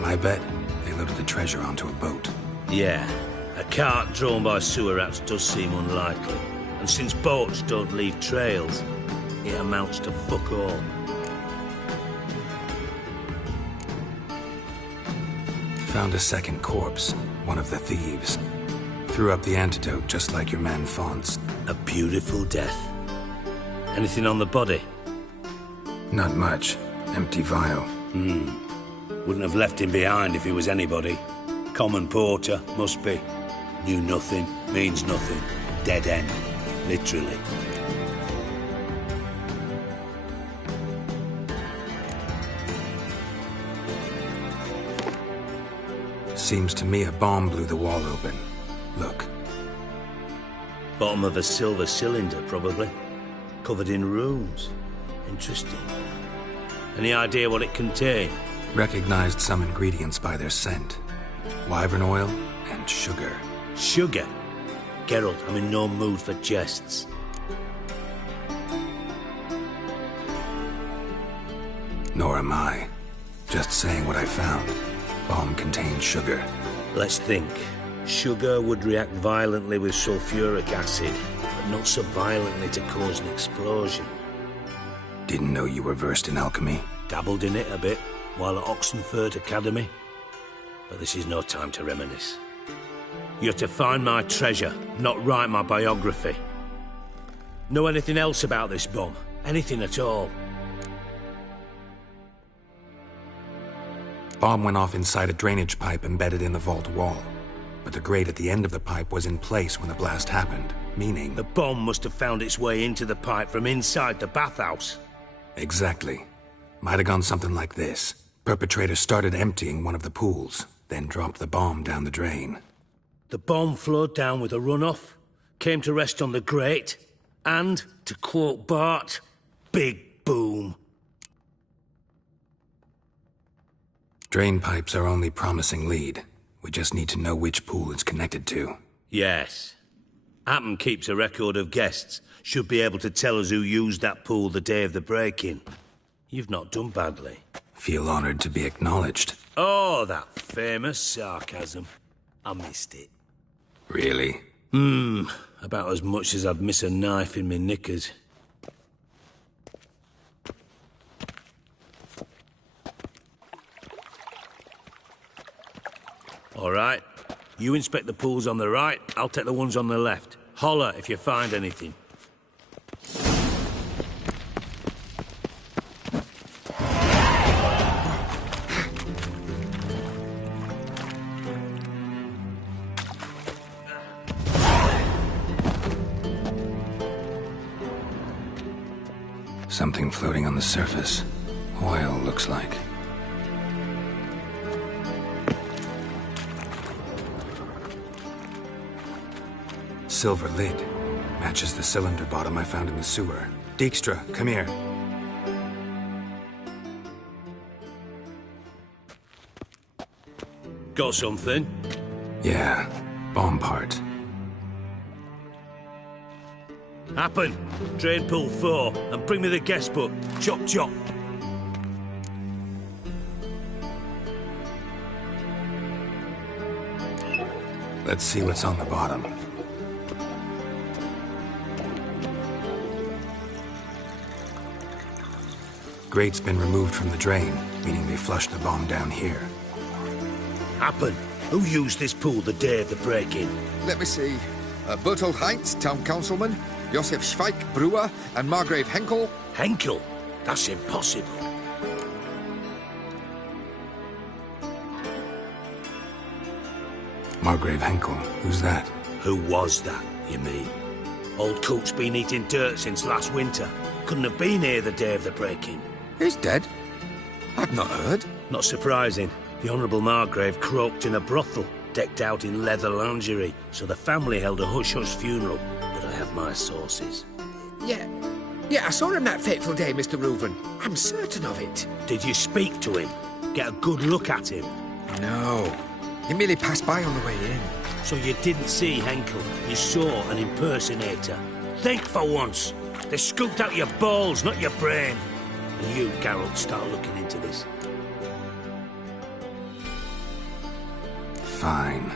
My bet, they loaded the treasure onto a boat. Yeah, a cart drawn by sewer rats does seem unlikely. And since boats don't leave trails, it amounts to fuck all. Found a second corpse, one of the thieves. Threw up the antidote just like your man Fonz. A beautiful death. Anything on the body? Not much. Empty vial. Wouldn't have left him behind if he was anybody. Common porter, must be. Knew nothing, means nothing. Dead end. Literally. Seems to me a bomb blew the wall open. Look. Bottom of a silver cylinder, probably. Covered in runes. Interesting. Any idea what it contained? Recognized some ingredients by their scent. Wyvern oil and sugar. Sugar? Geralt, I'm in no mood for jests. Nor am I. Just saying what I found. Bomb contained sugar. Let's think. Sugar would react violently with sulfuric acid, but not so violently to cause an explosion. Didn't know you were versed in alchemy. Dabbled in it a bit while at Oxenford Academy. But this is no time to reminisce. You're to find my treasure, not write my biography. Know anything else about this bomb? Anything at all? Bomb went off inside a drainage pipe embedded in the vault wall. But the grate at the end of the pipe was in place when the blast happened, meaning... The bomb must have found its way into the pipe from inside the bathhouse. Exactly. Might have gone something like this. Perpetrator started emptying one of the pools, then dropped the bomb down the drain. The bomb flowed down with a runoff, came to rest on the grate, and, to quote Bart, big boom. Drain pipes are only promising lead. We just need to know which pool it's connected to. Yes. Appen keeps a record of guests. Should be able to tell us who used that pool the day of the break-in. You've not done badly. Feel honored to be acknowledged. Oh, that famous sarcasm. I missed it. Really? About as much as I'd miss a knife in my knickers. All right. You inspect the pools on the right, I'll take the ones on the left. Holler if you find anything. Something floating on the surface. Oil, looks like. Silver lid. Matches the cylinder bottom I found in the sewer. Dijkstra, come here. Got something? Yeah, bomb part. Happen. Drain pool 4, and bring me the guest book. Chop chop. Let's see what's on the bottom. Grate's been removed from the drain, meaning they flushed the bomb down here. Happen. Who used this pool the day of the break-in? Let me see. Bertold Heinz, town councilman, Josef Schweik, brewer, and Margrave Henkel. Henkel? That's impossible. Margrave Henkel, who's that? Who was that, you mean? Old Coot's been eating dirt since last winter. Couldn't have been here the day of the break-in. He's dead? I've not heard. Not surprising. The Honourable Margrave croaked in a brothel, decked out in leather lingerie, so the family held a hush-hush funeral, but I have my sources. Yeah, I saw him that fateful day, Mr. Reuven. I'm certain of it. Did you speak to him? Get a good look at him. No. You merely passed by on the way in. So you didn't see Henkel. You saw an impersonator. Think for once. They scooped out your balls, not your brain. And you, Geralt, start looking into this. Fine.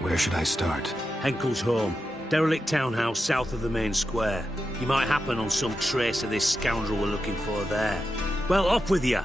Where should I start? Henkel's home. Derelict townhouse south of the main square. You might happen on some trace of this scoundrel we're looking for there. Well, off with you.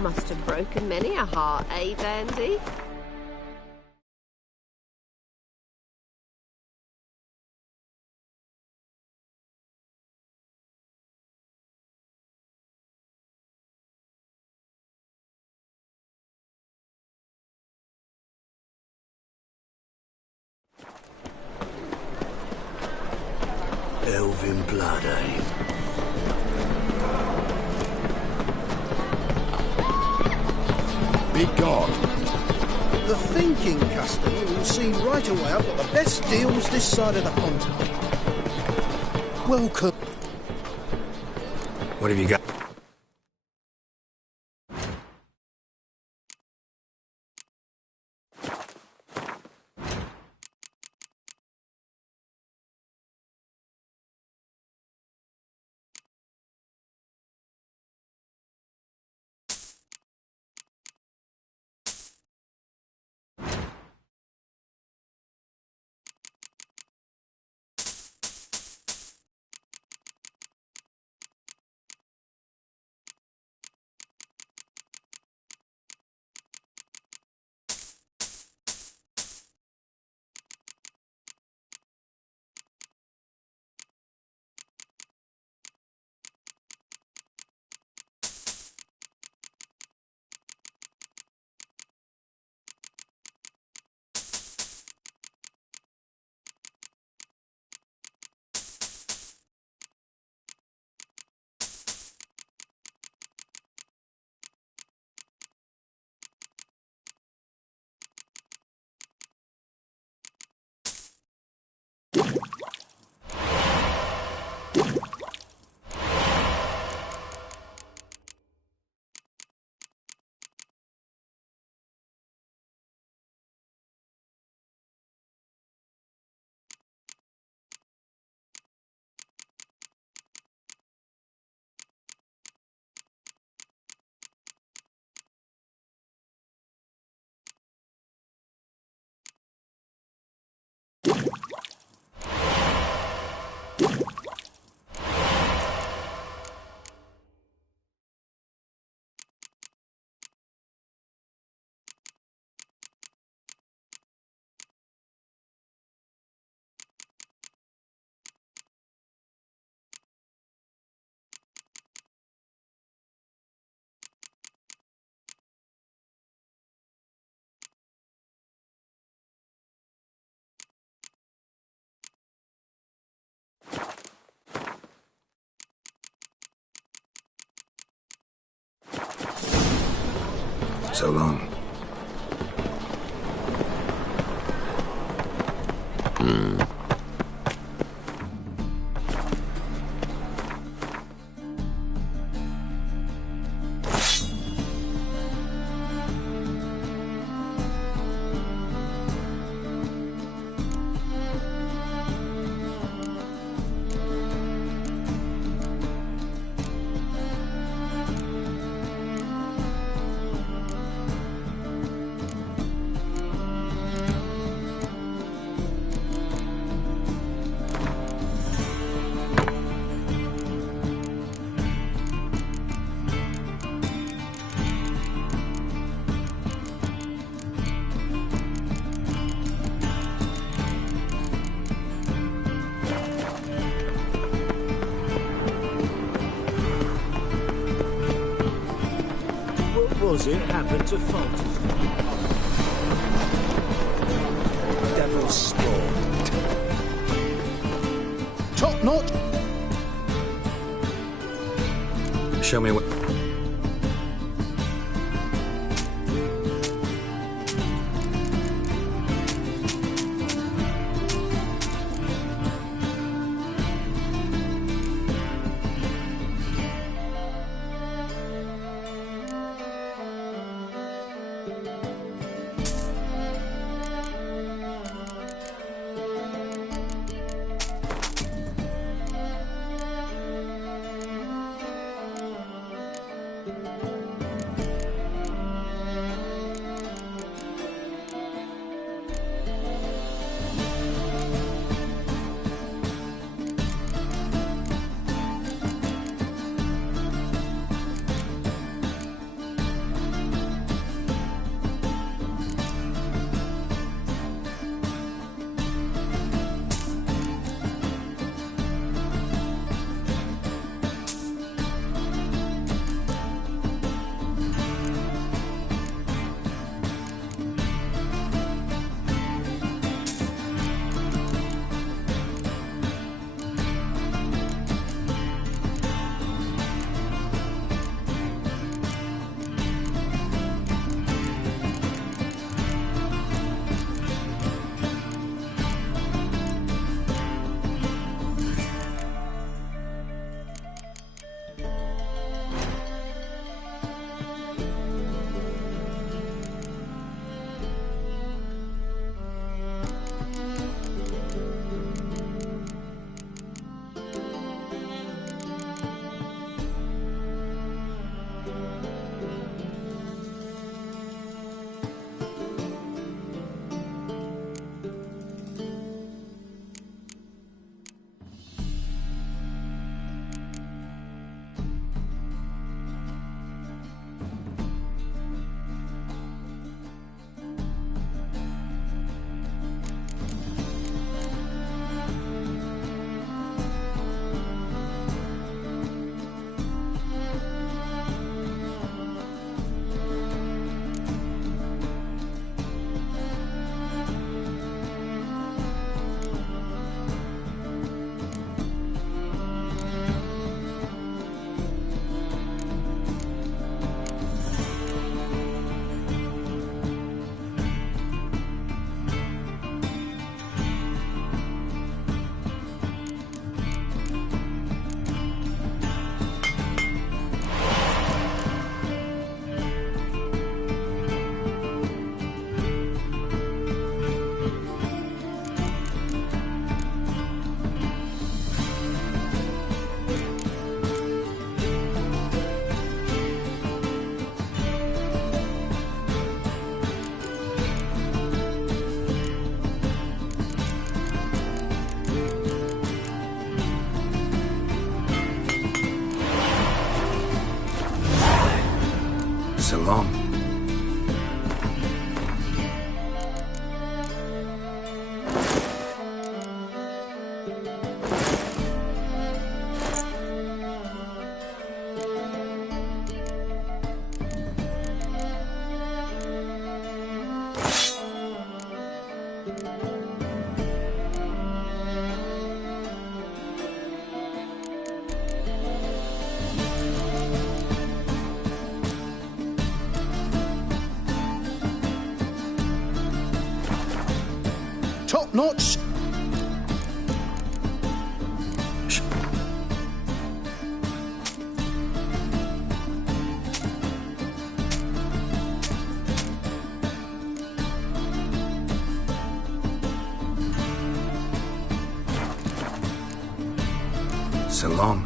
Must have broken many a heart, eh, Bandy? Elven blood, eh? Be gone. The thinking customer will see right away I've got the best deals this side of the pond. Welcome. What have you got? So long. Was it happened to fault? Devil's spawn. Top knot. Show me what... So long. not... So long.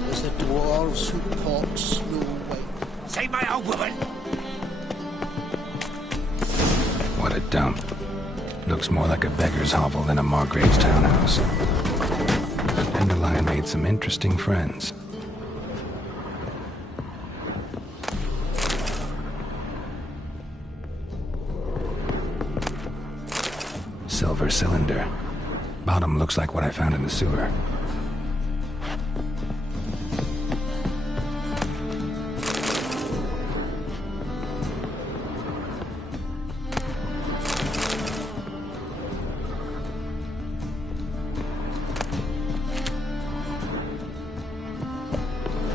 There's the dwarves who pot slow way. Say my old woman! What a dump. Looks more like a beggar's hovel than a Margrave's townhouse. Dandelion made some interesting friends. Silver cylinder. Bottom looks like what I found in the sewer.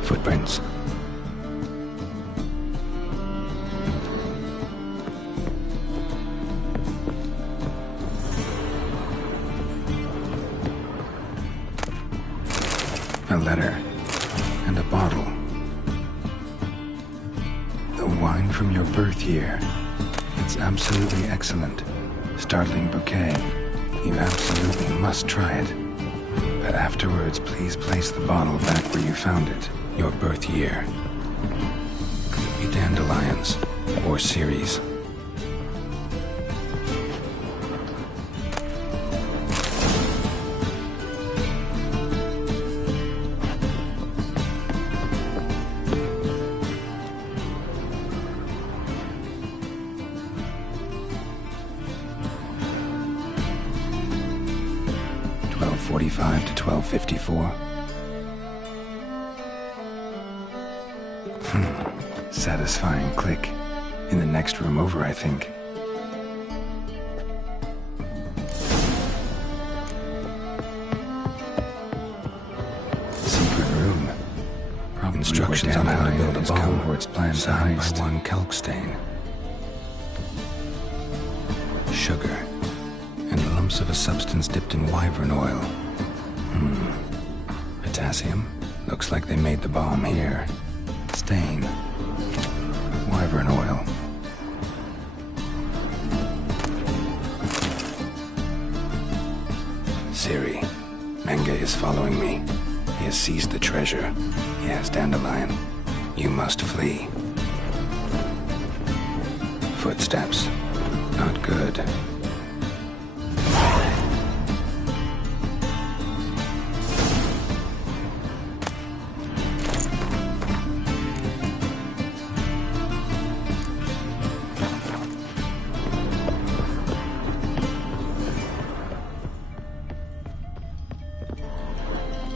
Footprints. A letter and a bottle. The wine from your birth year. It's absolutely excellent. Startling bouquet. You absolutely must try it. But afterwards, please place the bottle back where you found it. Your birth year. Could it be dandelions? Or Ceres? .45 to 12:54. Satisfying click. In the next room over, I think. Secret room. Probably instructions on how to build a bomb or its plan signed by one calc stain. Sugar. And lumps of a substance dipped in wyvern oil. Potassium. Looks like they made the bomb here. Stain. Wyvern oil. Siri, Menge is following me. He has seized the treasure. He has Dandelion. You must flee. Footsteps. Not good.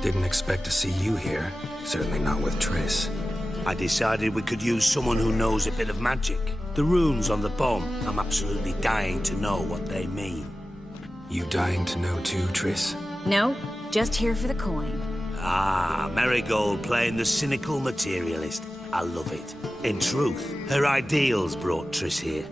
Didn't expect to see you here. Certainly not with Triss. I decided we could use someone who knows a bit of magic. The runes on the bomb, I'm absolutely dying to know what they mean. You dying to know too, Triss? No, just here for the coin. Ah, Marigold playing the cynical materialist. I love it. In truth, her ideals brought Triss here.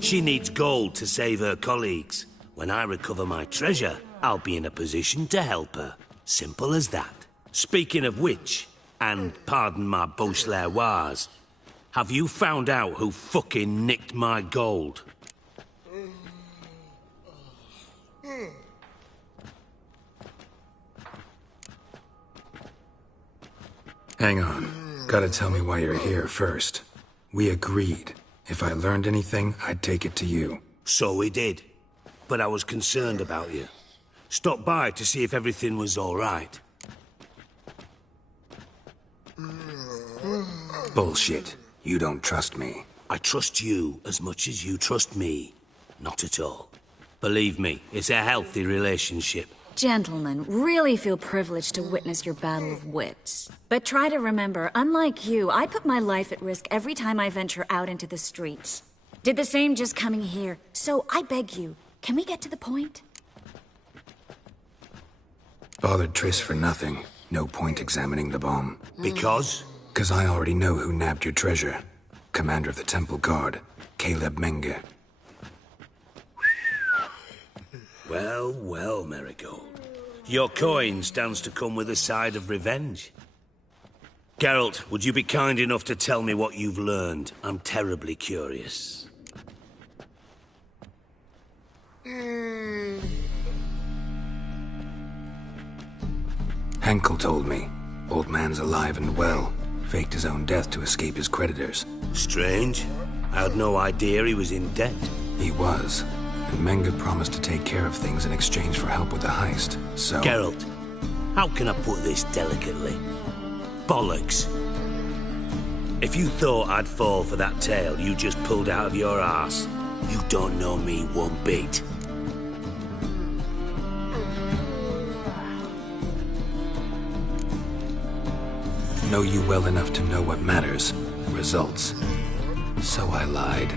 She needs gold to save her colleagues. When I recover my treasure, I'll be in a position to help her. Simple as that. Speaking of which, and pardon my Beauclervois, have you found out who fucking nicked my gold? Hang on. Gotta tell me why you're here first. We agreed. If I learned anything, I'd take it to you. So we did. But I was concerned about you. Stopped by to see if everything was all right. Bullshit. You don't trust me. I trust you as much as you trust me. Not at all. Believe me, it's a healthy relationship. Gentlemen, really feel privileged to witness your battle of wits. But try to remember, unlike you, I put my life at risk every time I venture out into the streets. Did the same just coming here. So I beg you, can we get to the point? Bothered Triss for nothing. No point examining the bomb. Because? Because I already know who nabbed your treasure. Commander of the Temple Guard, Caleb Menge. Well, well, Marigold. Your coin stands to come with a side of revenge. Geralt, would you be kind enough to tell me what you've learned? I'm terribly curious. Henkel told me. Old man's alive and well. Faked his own death to escape his creditors. Strange. I had no idea he was in debt. He was. And Menge promised to take care of things in exchange for help with the heist, so... Geralt, how can I put this delicately? Bollocks. If you thought I'd fall for that tale you just pulled out of your arse, you don't know me one bit. Know you well enough to know what matters. Results. So I lied.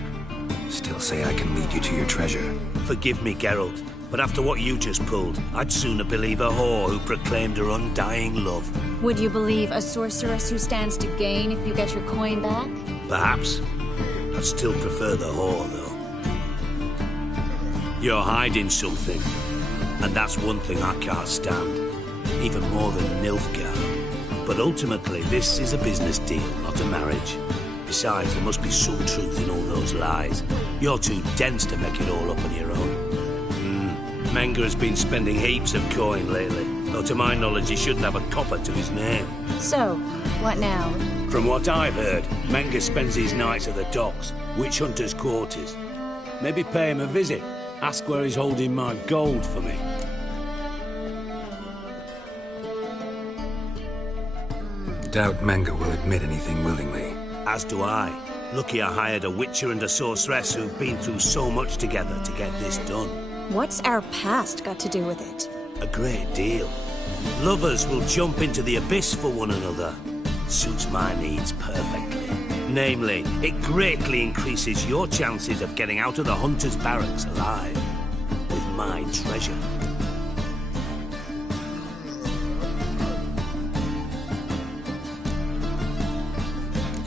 Still say I can lead you to your treasure. Forgive me, Geralt, but after what you just pulled, I'd sooner believe a whore who proclaimed her undying love. Would you believe a sorceress who stands to gain if you get your coin back? Perhaps. I'd still prefer the whore, though. You're hiding something, and that's one thing I can't stand. Even more than Nilfgaard. But ultimately, this is a business deal, not a marriage. Besides, there must be some truth in all those lies. You're too dense to make it all up on your own. Menge has been spending heaps of coin lately, though to my knowledge he shouldn't have a copper to his name. So, what now? From what I've heard, Menge spends his nights at the docks, witch hunters' quarters. Maybe pay him a visit. Ask where he's holding my gold for me. Doubt Menge will admit anything willingly. As do I. Lucky I hired a witcher and a sorceress who've been through so much together to get this done. What's our past got to do with it? A great deal. Lovers will jump into the abyss for one another. Suits my needs perfectly. Namely, it greatly increases your chances of getting out of the hunter's barracks alive. With my treasure.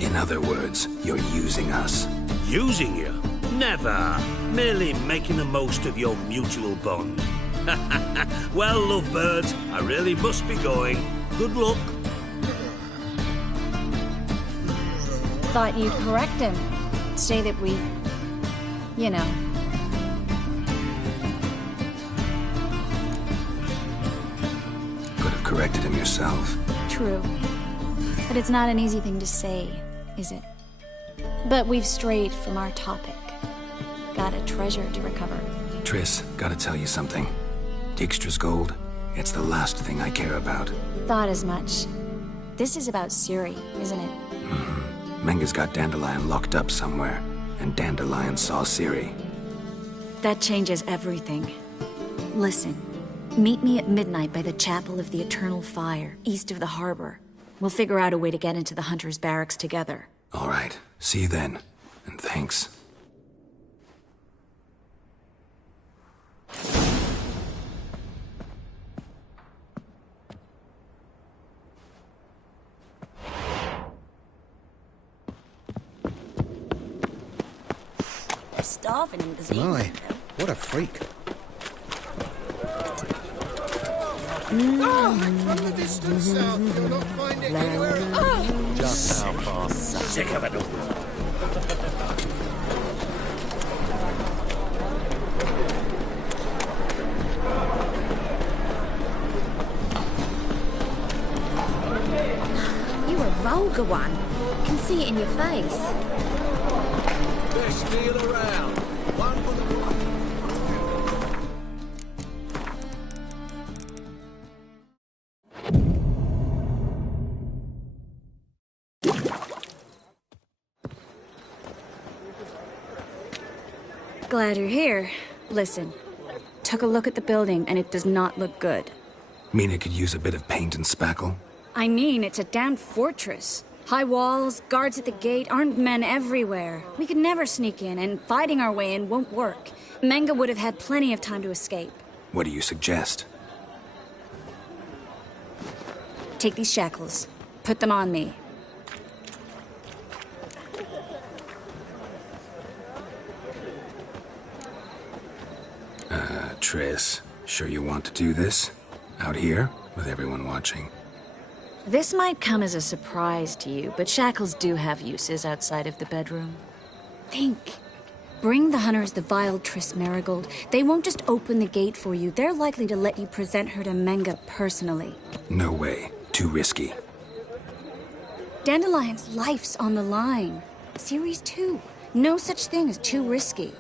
In other words, you're using us. Using you? Never. Merely making the most of your mutual bond. Well, lovebirds, I really must be going. Good luck. Thought you'd correct him. Say that we... you know. Could have corrected him yourself. True. But it's not an easy thing to say, is it? But we've strayed from our topic. Got a treasure to recover. Triss, gotta tell you something. Dijkstra's gold, it's the last thing I care about. Thought as much. This is about Ciri, isn't it? Menge's got Dandelion locked up somewhere, and Dandelion saw Ciri. That changes everything. Listen, meet me at midnight by the Chapel of the Eternal Fire, east of the harbor. We'll figure out a way to get into the Hunter's barracks together. All right. See you then. And thanks. They're starving in the zoo. My, what a freak. From the distant south, you'll not find it anywhere else. Just how far? Sick of it all. You a vulgar one. Can see it in your face. Best deal around. One for the one. Glad you're here. Listen, took a look at the building, and it does not look good. Mean it could use a bit of paint and spackle? I mean, it's a damn fortress. High walls, guards at the gate, armed men everywhere. We could never sneak in, and fighting our way in won't work. Menga would have had plenty of time to escape. What do you suggest? Take these shackles. Put them on me. Triss, sure you want to do this? Out here, with everyone watching? This might come as a surprise to you, but shackles do have uses outside of the bedroom. Think. Bring the hunters the vile Triss Marigold. They won't just open the gate for you. They're likely to let you present her to Menga personally. No way. Too risky. Dandelion's life's on the line. Series 2. No such thing as too risky.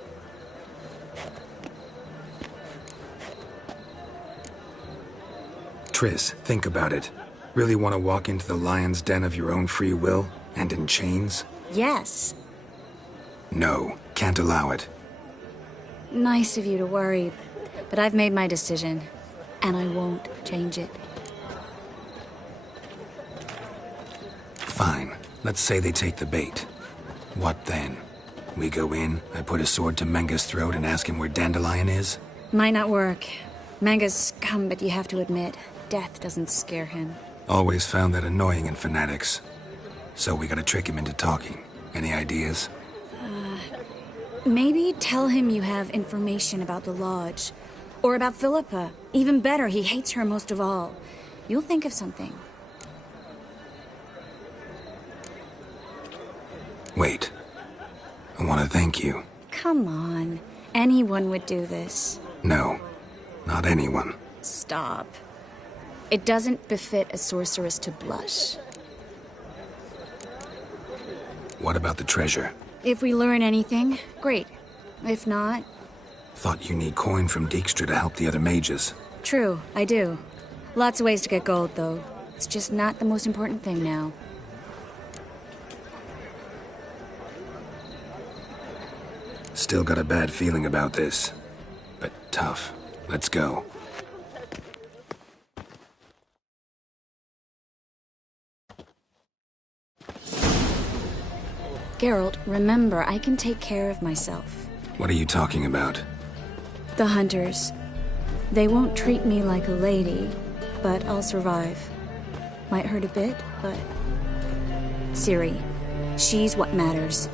Triss, think about it. Really want to walk into the lion's den of your own free will, and in chains? Yes. No, can't allow it. Nice of you to worry, but I've made my decision, and I won't change it. Fine. Let's say they take the bait. What then? We go in, I put a sword to Menga's throat and ask him where Dandelion is? Might not work. Menga's scum, but you have to admit, death doesn't scare him. Always found that annoying in fanatics. So we gotta trick him into talking. Any ideas? Maybe tell him you have information about the Lodge. Or about Philippa. Even better, he hates her most of all. You'll think of something. Wait. I want to thank you. Come on. Anyone would do this. No. Not anyone. Stop. It doesn't befit a sorceress to blush. What about the treasure? If we learn anything, great. If not... Thought you need coin from Dijkstra to help the other mages. True, I do. Lots of ways to get gold, though. It's just not the most important thing now. Still got a bad feeling about this. But tough. Let's go. Geralt, remember, I can take care of myself. What are you talking about? The hunters. They won't treat me like a lady, but I'll survive. Might hurt a bit, but... Ciri, she's what matters.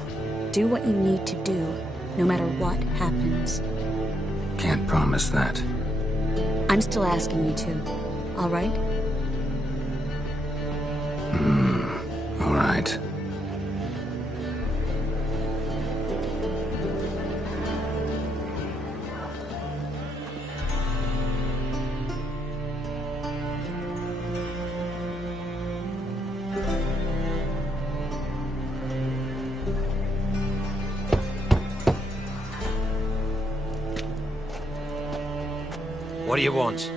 Do what you need to do, no matter what happens. Can't promise that. I'm still asking you to, all right? All right. What do you want?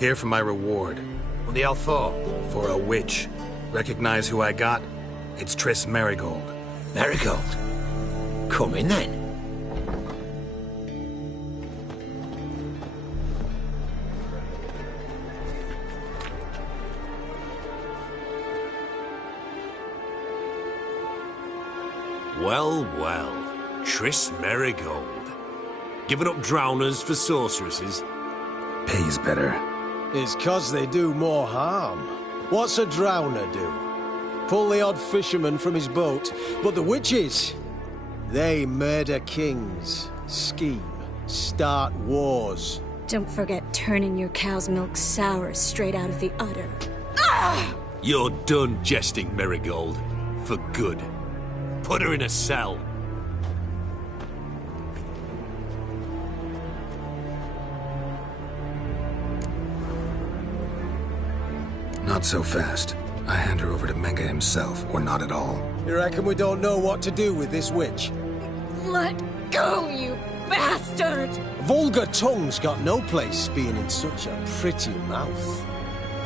Here for my reward. What the hell for? For a witch. Recognize who I got? It's Triss Marigold. Marigold? Come in then. Well, well. Triss Marigold. Giving up drowners for sorceresses? Pays better. It's 'cause they do more harm. What's a drowner do? Pull the odd fisherman from his boat. But the witches, they murder kings, scheme, start wars. Don't forget turning your cow's milk sour straight out of the udder. You're done jesting, Marigold. For good. Put her in a cell. Not so fast. I hand her over to Menga himself, or not at all. You reckon we don't know what to do with this witch? Let go, you bastard! Vulgar tongue's got no place being in such a pretty mouth.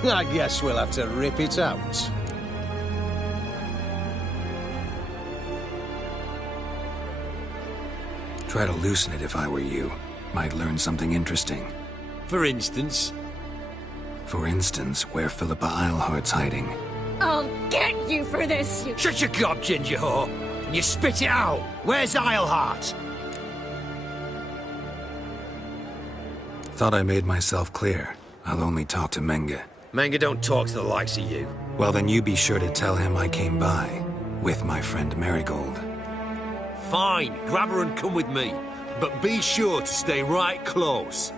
I guess we'll have to rip it out. Try to loosen it if I were you. might learn something interesting. For instance? For instance, where Philippa Eilhart's hiding. I'll get you for this, you... Shut your gob, ginger whore! And you spit it out! Where's Eilhart? Thought I made myself clear. I'll only talk to Menge. Menge don't talk to the likes of you. Well, then you be sure to tell him I came by. With my friend Marigold. Fine, grab her and come with me. But be sure to stay right close.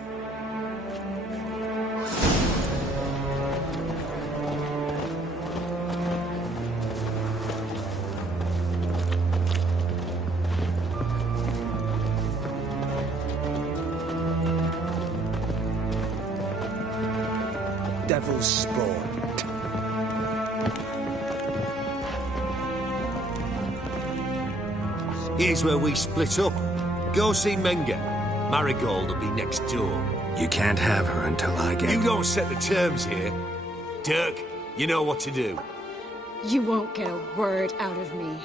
Devil's spawn. Here's where we split up. Go see Menge. Marigold will be next door. You can't have her until I get... You don't set the terms here. Dirk, you know what to do. You won't get a word out of me.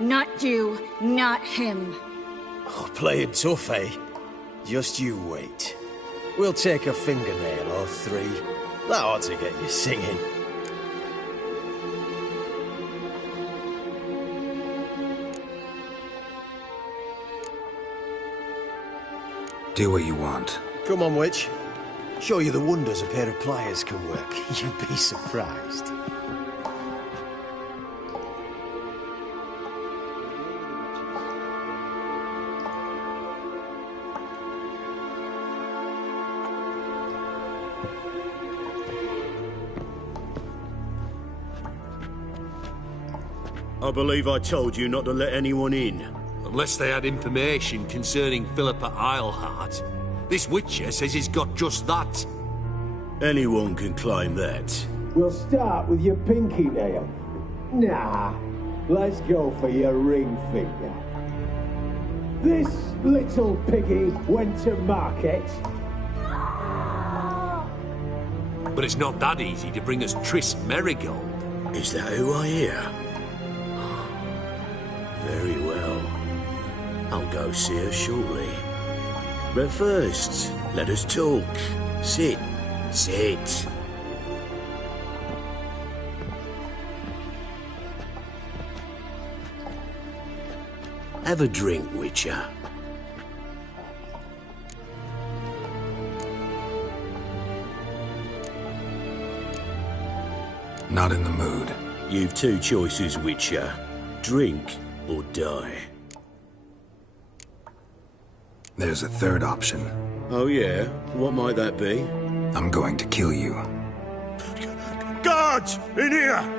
Not you, not him. Oh, playing tough, eh? Just you wait. We'll take a fingernail or three. That ought to get you singing. Do what you want. Come on, witch. Show you the wonders a pair of pliers can work. You'd be surprised. I believe I told you not to let anyone in. Unless they had information concerning Philippa Eilhart. This witcher says he's got just that. Anyone can claim that. We'll start with your pinky nail. Nah, let's go for your ring finger. This little piggy went to market. But it's not that easy to bring us Triss Marigold. Is that who I hear? Very well. I'll go see her shortly. But first, let us talk. Sit. Sit. Have a drink, Witcher. Not in the mood. You've two choices, Witcher. Drink or die. There's a third option. Oh yeah? What might that be? I'm going to kill you. Guards! In here!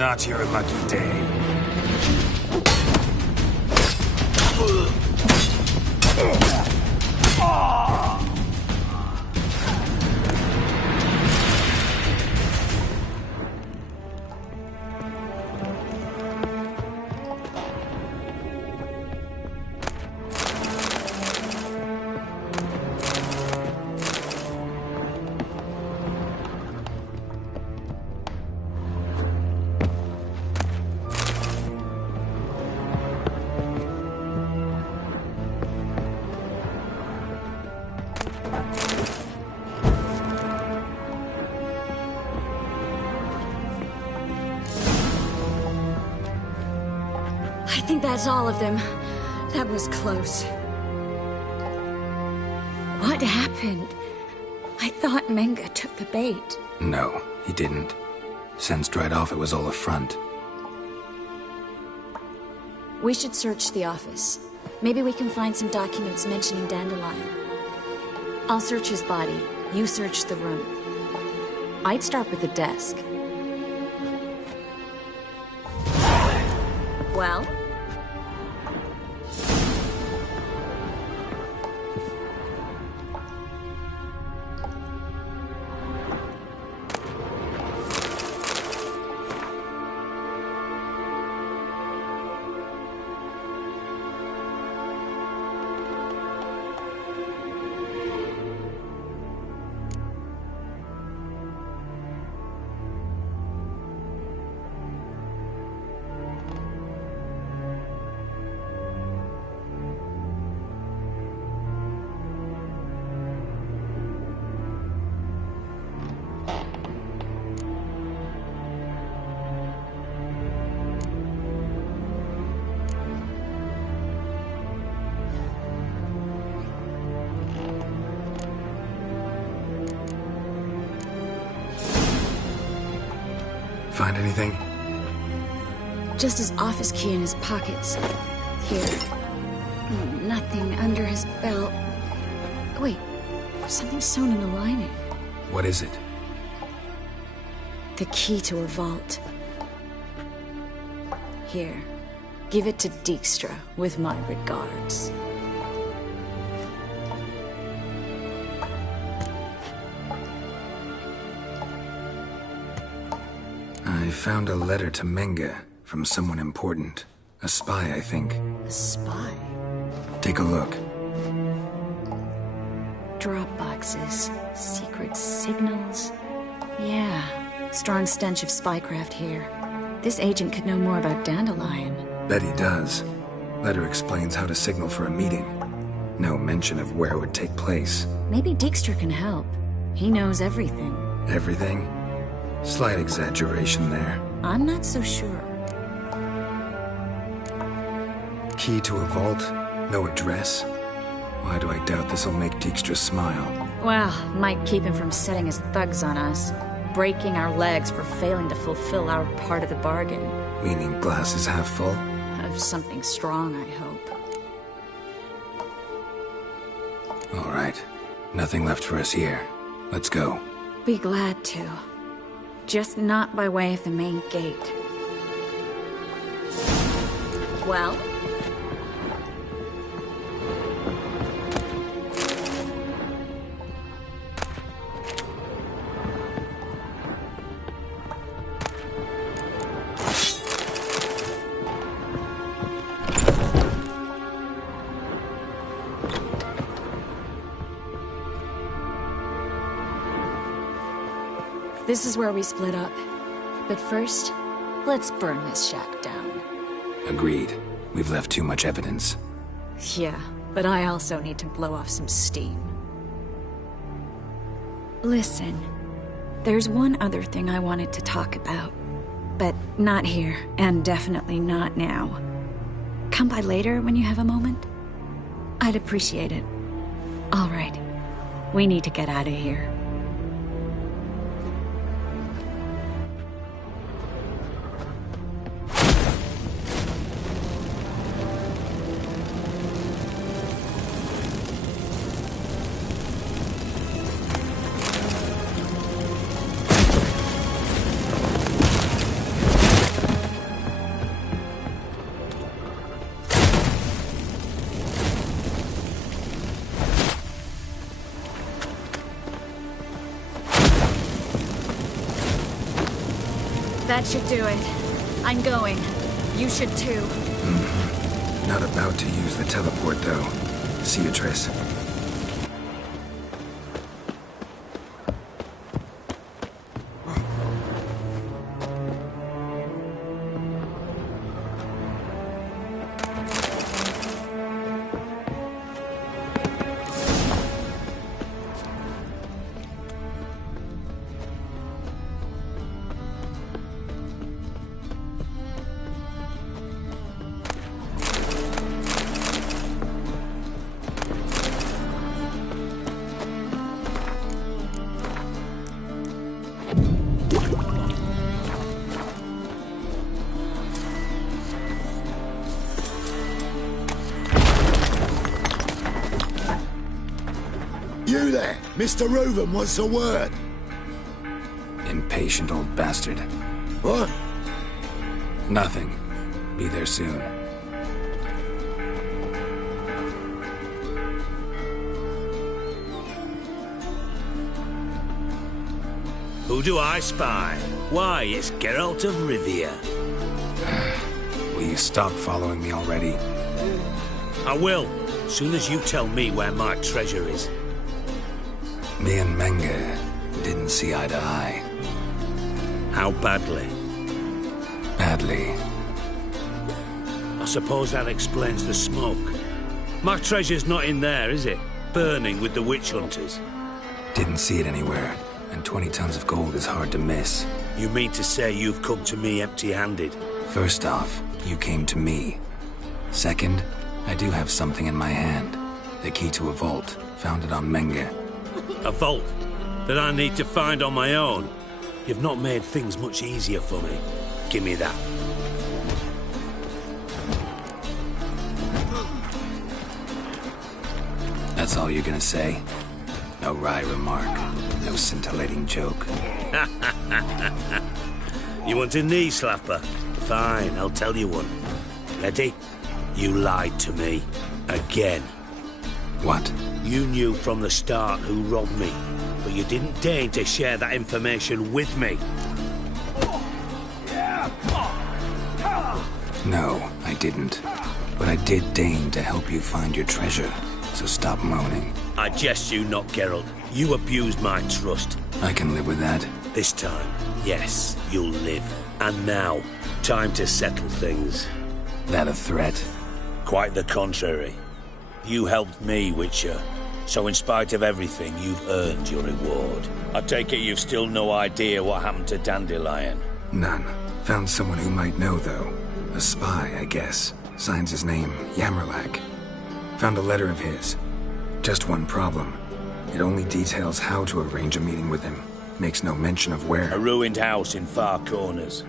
Not your lucky day. I think that's all of them. That was close. What happened? I thought Menga took the bait. No, he didn't. Sensed right off it was all a front. We should search the office. Maybe we can find some documents mentioning Dandelion. I'll search his body. You search the room. I'd start with the desk. Well? Find anything? Just his office key in his pockets. Here. Nothing under his belt. Wait, something sewn in the lining. What is it? The key to a vault. Here. Give it to Dijkstra with my regards. I found a letter to Menga from someone important. A spy, I think. A spy? Take a look. Drop boxes, secret signals. Yeah, strong stench of spycraft here. This agent could know more about Dandelion. Bet he does. Letter explains how to signal for a meeting. No mention of where it would take place. Maybe Dijkstra can help. He knows everything. Everything? Slight exaggeration there. I'm not so sure. Key to a vault? No address? Why do I doubt this'll make Dijkstra smile? Well, might keep him from setting his thugs on us. Breaking our legs for failing to fulfill our part of the bargain. Meaning glass is half full? Of something strong, I hope. All right. Nothing left for us here. Let's go. Be glad to. Just not by way of the main gate. Well? This is where we split up. But first, let's burn this shack down. Agreed. We've left too much evidence. Yeah, but I also need to blow off some steam. Listen, there's one other thing I wanted to talk about. But not here, and definitely not now. Come by later when you have a moment? I'd appreciate it. All right. We need to get out of here. That should do it. I'm going. You should too. Not about to use the teleport, though. See you, Triss. You there, Mr. Reuven, what's the word? Impatient old bastard. What? Nothing. Be there soon. Who do I spy? Why, it's Geralt of Rivia. Will you stop following me already? I will, soon as you tell me where my treasure is. Me and Menge didn't see eye to eye. How badly? Badly. I suppose that explains the smoke. My treasure's not in there, is it? Burning with the witch hunters. Didn't see it anywhere, and 20 tons of gold is hard to miss. You mean to say you've come to me empty-handed? First off, you came to me. Second, I do have something in my hand. The key to a vault, found it on Menge. A vault that I need to find on my own. You've not made things much easier for me. Give me that. That's all you're gonna say? No wry remark, no scintillating joke. You want a knee slapper? Fine, I'll tell you one. Ready? You lied to me. Again. What? You knew from the start who robbed me, but you didn't deign to share that information with me. No, I didn't. But I did deign to help you find your treasure, so stop moaning. I jest you not, Geralt. You abused my trust. I can live with that. This time, yes, you'll live. And now, time to settle things. That a threat? Quite the contrary. You helped me, Witcher. So in spite of everything, you've earned your reward. I take it you've still no idea what happened to Dandelion? None. Found someone who might know, though. A spy, I guess. Signs his name, Yamerlak. Found a letter of his. Just one problem. It only details how to arrange a meeting with him. Makes no mention of where. A ruined house in Far Corners.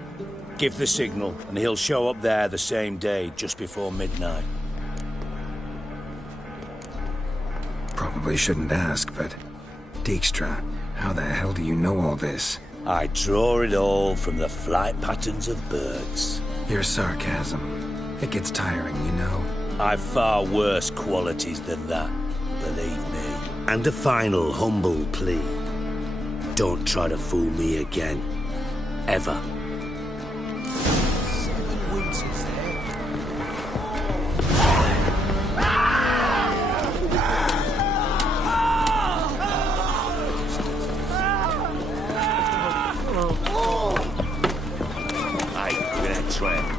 Give the signal, and he'll show up there the same day, just before midnight. Probably shouldn't ask, but... Dijkstra, how the hell do you know all this? I draw it all from the flight patterns of birds. Your sarcasm. It gets tiring, you know. I've far worse qualities than that, believe me. And a final humble plea. Don't try to fool me again. Ever. 7 winters there. Aye, we're gonna try.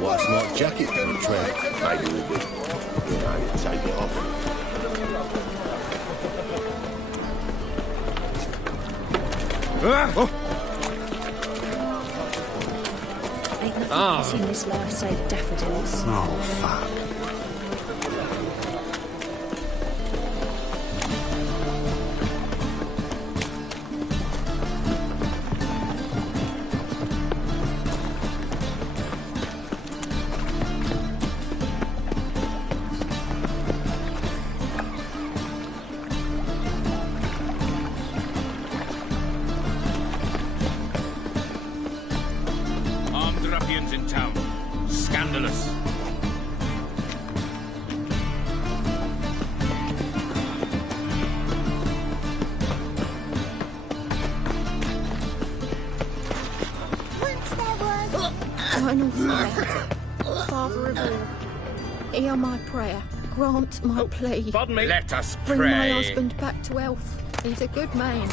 What's not jacket for a trade? Maybe we would, take it off. Ain't nothing in this life save daffodils. Oh, fuck. Armed ruffians in town. Scandalous. Once there was... Eternal fire. Father of all, hear my prayer. Grant my plea. Pardon me. Let us Bring my pray. husband back to health. He's a good man.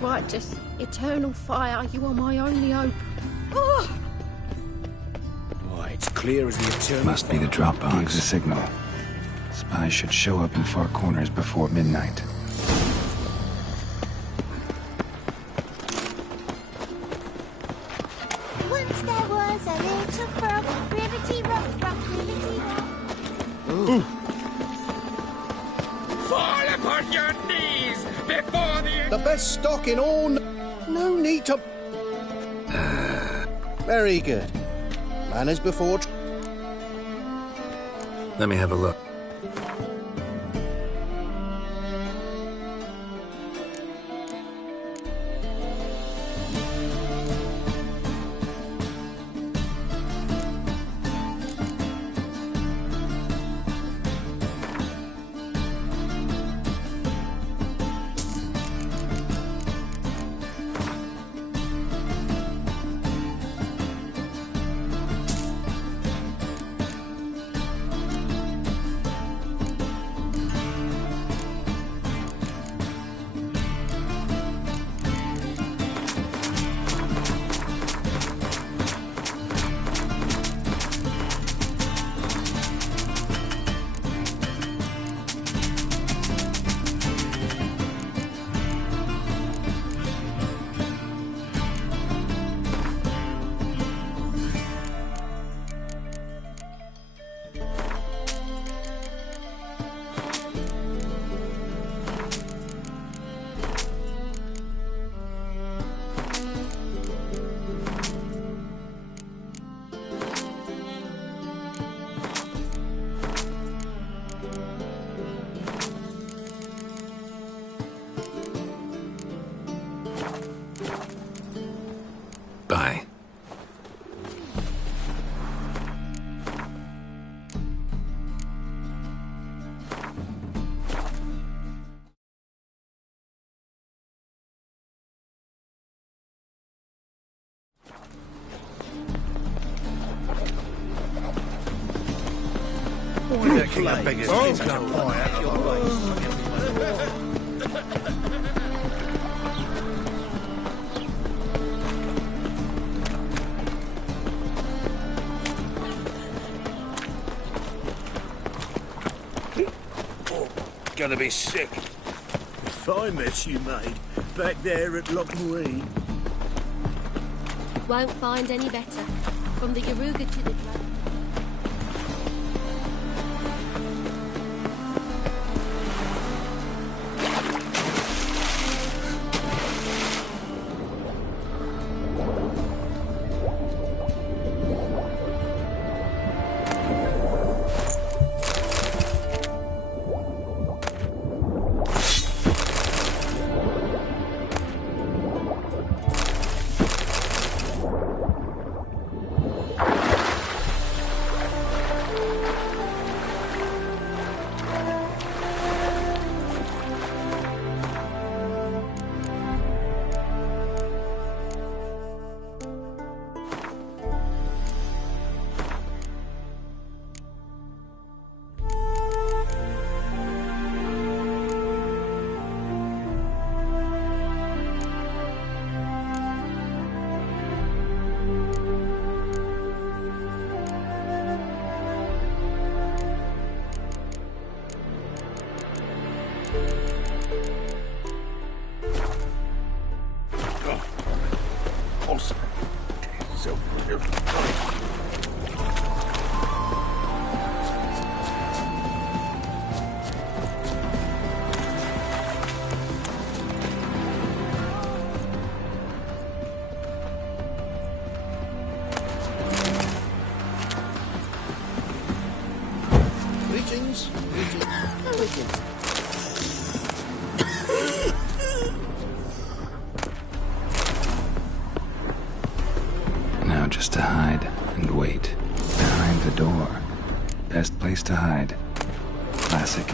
Righteous, eternal fire, you are my only hope. Oh! Why, it's clear as the eternal... Must be the drop box. The signal. Spies should show up in Far Corners before midnight. Once there was a little frog, ribbity rock, ribbity rock. Fall upon your knees before The best stock in all... No need to... Very good. Manners before... Let me have a look. Bye. Gonna be sick. Fine mess you made back there at Lochmarine. Won't find any better. From the Yaruga to the Drum. So... Greetings. Greetings. Now just to hide and wait. Behind the door. Best place to hide. Classic.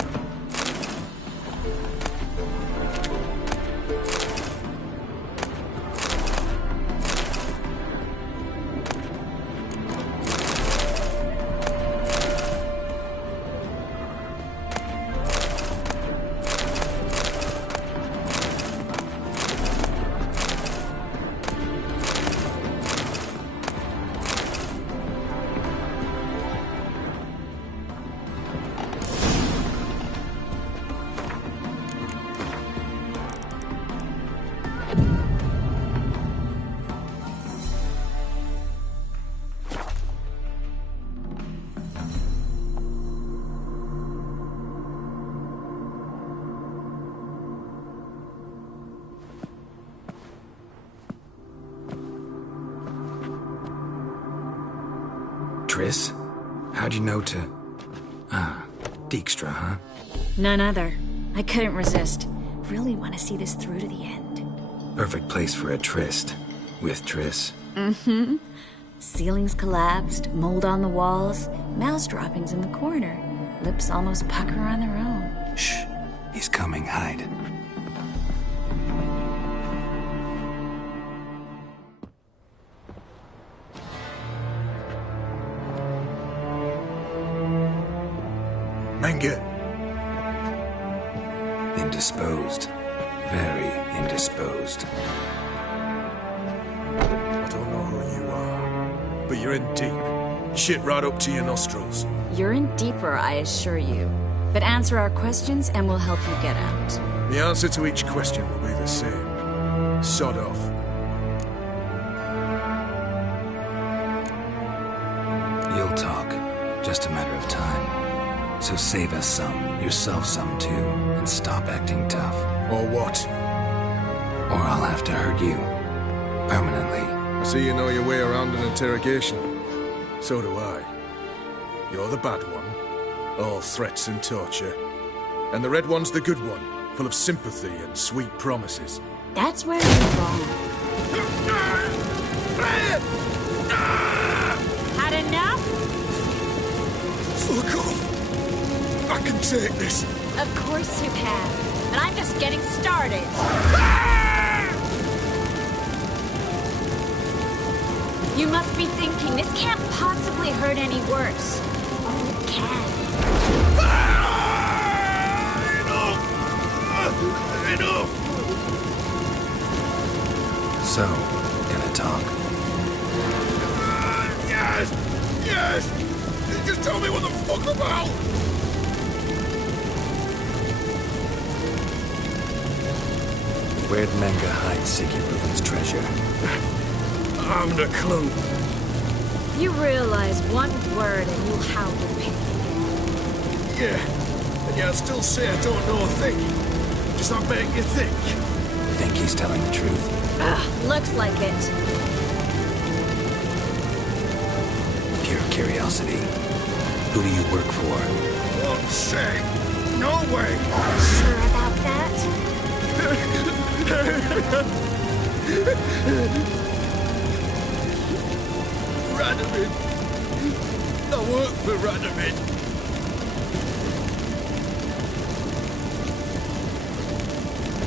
Triss? How'd you know to... Ah, Dijkstra, huh? None other. I couldn't resist. Really want to see this through to the end. Perfect place for a tryst. With Triss. Mm-hmm. Ceilings collapsed, mold on the walls, mouse droppings in the corner. Lips almost pucker on their own. Shh. He's coming. Hide. Menge. Indisposed. Very indisposed. I don't know who you are, but you're in deep. Shit right up to your nostrils. You're in deeper, I assure you. But answer our questions and we'll help you get out. The answer to each question will be the same. Sod off. You'll talk. Just a matter of time. So save us some, yourself some too, and stop acting tough. Or what? Or I'll have to hurt you. Permanently. I see you know your way around an interrogation. So do I. You're the bad one. All threats and torture. And the red one's the good one, full of sympathy and sweet promises. That's where you're wrong. Had enough? Fuck off! I can take this. Of course you can. But I'm just getting started. You must be thinking, this can't possibly hurt any worse. Oh, it can. Enough! So, gonna talk? Yes! Yes! Just tell me what the fuck about! Where'd Menge hide Siggy Reuben's treasure? I haven't a clue. You realize one word and you'll howl the pig. Yeah, and yet I still say I don't know a thing. Does that make you think? Think he's telling the truth? Looks like it. Pure curiosity. Who do you work for? Won't say. No way. Sure about that? Radovid. I work for Radovid.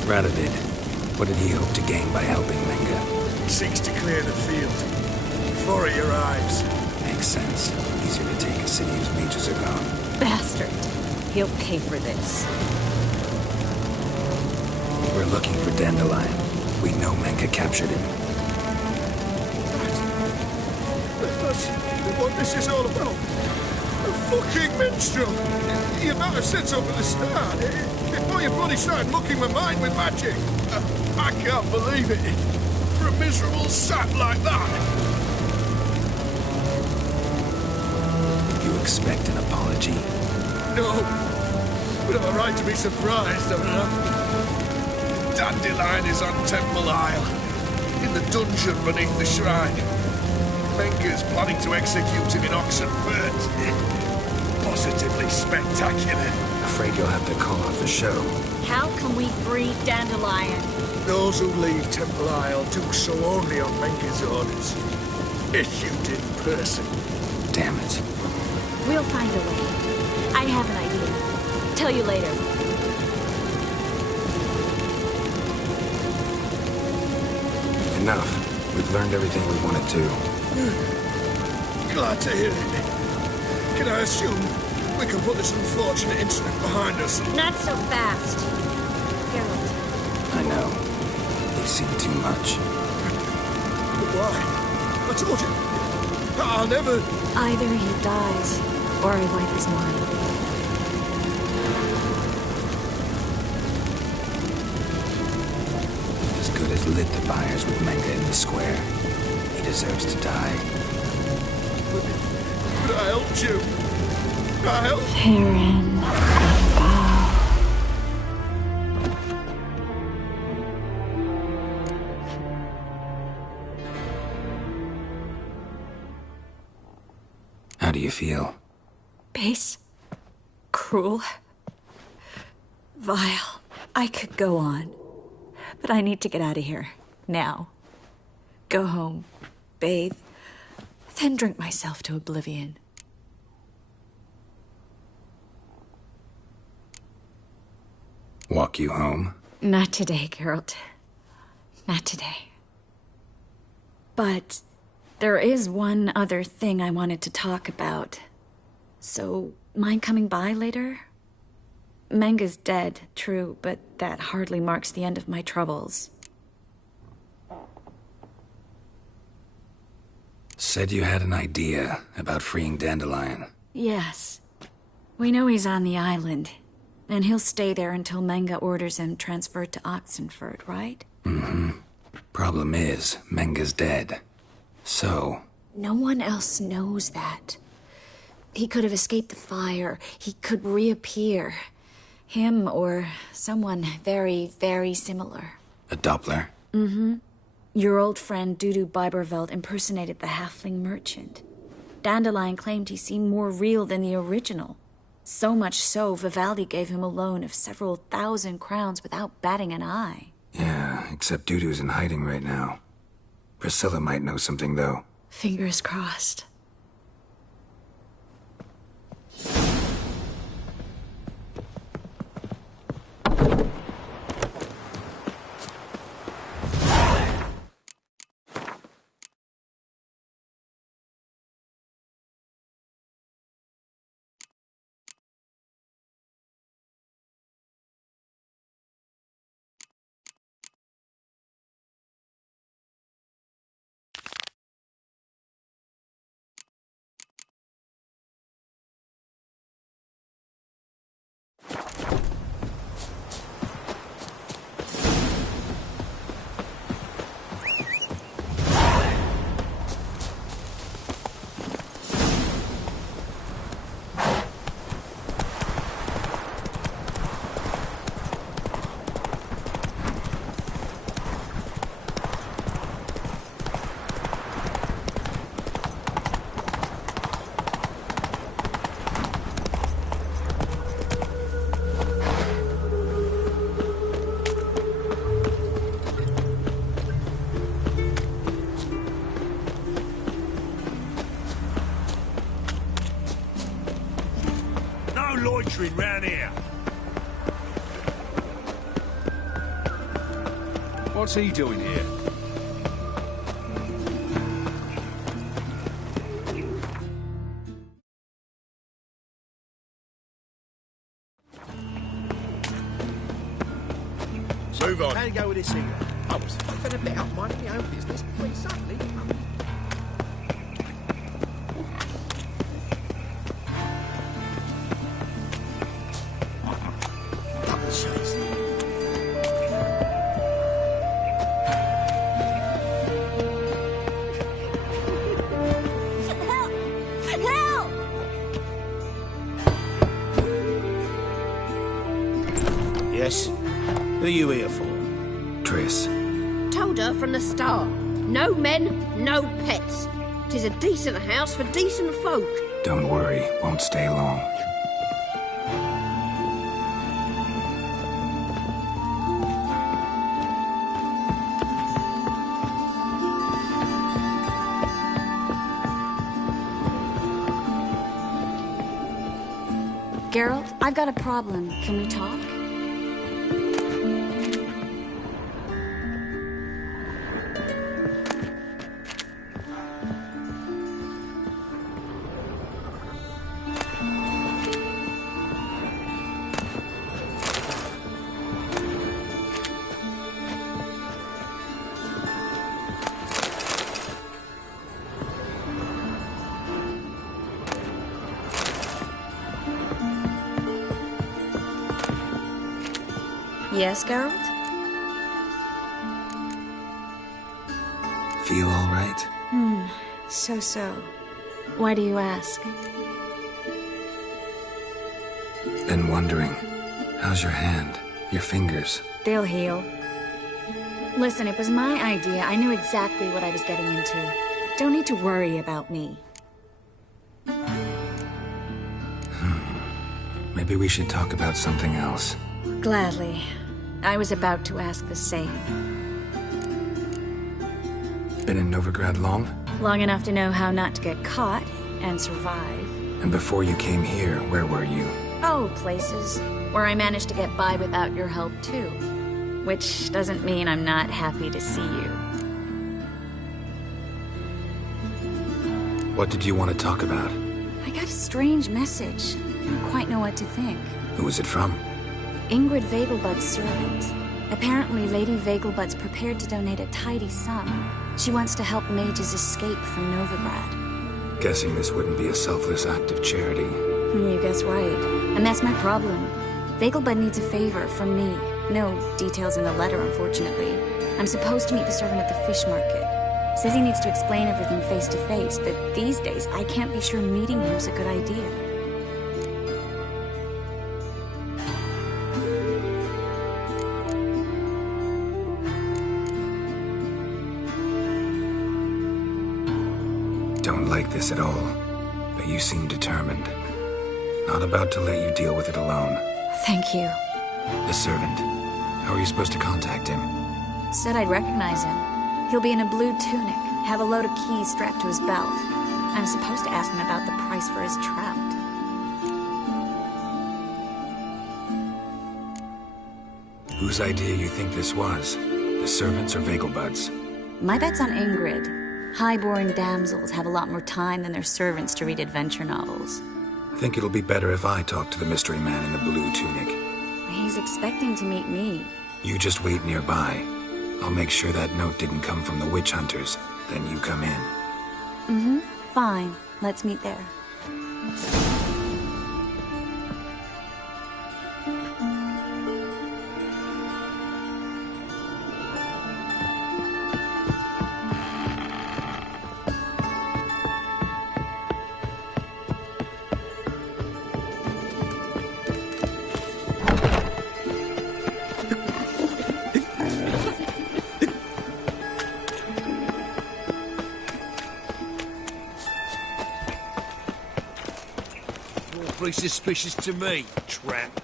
Radovid. What did he hope to gain by helping Menge? Seeks to clear the field. Before he arrives. Makes sense. Easier to take a city whose mages are gone. Bastard. He'll pay for this. We're looking for Dandelion. We know Menge captured him. That's what this is all about. A fucking minstrel! You might have said so from the start. Before you bloody started mucking my mind with magic. I can't believe it. For a miserable sap like that. expect an apology? No, but I'm right to be surprised, haven't I? Dandelion is on Temple Isle, in the dungeon beneath the shrine. Menger's planning to execute him in Oxenfurt. Positively spectacular. Afraid you'll have to call off the show. How can we free Dandelion? Those who leave Temple Isle do so only on Menger's orders. Issued in person. Damn it. We'll find a way. I have an idea. Tell you later. Enough. We've learned everything we wanted to. Glad to hear it. Can I assume we can put this unfortunate incident behind us? Not so fast. Geralt. I know. They've seen too much. But why? I told you. I'll never... Either he dies, or I wipe his mind. As good as lit the fires with Menga in the square. He deserves to die. But I helped you. I helped... Farron. How do you feel? Base. Cruel. Vile. I could go on. But I need to get out of here. Now. Go home. Bathe. Then drink myself to oblivion. Walk you home? Not today, Geralt. Not today. But there is one other thing I wanted to talk about. So, mind coming by later? Menga's dead, true, but that hardly marks the end of my troubles. Said you had an idea about freeing Dandelion. Yes. We know he's on the island, and he'll stay there until Menga orders him transferred to Oxenfurt, right? Mm-hmm. Problem is, Menga's dead. So... No one else knows that. He could have escaped the fire. He could reappear. Him or someone very, very similar. A Doppler? Mm-hmm. Your old friend Dudu Biberveld impersonated the halfling merchant. Dandelion claimed he seemed more real than the original. So much so, Vivaldi gave him a loan of several thousand crowns without batting an eye. Yeah, except Dudu's in hiding right now. Priscilla might know something, though. Fingers crossed. Loitering round here. What's he doing here? Move on. How you go with this here? I was flipping a bit up, minding my own business. Wait, suddenly. Yes? Who are you here for? Triss. Told her from the start. No men, no pets. 'Tis a decent house for decent folk. Don't worry, won't stay long. Geralt, I've got a problem. Can we talk? Yes, Geralt? Feel all right? So. Why do you ask? Been wondering. How's your hand? Your fingers? They'll heal. Listen, it was my idea. I knew exactly what I was getting into. Don't need to worry about me. Maybe we should talk about something else. Gladly. I was about to ask the same. Been in Novigrad long? Long enough to know how not to get caught and survive. And before you came here, where were you? Oh, places where I managed to get by without your help, too. Which doesn't mean I'm not happy to see you. What did you want to talk about? I got a strange message. I don't quite know what to think. Who was it from? Ingrid Vegelbud's servant. Apparently, Lady Vegelbud's prepared to donate a tidy sum. She wants to help mages escape from Novigrad. Guessing this wouldn't be a selfless act of charity. You guess right. And that's my problem. Vegelbud needs a favor from me. No details in the letter, unfortunately. I'm supposed to meet the servant at the fish market. Says he needs to explain everything face to face, but these days I can't be sure meeting him's a good idea. Don't like this at all, but you seem determined. Not about to let you deal with it alone. Thank you. The servant. How are you supposed to contact him? Said I'd recognize him. He'll be in a blue tunic, have a load of keys strapped to his belt. I'm supposed to ask him about the price for his trout. Whose idea you think this was? The servants or Vegelbud's? My bet's on Ingrid. High-born damsels have a lot more time than their servants to read adventure novels. Think it'll be better if I talk to the mystery man in the blue tunic. He's expecting to meet me. You just wait nearby. I'll make sure that note didn't come from the witch hunters. Then you come in. Fine. Let's meet there. Awfully suspicious to me, tramp.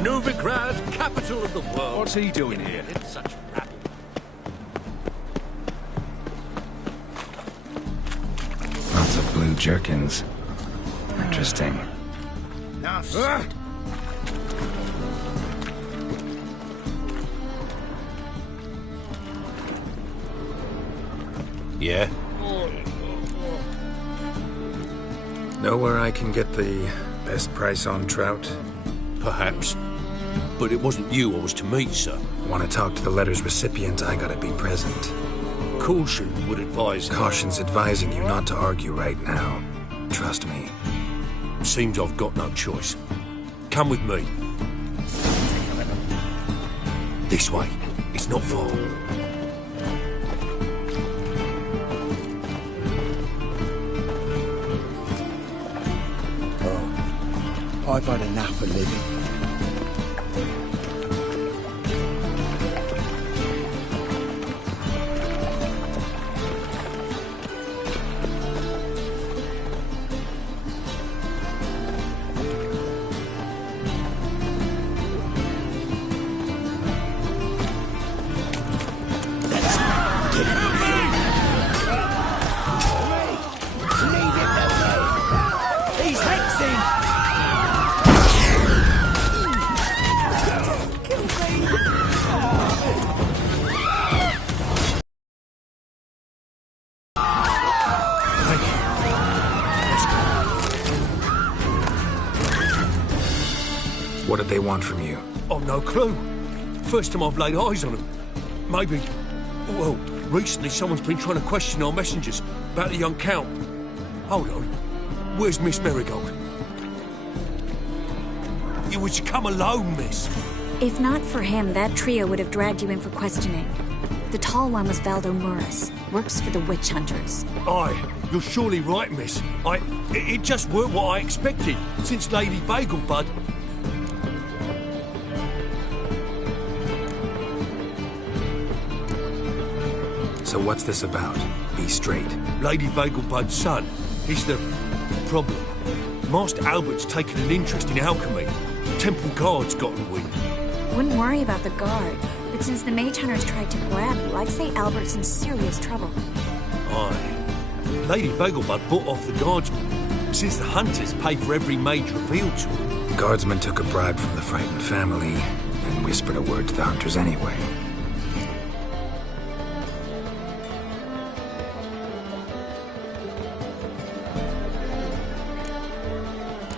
Novigrad, capital of the world. What's he doing here? Such rabble. Lots of blue jerkins. Interesting. Now, Yeah? Know where I can get the best price on trout? perhaps. But it wasn't you I was to meet, sir. Want to talk to the letter's recipient, I gotta be present. Caution would advise... Caution's advising you not to argue right now. Trust me. Seems I've got no choice. Come with me. This way. It's not far. I've had enough of living. What did they want from you? I've no clue. First time I've laid eyes on them. Maybe... Well, recently someone's been trying to question our messengers about the young Count. Hold on. Where's Miss Marigold? You was to come alone, miss. If not for him, that trio would have dragged you in for questioning. The tall one was Valdo Murris. Works for the witch hunters. Aye, you're surely right, miss. It just weren't what I expected, since Lady Vagelbud... So what's this about? Be straight. Lady Vagelbud's son. He's the problem. Master Albert's taken an interest in alchemy. Temple Guard's gotten wind. Wouldn't worry about the guard. But since the mage hunters tried to grab you, I'd say Albert's in serious trouble. Aye. Lady Vagelbud bought off the guardsmen, since the hunters pay for every mage revealed to them. Guardsmen took a bribe from the frightened family and whispered a word to the hunters anyway.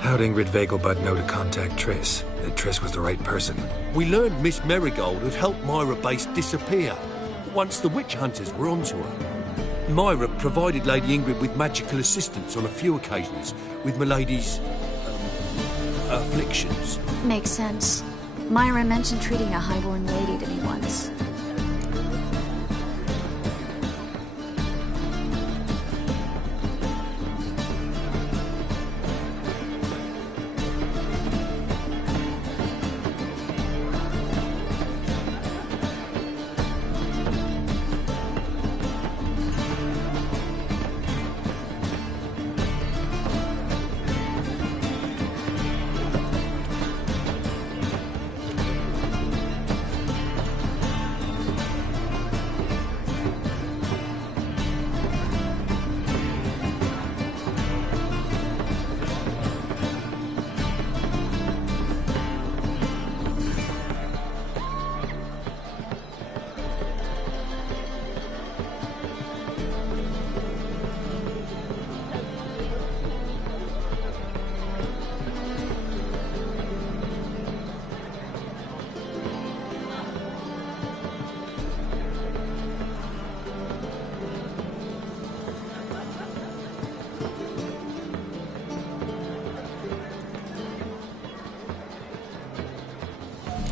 How'd Ingrid Vagelbud know to contact Triss? That Triss was the right person? We learned Miss Marigold had helped Myra Base disappear once the witch hunters were onto her. Myra provided Lady Ingrid with magical assistance on a few occasions with Milady's... afflictions. Makes sense. Myra mentioned treating a highborn lady to me once.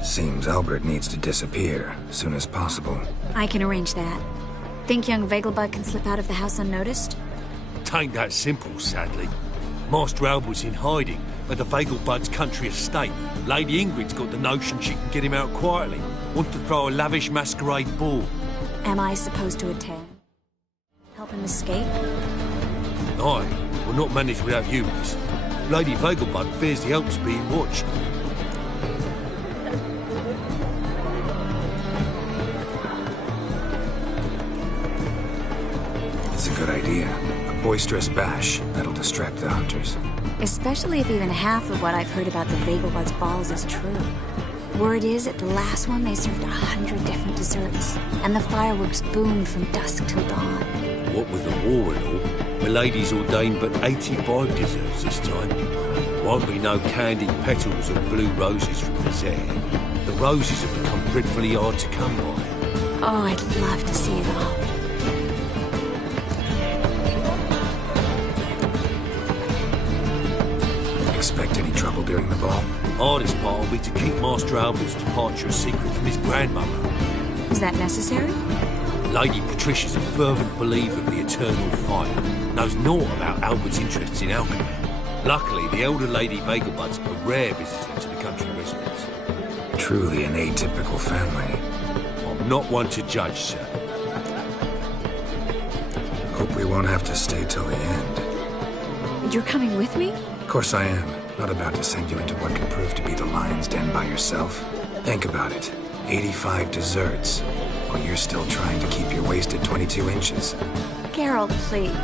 Seems Albert needs to disappear as soon as possible. I can arrange that. Think young Vagelbud can slip out of the house unnoticed? Tain't that simple, sadly. Master Albert's in hiding at the Vagelbud's country estate. Lady Ingrid's got the notion she can get him out quietly. Wants to throw a lavish masquerade ball. Am I supposed to attend? Help him escape? Aye, we'll not manage without you, miss. Lady Vagelbud fears the help's being watched. It's a good idea. A boisterous bash. That'll distract the hunters. Especially if even half of what I've heard about the Vagelbud's balls is true. Word is, at the last one they served 100 different desserts, and the fireworks boomed from dusk till dawn. What with the war and all, Milady's ordained but 85 desserts this time. Won't be no candied petals or blue roses from the Zare. The roses have become dreadfully hard to come by. Oh, I'd love to see it all. Expect any trouble during the ball? Hardest part will be to keep Master Albert's departure a secret from his grandmother. Is that necessary? Lady Patricia's a fervent believer of the eternal fire. Knows naught about Albert's interests in alchemy. Luckily, the elder Lady Vegelbud's a rare visitor to the country residence. Truly an atypical family. I'm not one to judge, sir. Hope we won't have to stay till the end. You're coming with me? Of course I am. Not about to send you into what could prove to be the lion's den by yourself. Think about it. 85 desserts, while you're still trying to keep your waist at 22 inches. Geralt, please.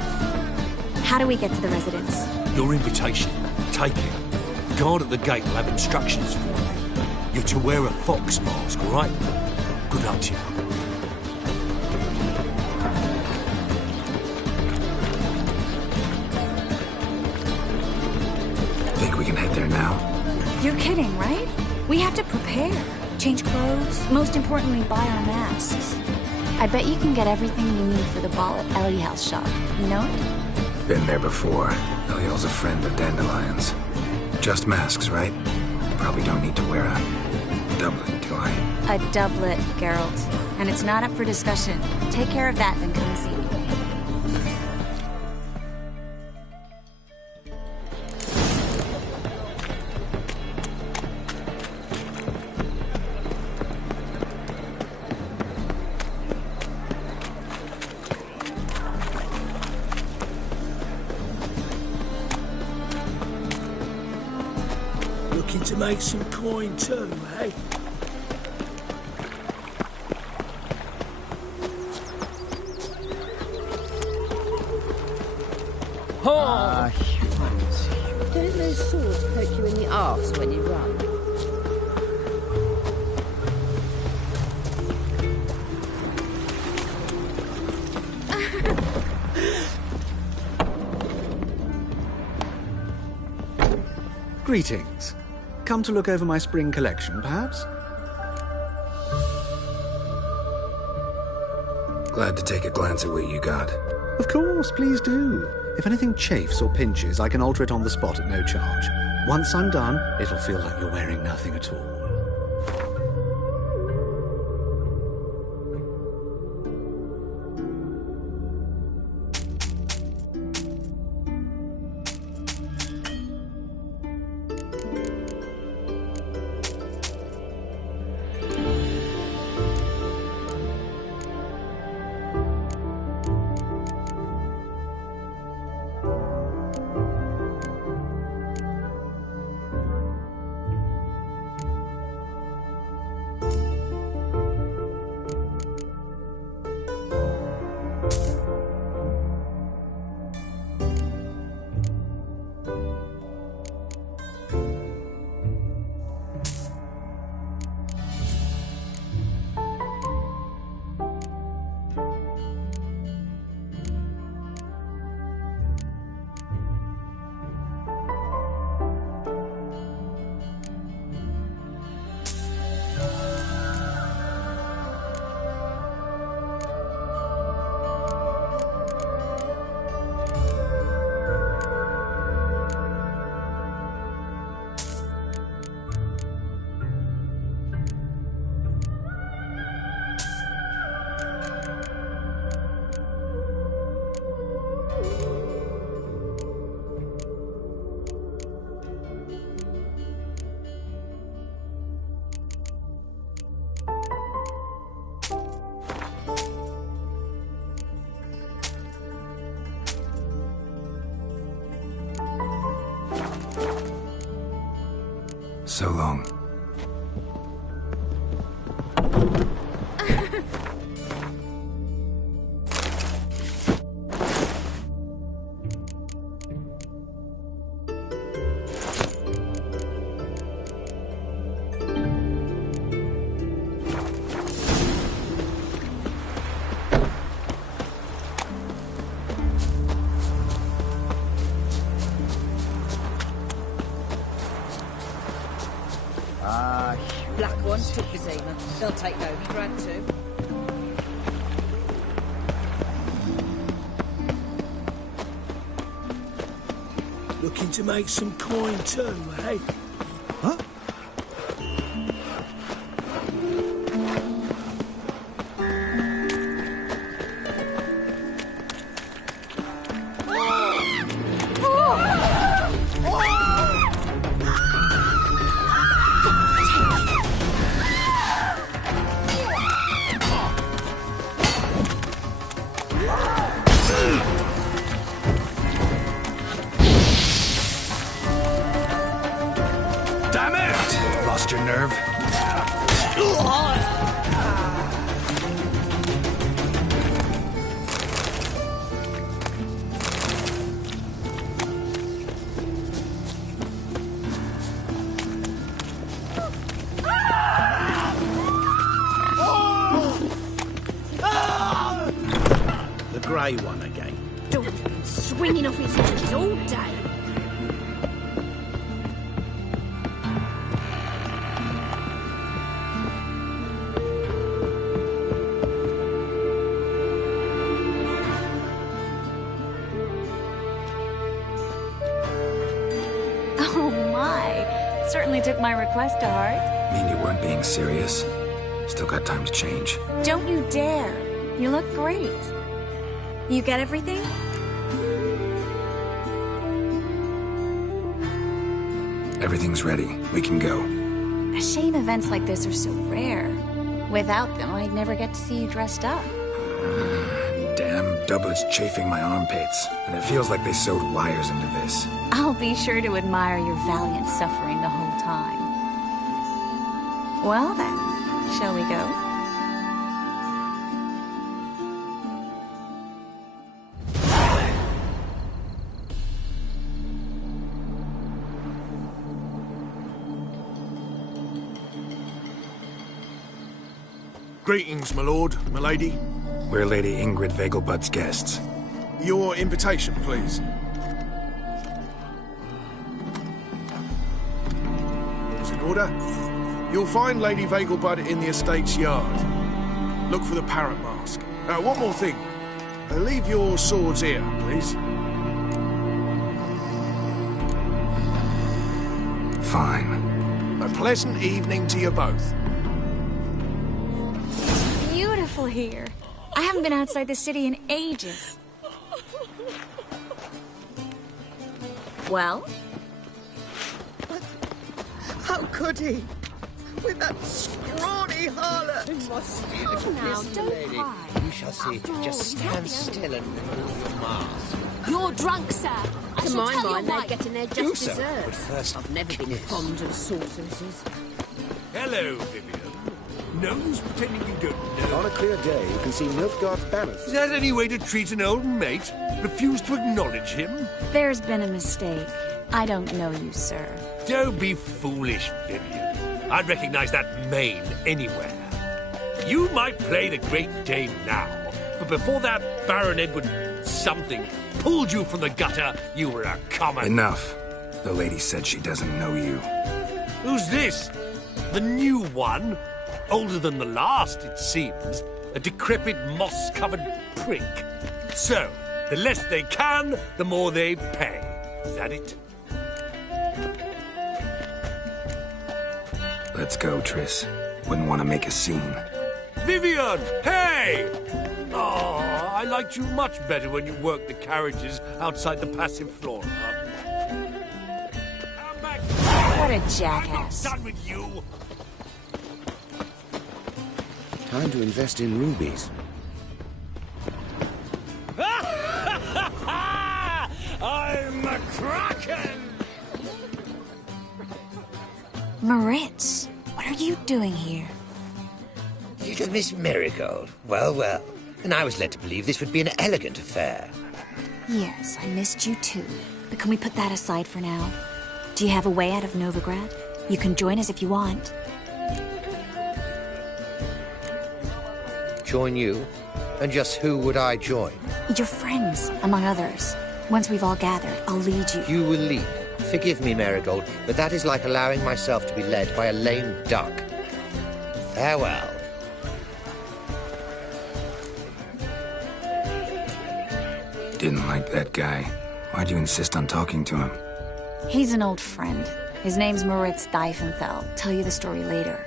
How do we get to the residence? Your invitation. Take it. Guard at the gate will have instructions for you. You're to wear a fox mask, all right? Good luck to you. Think we can head there now? You're kidding, right? We have to prepare. Change clothes, most importantly, buy our masks. I bet you can get everything you need for the ball at Eliel's shop. You know it? Been there before. Eliel's a friend of Dandelion's. Just masks, right? Probably don't need to wear a doublet, do I? A doublet, Geralt. And it's not up for discussion. Take care of that, then come and see me. Looking to make some coin too, eh? Don't those swords poke you in the arse when you run? Greetings. Come to look over my spring collection, perhaps? Glad to take a glance at what you got. Of course, please do. If anything chafes or pinches, I can alter it on the spot at no charge. Once I'm done, it'll feel like you're wearing nothing at all. So long. Black one took Vizima. They'll take Novigrad too. Looking to make some coin too, eh? Huh? Lost your nerve? The grey one again. Dog's been swinging off his hinges all day. Oh my. Certainly took my request to heart. Mean you weren't being serious? Still got time to change. Don't you dare. You look great. You get everything? Everything's ready. We can go. A shame events like this are so rare. Without them, I'd never get to see you dressed up. Damn doublets chafing my armpits, and it feels like they sewed wires into this. I'll be sure to admire your valiant suffering the whole time. Well then, shall we go? Greetings, my lord, my lady. We're Lady Ingrid Vegelbud's guests. Your invitation, please. All's in order. You'll find Lady Vegelbud in the estate's yard. Look for the parrot mask. One more thing. Leave your swords here, please. Fine. A pleasant evening to you both. Beautiful here. I haven't been outside the city in ages. Well? How could he? With that scrawny harlot! Now, don't cry. You shall see. Just stand still and remove your mask. You're drunk, sir. I To shall my tell your mind, they're wife. getting their Do just so, but desserts. first I've never been fond of sorceresses. Hello, Vivian. Nose pretending you don't know. On a clear day, you can see Nilfgaard's banners. Is that any way to treat an old mate? Refuse to acknowledge him? There's been a mistake. I don't know you, sir. Don't be foolish, Vivian. I'd recognize that mane anywhere. You might play the Great Dane now, but before that Baron Edward something pulled you from the gutter, you were a common... Enough. The lady said she doesn't know you. Who's this? The new one? Older than the last, it seems. A decrepit, moss-covered prick. So, the less they can, the more they pay. Is that it? Let's go, Triss. Wouldn't want to make a scene. Vivian! Hey! Oh, I liked you much better when you worked the carriages outside the passive flora. What a jackass. I'm not done with you! Time to invest in rubies. I'm a kraken! Moritz, what are you doing here? Little Miss Marigold. Well, well. And I was led to believe this would be an elegant affair. Yes, I missed you too. But can we put that aside for now? Do you have a way out of Novigrad? You can join us if you want. Join you? And just who would I join? Your friends, among others. Once we've all gathered, I'll lead you. You will lead. Forgive me, Marigold, but that is like allowing myself to be led by a lame duck. Farewell. Didn't like that guy. Why'd you insist on talking to him? He's an old friend. His name's Moritz Diefenfeld. Tell you the story later.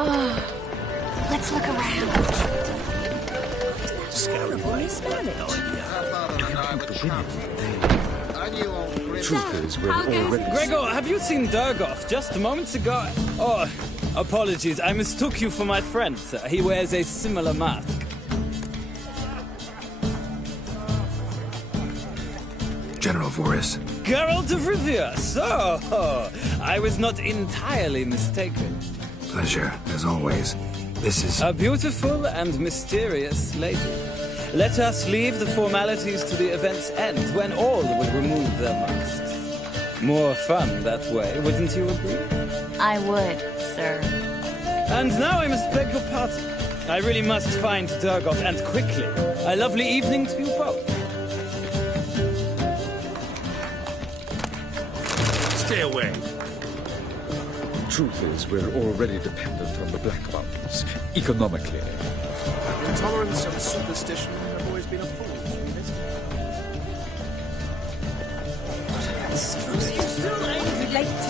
Oh, let's look around. Troopers were already... Gregor, have you seen Durgoth just moments ago? Oh, apologies. I mistook you for my friend, sir. He wears a similar mask. General Voris. Geralt of Rivia, so I was not entirely mistaken. Pleasure, as always. This is... A beautiful and mysterious lady. Let us leave the formalities to the event's end, when all will remove their masks. More fun that way, wouldn't you agree? I would, sir. And now I must beg your pardon. I really must find Durgoth, and quickly. A lovely evening to you both. Stay away. Truth is, we're already dependent on the Black Mountains, economically. Intolerance and superstition have always been a fool to revisit. Still angry late to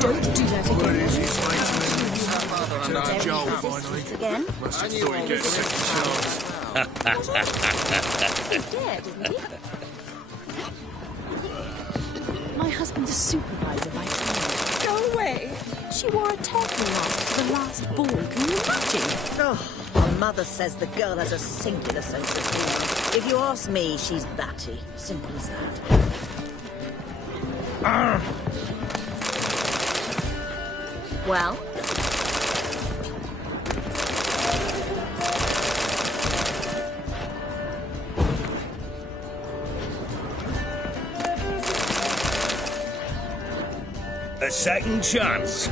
Don't do that again. What is his and our Joel finally. Again? Must have thought he'd get a second chance. He's dead, isn't he? My husband's a supervisor by trade. Go away. She wore a turtle lock for the last ball. Can you imagine? Oh, my mother says the girl has a singular sense of humour. If you ask me, she's batty. Simple as that. Well? A second chance.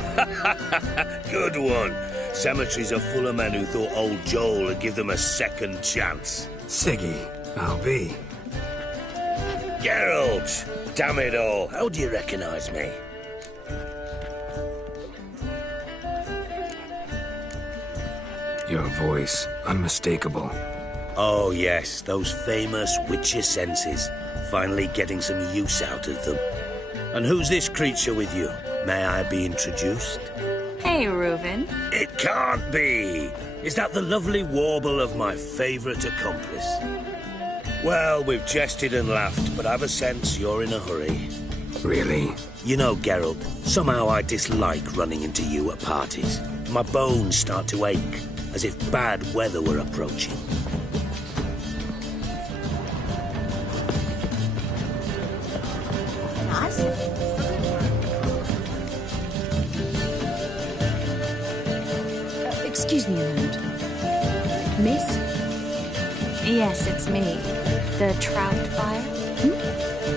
Good one. Cemeteries are full of men who thought old Joel would give them a second chance. Siggy, I'll be. Geralt! Damn it all. How do you recognize me? Your voice, unmistakable. Oh yes, those famous witcher senses. Finally getting some use out of them. And who's this creature with you? May I be introduced? Hey, Reuven. It can't be! Is that the lovely warble of my favourite accomplice? Well, we've jested and laughed, but I've a sense you're in a hurry. Really? You know, Geralt, somehow I dislike running into you at parties. My bones start to ache, as if bad weather were approaching. Nice. Excuse me a moment. Miss? Yes, it's me. The trout buyer?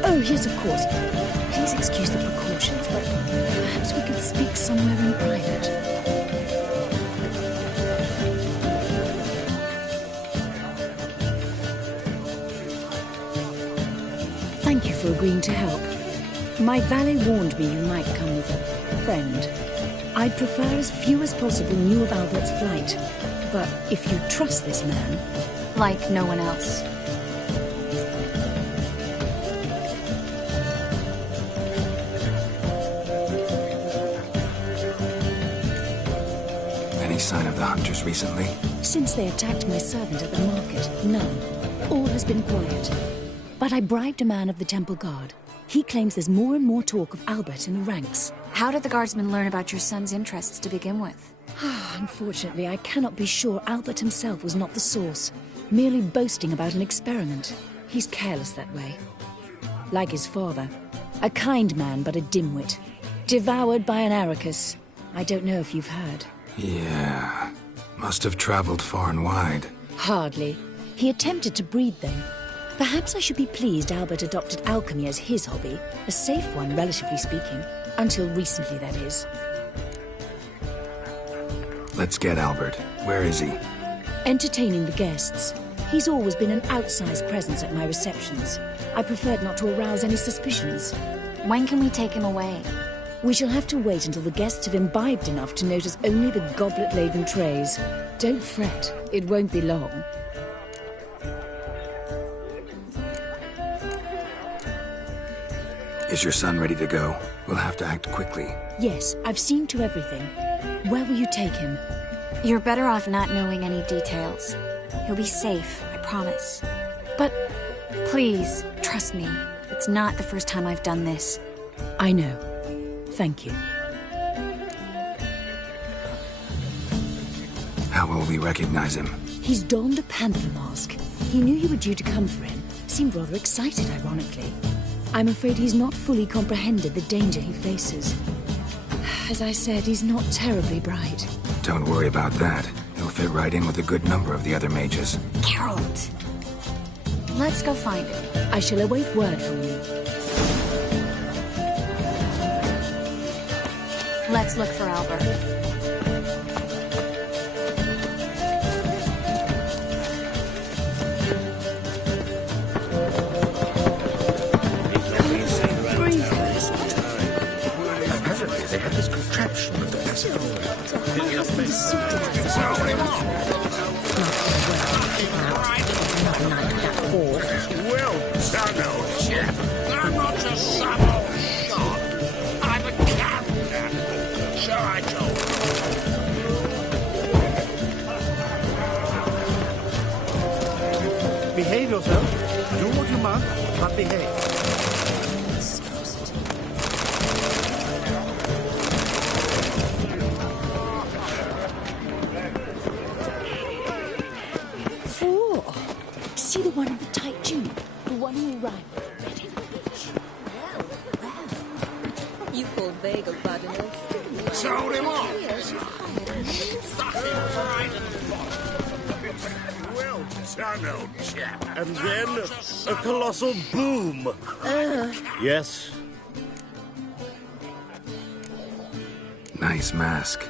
Oh, yes, of course. Please excuse the precautions, but perhaps we could speak somewhere in private. Thank you for agreeing to help. My valet warned me you might come with a friend. I'd prefer as few as possible knew of Albert's flight. But if you trust this man... Like no one else. Any sign of the hunters recently? Since they attacked my servant at the market, none. All has been quiet. But I bribed a man of the Temple Guard. He claims there's more and more talk of Albert in the ranks. How did the guardsmen learn about your son's interests to begin with? Unfortunately, I cannot be sure Albert himself was not the source, merely boasting about an experiment. He's careless that way. Like his father. A kind man, but a dimwit. Devoured by an Arrakis. I don't know if you've heard. Yeah. Must have traveled far and wide. Hardly. He attempted to breed them. Perhaps I should be pleased Albert adopted alchemy as his hobby. A safe one, relatively speaking. Until recently, that is. Let's get Albert. Where is he? Entertaining the guests. He's always been an outsized presence at my receptions. I preferred not to arouse any suspicions. When can we take him away? We shall have to wait until the guests have imbibed enough to notice only the goblet-laden trays. Don't fret. It won't be long. Is your son ready to go? We'll have to act quickly. Yes, I've seen to everything. Where will you take him? You're better off not knowing any details. He'll be safe, I promise. But... Please, trust me. The It's not the first time I've done this. I know. Thank you. How will we recognize him? He's donned a panther mask. He knew you were due to come for him. Seemed rather excited, ironically. I'm afraid he's not fully comprehended the danger he faces. As I said, he's not terribly bright. Don't worry about that. He'll fit right in with a good number of the other mages. Geralt! Let's go find him. I shall await word from you. Let's look for Albert. They have this contraption of the Well done, old chap. I'm not just some old shot. I'm a character. So I told you. Behave yourself. Do what you must, but behave. See the one in the tight tunic? The one who arrived. You call Bagel Bud an old student. Told him off. Well done, old chap. And then a colossal boom. Yes? Nice mask.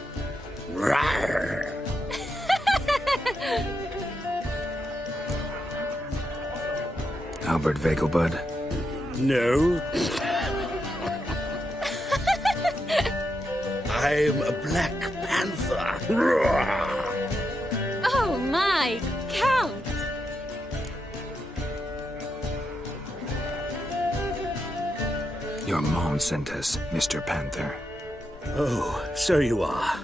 Rawr. Albert Vegelbud? No. I'm a Black Panther. Oh my, Count! Your mom sent us, Mr. Panther. Oh, so you are.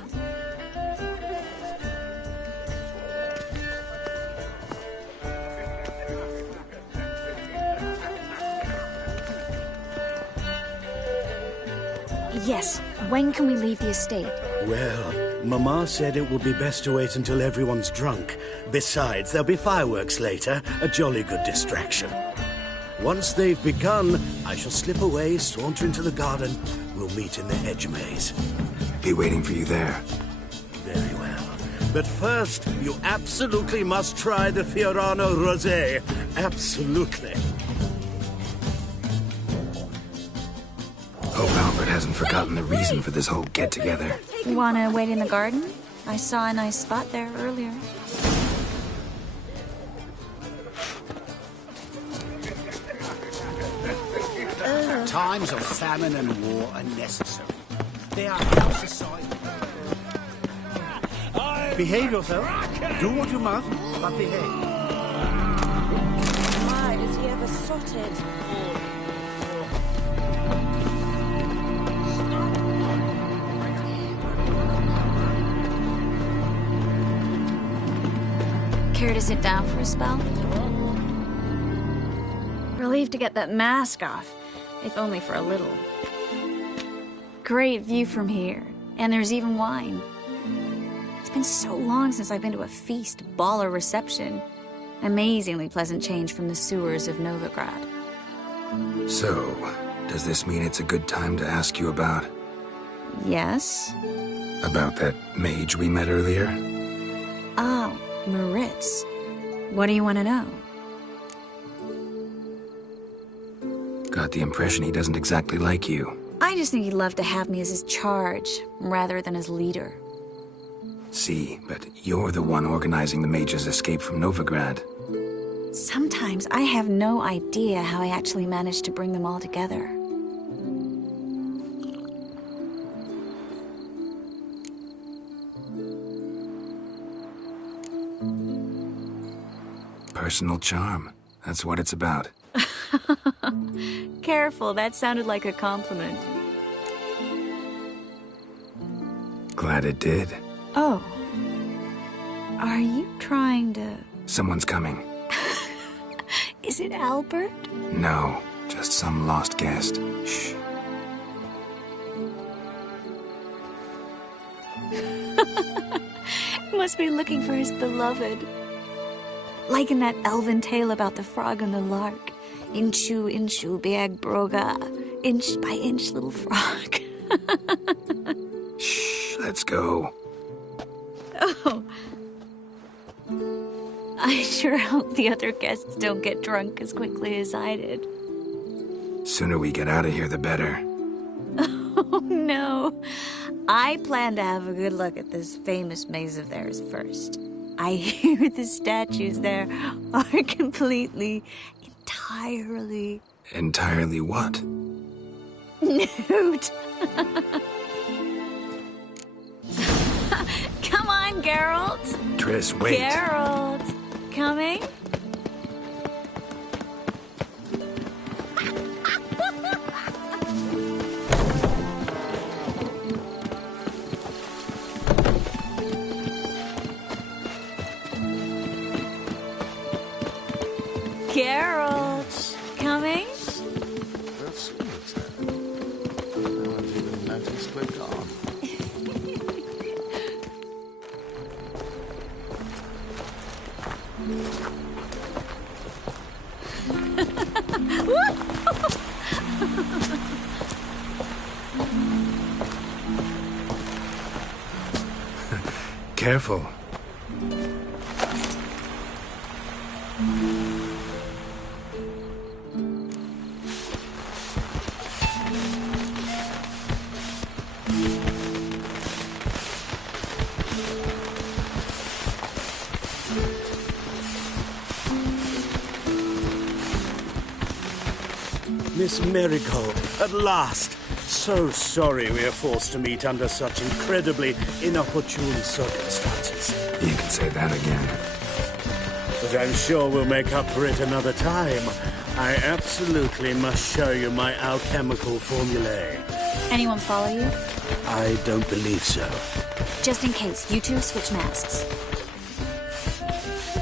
Yes. When can we leave the estate? Well, Mama said it would be best to wait until everyone's drunk. Besides, there'll be fireworks later, a jolly good distraction. Once they've begun, I shall slip away, saunter into the garden. We'll meet in the hedge maze. Be waiting for you there. Very well. But first, you absolutely must try the Fiorano Rosé. Absolutely. Hope Albert hasn't forgotten the reason for this whole get-together. Wanna wait in the garden? I saw a nice spot there earlier. Times of famine and war are necessary. They are our society. Behave yourself. Do what you must, but behave. Why does he ever sotted? Care to sit down for a spell? Relieved to get that mask off, if only for a little. Great view from here, and there's even wine. It's been so long since I've been to a feast, ball, or reception. Amazingly pleasant change from the sewers of Novigrad. So, does this mean it's a good time to ask you about... Yes? About that mage we met earlier? Oh, Moritz. What do you want to know? Got the impression he doesn't exactly like you. I just think he'd love to have me as his charge, rather than his leader. See, but you're the one organizing the mage's escape from Novigrad. Sometimes I have no idea how I actually managed to bring them all together. Personal charm. That's what it's about. Careful, that sounded like a compliment. Glad it did. Oh. Are you trying to... Someone's coming. Is it Albert? No, Just some lost guest. Shh. Must be looking for his beloved. Like in that elven tale about the frog and the lark. Inchu, inchu, biag broga. Inch by inch, little frog. Shh, let's go. Oh. I sure hope the other guests don't get drunk as quickly as I did. Sooner we get out of here, the better. Oh, no. I plan to have a good look at this famous maze of theirs first. I hear the statues there are entirely... Entirely what? Nude. Come on, Geralt. Triss, wait. Geralt. Coming? Geralt. Coming? Careful. Miss Marigold, at last! So sorry we are forced to meet under such incredibly inopportune circumstances. You can say that again. But I'm sure we'll make up for it another time. I absolutely must show you my alchemical formulae. Anyone follow you? I don't believe so. Just in case, you two switch masks.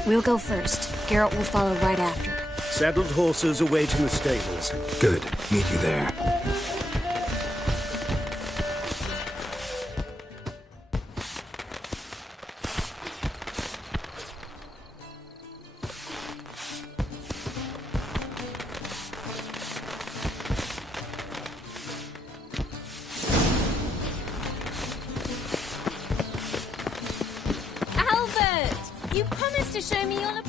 We'll go first. Geralt will follow right after. Saddled horses await in the stables. Good. Meet you there. Albert! You promised to show me your...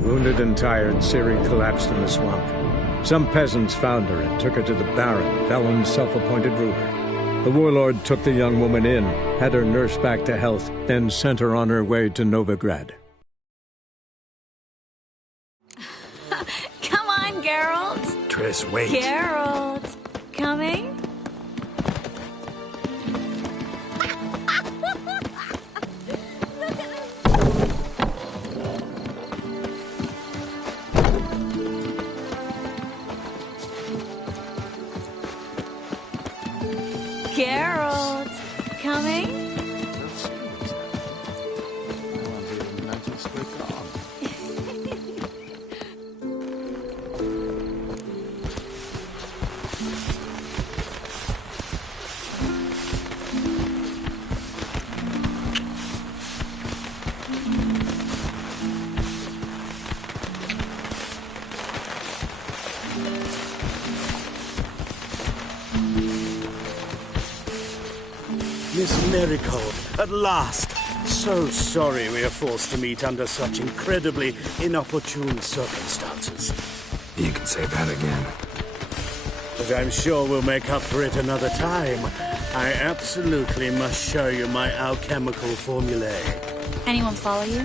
Wounded and tired, Ciri collapsed in the swamp. Some peasants found her and took her to the Baron, Velen's self-appointed ruler. The warlord took the young woman in, had her nursed back to health, then sent her on her way to Novigrad. Come on, Geralt. Triss, wait. Geralt. Coming? Geralt. Coming? Miss Marigold, at last! So sorry we are forced to meet under such incredibly inopportune circumstances. You can say that again. But I'm sure we'll make up for it another time. I absolutely must show you my alchemical formulae. Anyone follow you?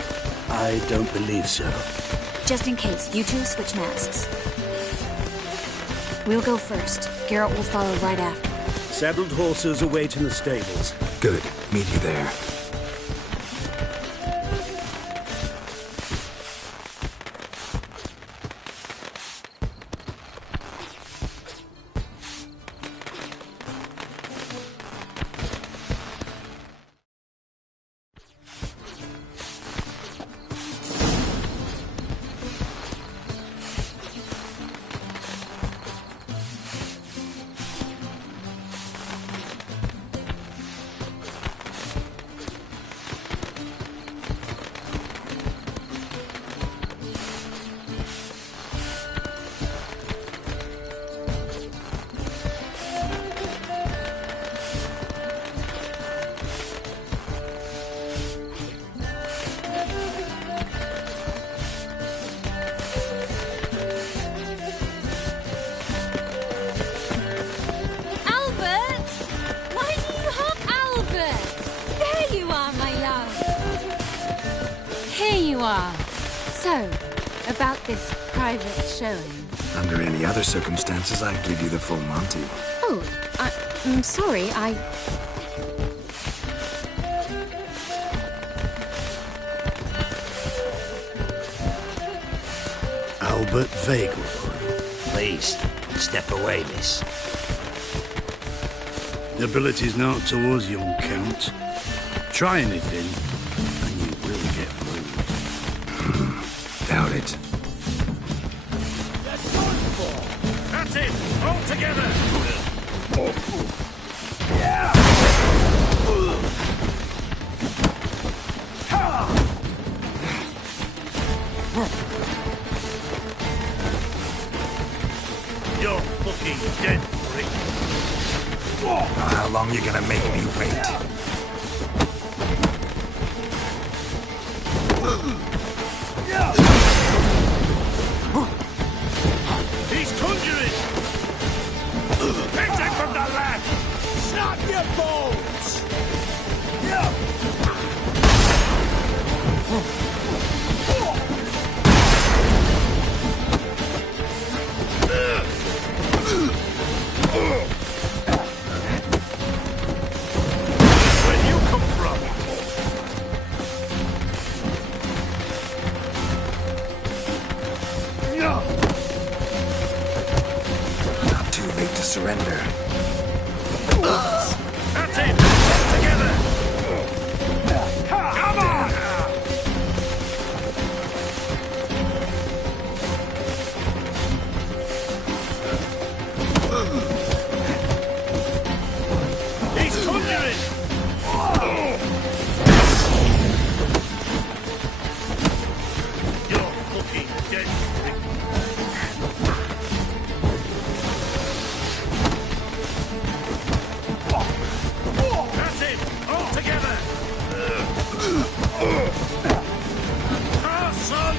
I don't believe so. Just in case, you two switch masks. We'll go first. Geralt will follow right after. Saddled horses await in the stables. Good. Meet you there. So, about this private showing. Under any other circumstances, I'd give you the full Monty. Oh, I'm sorry, Albert Vagel. Please, step away, miss. The ability's not towards young Count. Try anything, and you will get moved. Doubt it. That's it! All together! You're fucking dead, freak. How long you gonna make me wait? He's conjuring! Pick it from the left! Snap your bones! Where do you come from? Not too late to surrender. That's it! Together! Come on! He's conjuring! You're fucking dead. That's it! All together! Ah, son!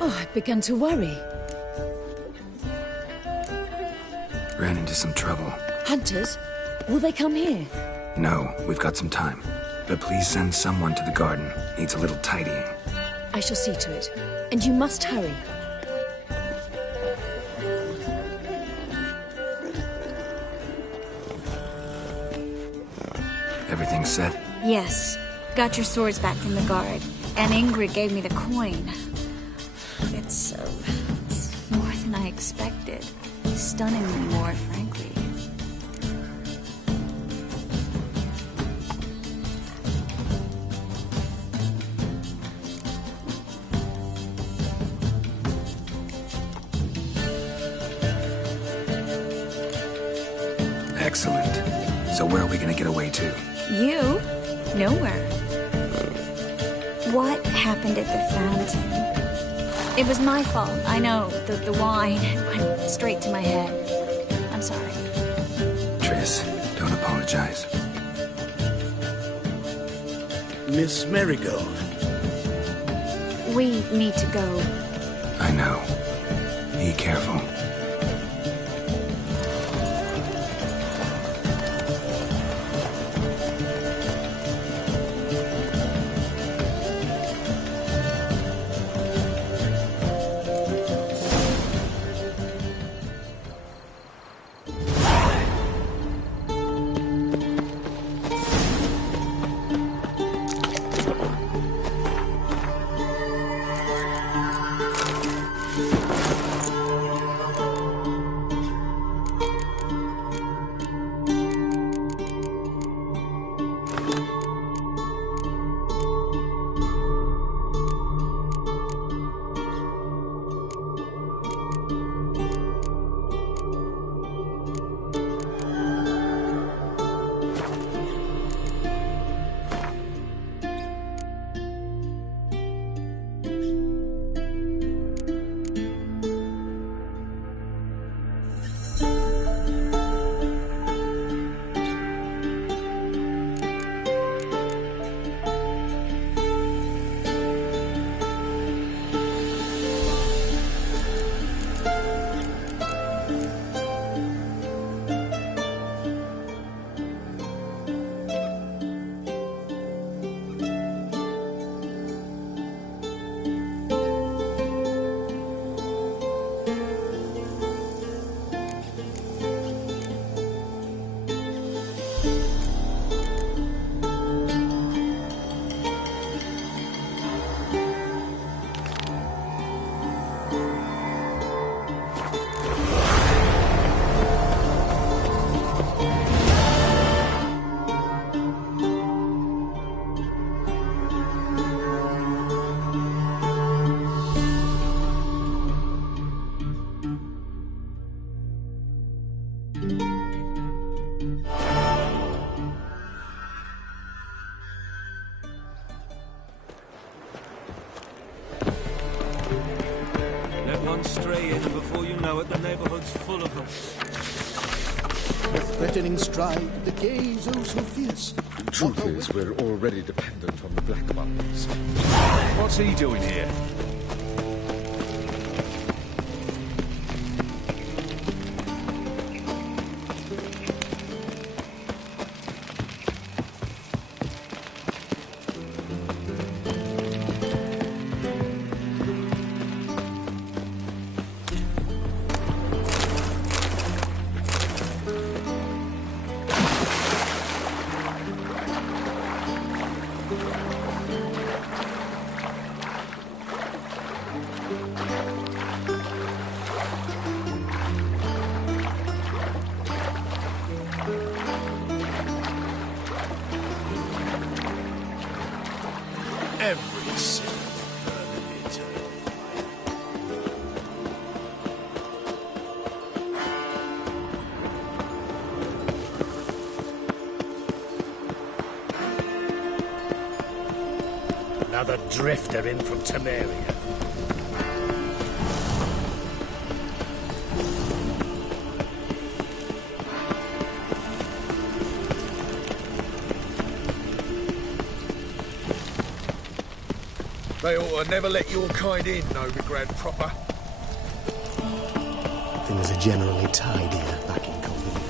I'd begun to worry. Ran into some trouble. Hunters? Will they come here? No, we've got some time. But please send someone to the garden. Needs a little tidying. I shall see to it. And you must hurry. Everything set? Yes. Got your swords back from the guard. And Ingrid gave me the coin. It's more than I expected. Stunningly more, frankly. Excellent. So where are we gonna get away to? You? Nowhere. What happened at the fountain? It was my fault. I know. The wine went straight to my head. I'm sorry. Triss, don't apologize. Miss Marigold. We need to go. I know. Be careful. Stray in before you know it, the neighborhood's full of them. The threatening stride, the gaze oh so fierce. The truth is, we're already dependent on the black ones. What's he doing here? Every sin burning eternal fire. Another drifter in from Temeria. They ought to never let your kind in, Novigrad proper. Things are generally tidier back in Covina.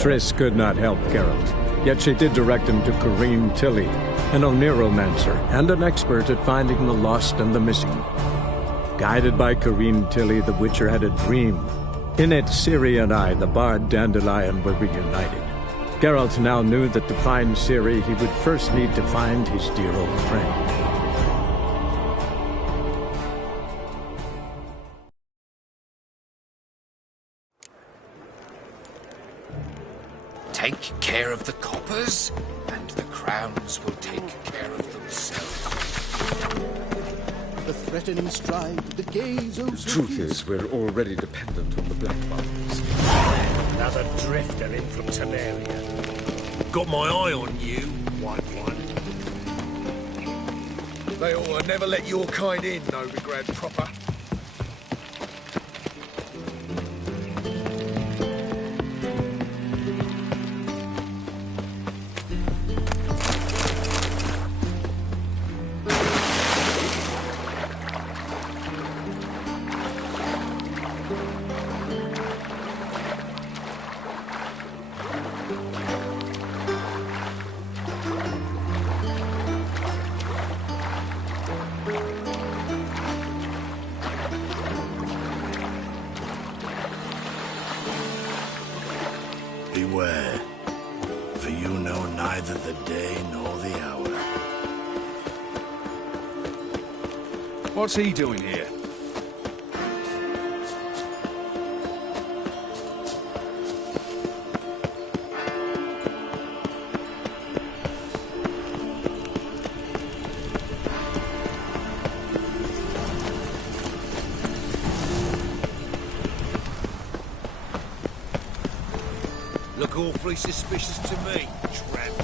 Triss could not help Geralt, yet she did direct him to Corrine Tilly, an Oniromancer and an expert at finding the lost and the missing. Guided by Corrine Tilly, the Witcher had a dream. In it, Ciri and I, the bard Dandelion, were reunited. Geralt now knew that to find Ciri, he would first need to find his dear old friend. Take care of the coppers, and the crowns will take care of themselves. The threatening stride, the gaze The truth is, we're already dependent on the black markets. Another drifter in from Temeria. Got my eye on you, white one. They ought to never let your kind in, Novigrad proper. Beware, for you know neither the day nor the hour. What's he doing here? Look awfully suspicious to me, tramp.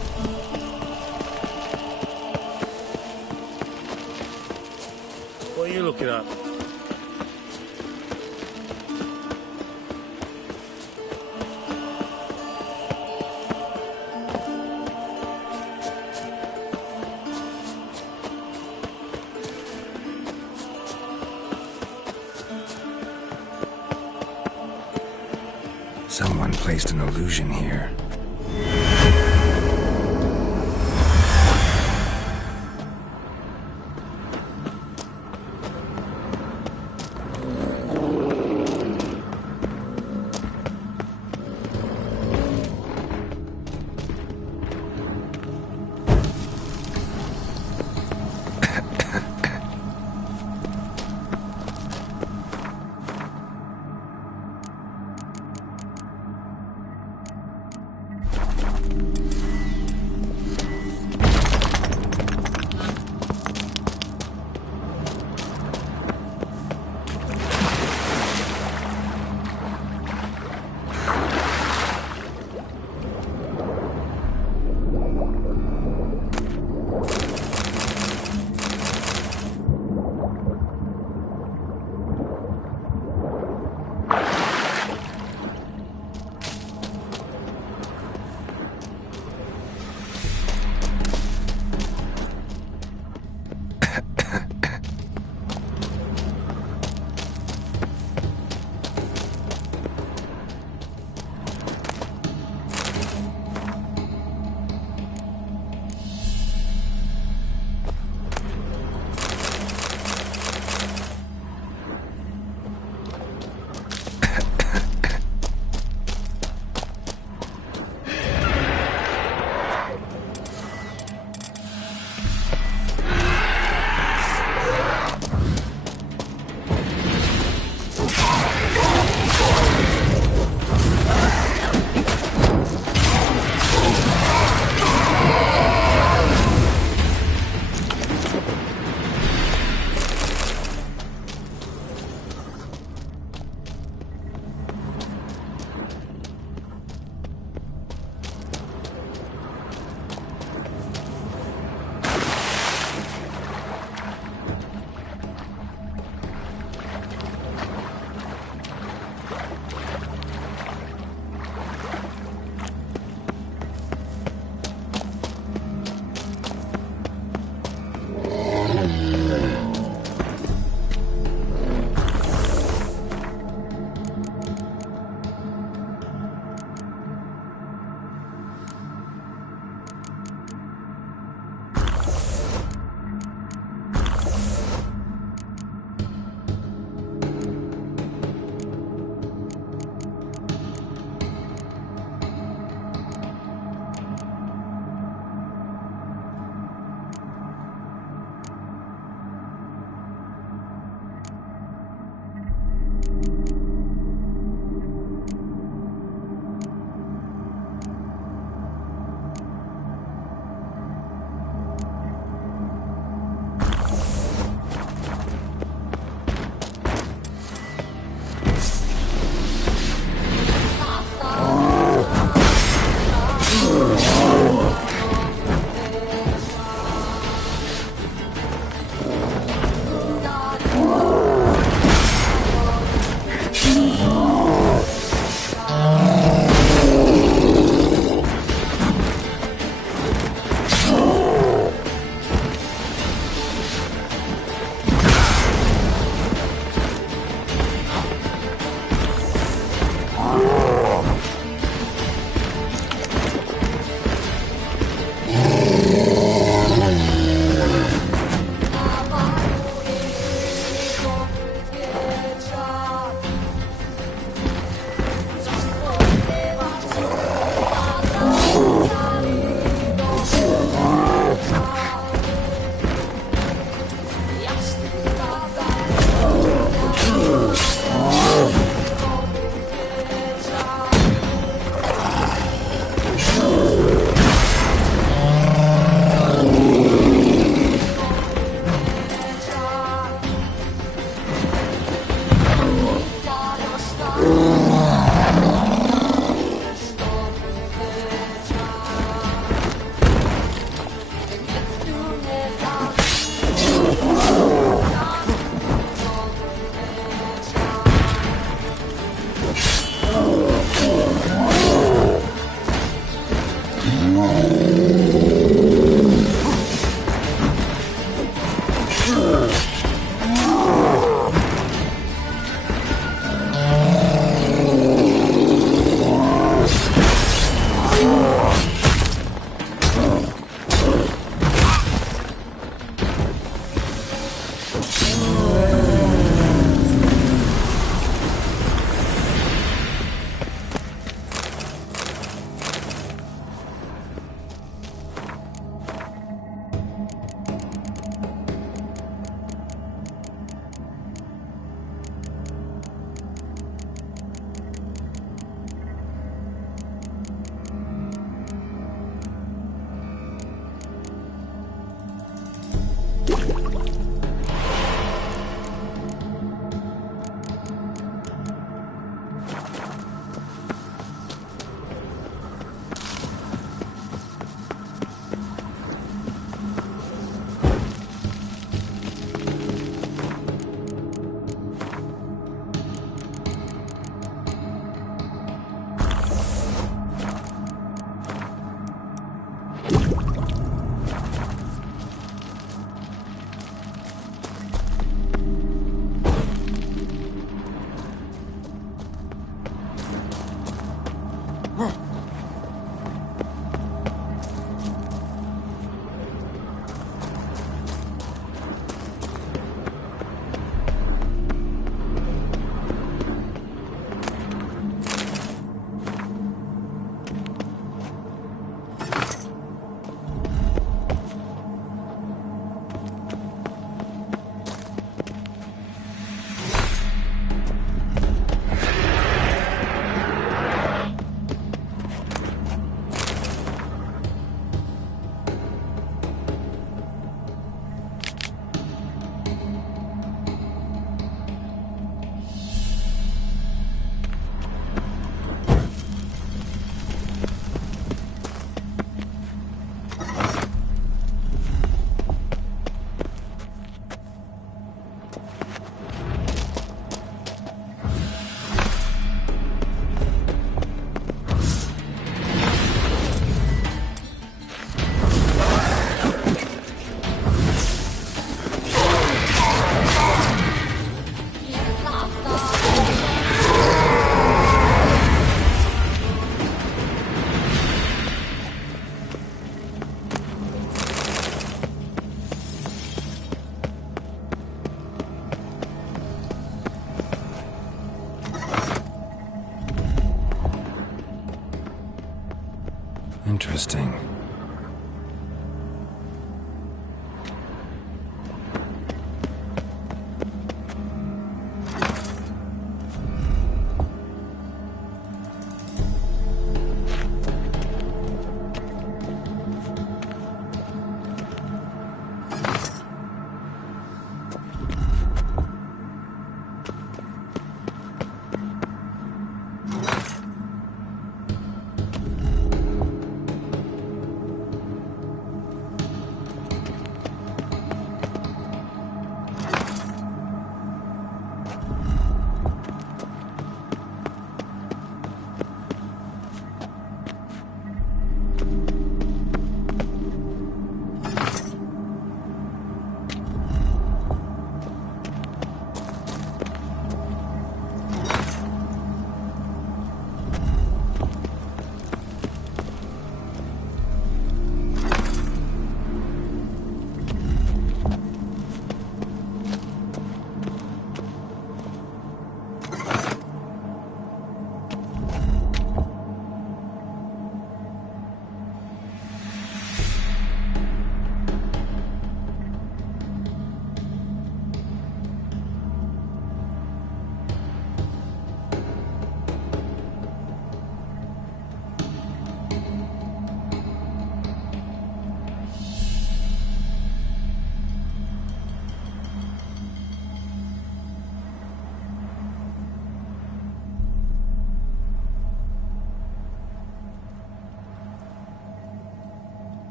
What are you looking at? Someone placed an illusion here.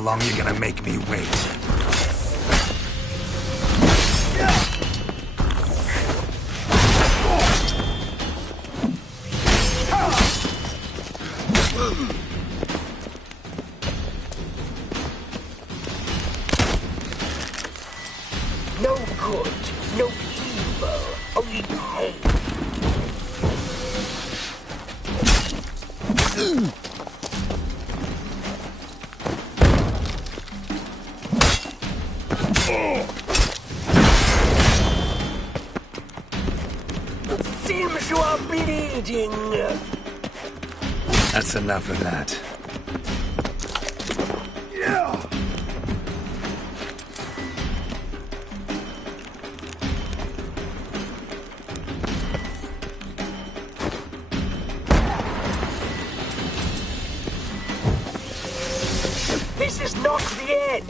How long you gonna make me wait? No good, no evil, only pain. It seems you are bleeding. That's enough of that. This is not the end.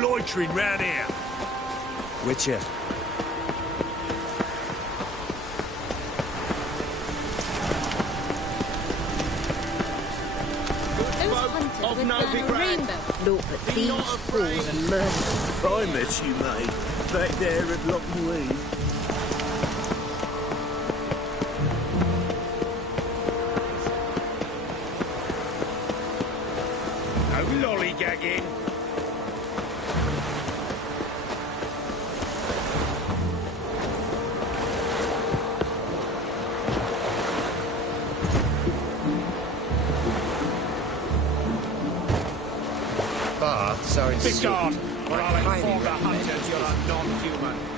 Loitering round here. Witcher. Of rainbow. Look at these fools and murderers. Primus you made, back there at Loch Neween. No lollygagging. are in soup. Begone, or I I'll highly inform the recommend hunters you're a non-human.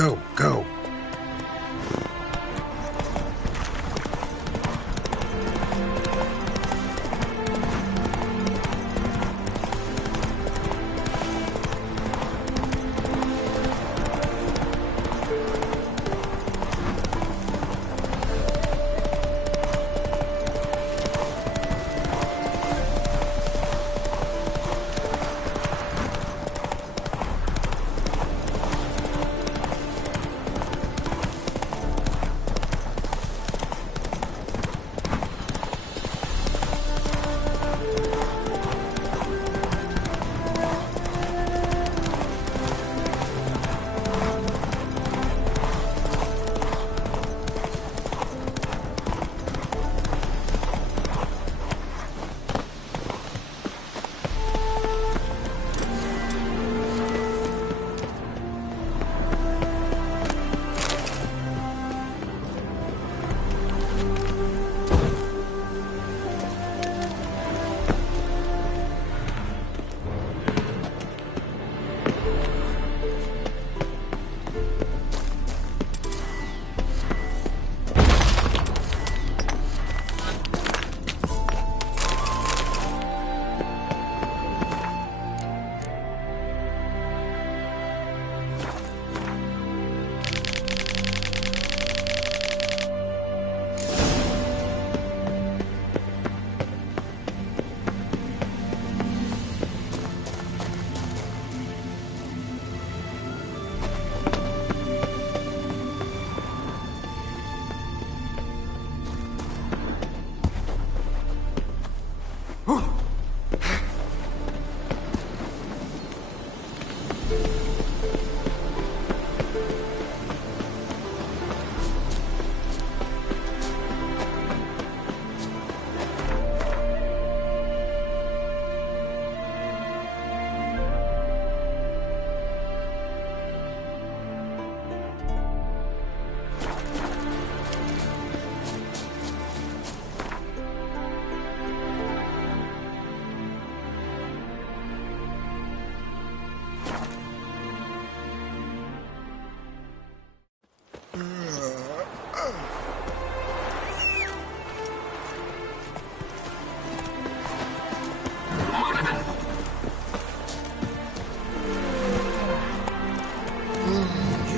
Go.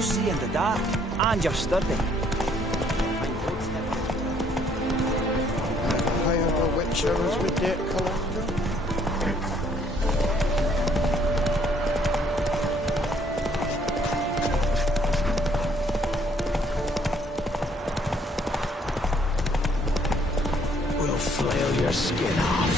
See in the dark, and you're sturdy. I've hired a witcher as my debt collector. We'll flail your skin off.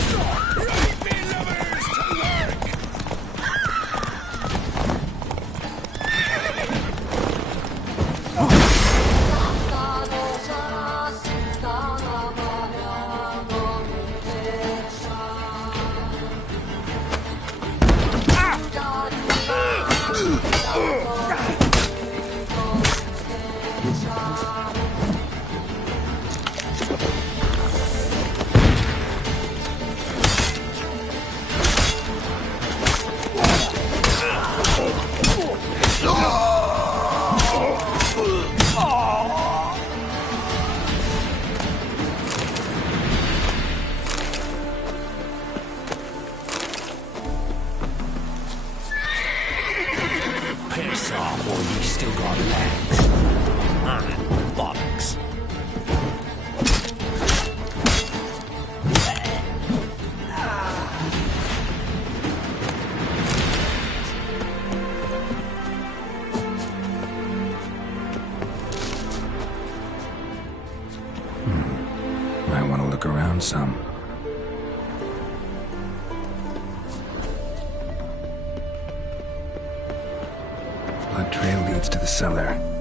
Piss off, or you still got legs. Bollocks. Might want to look around some. Blood trail leads to the cellar.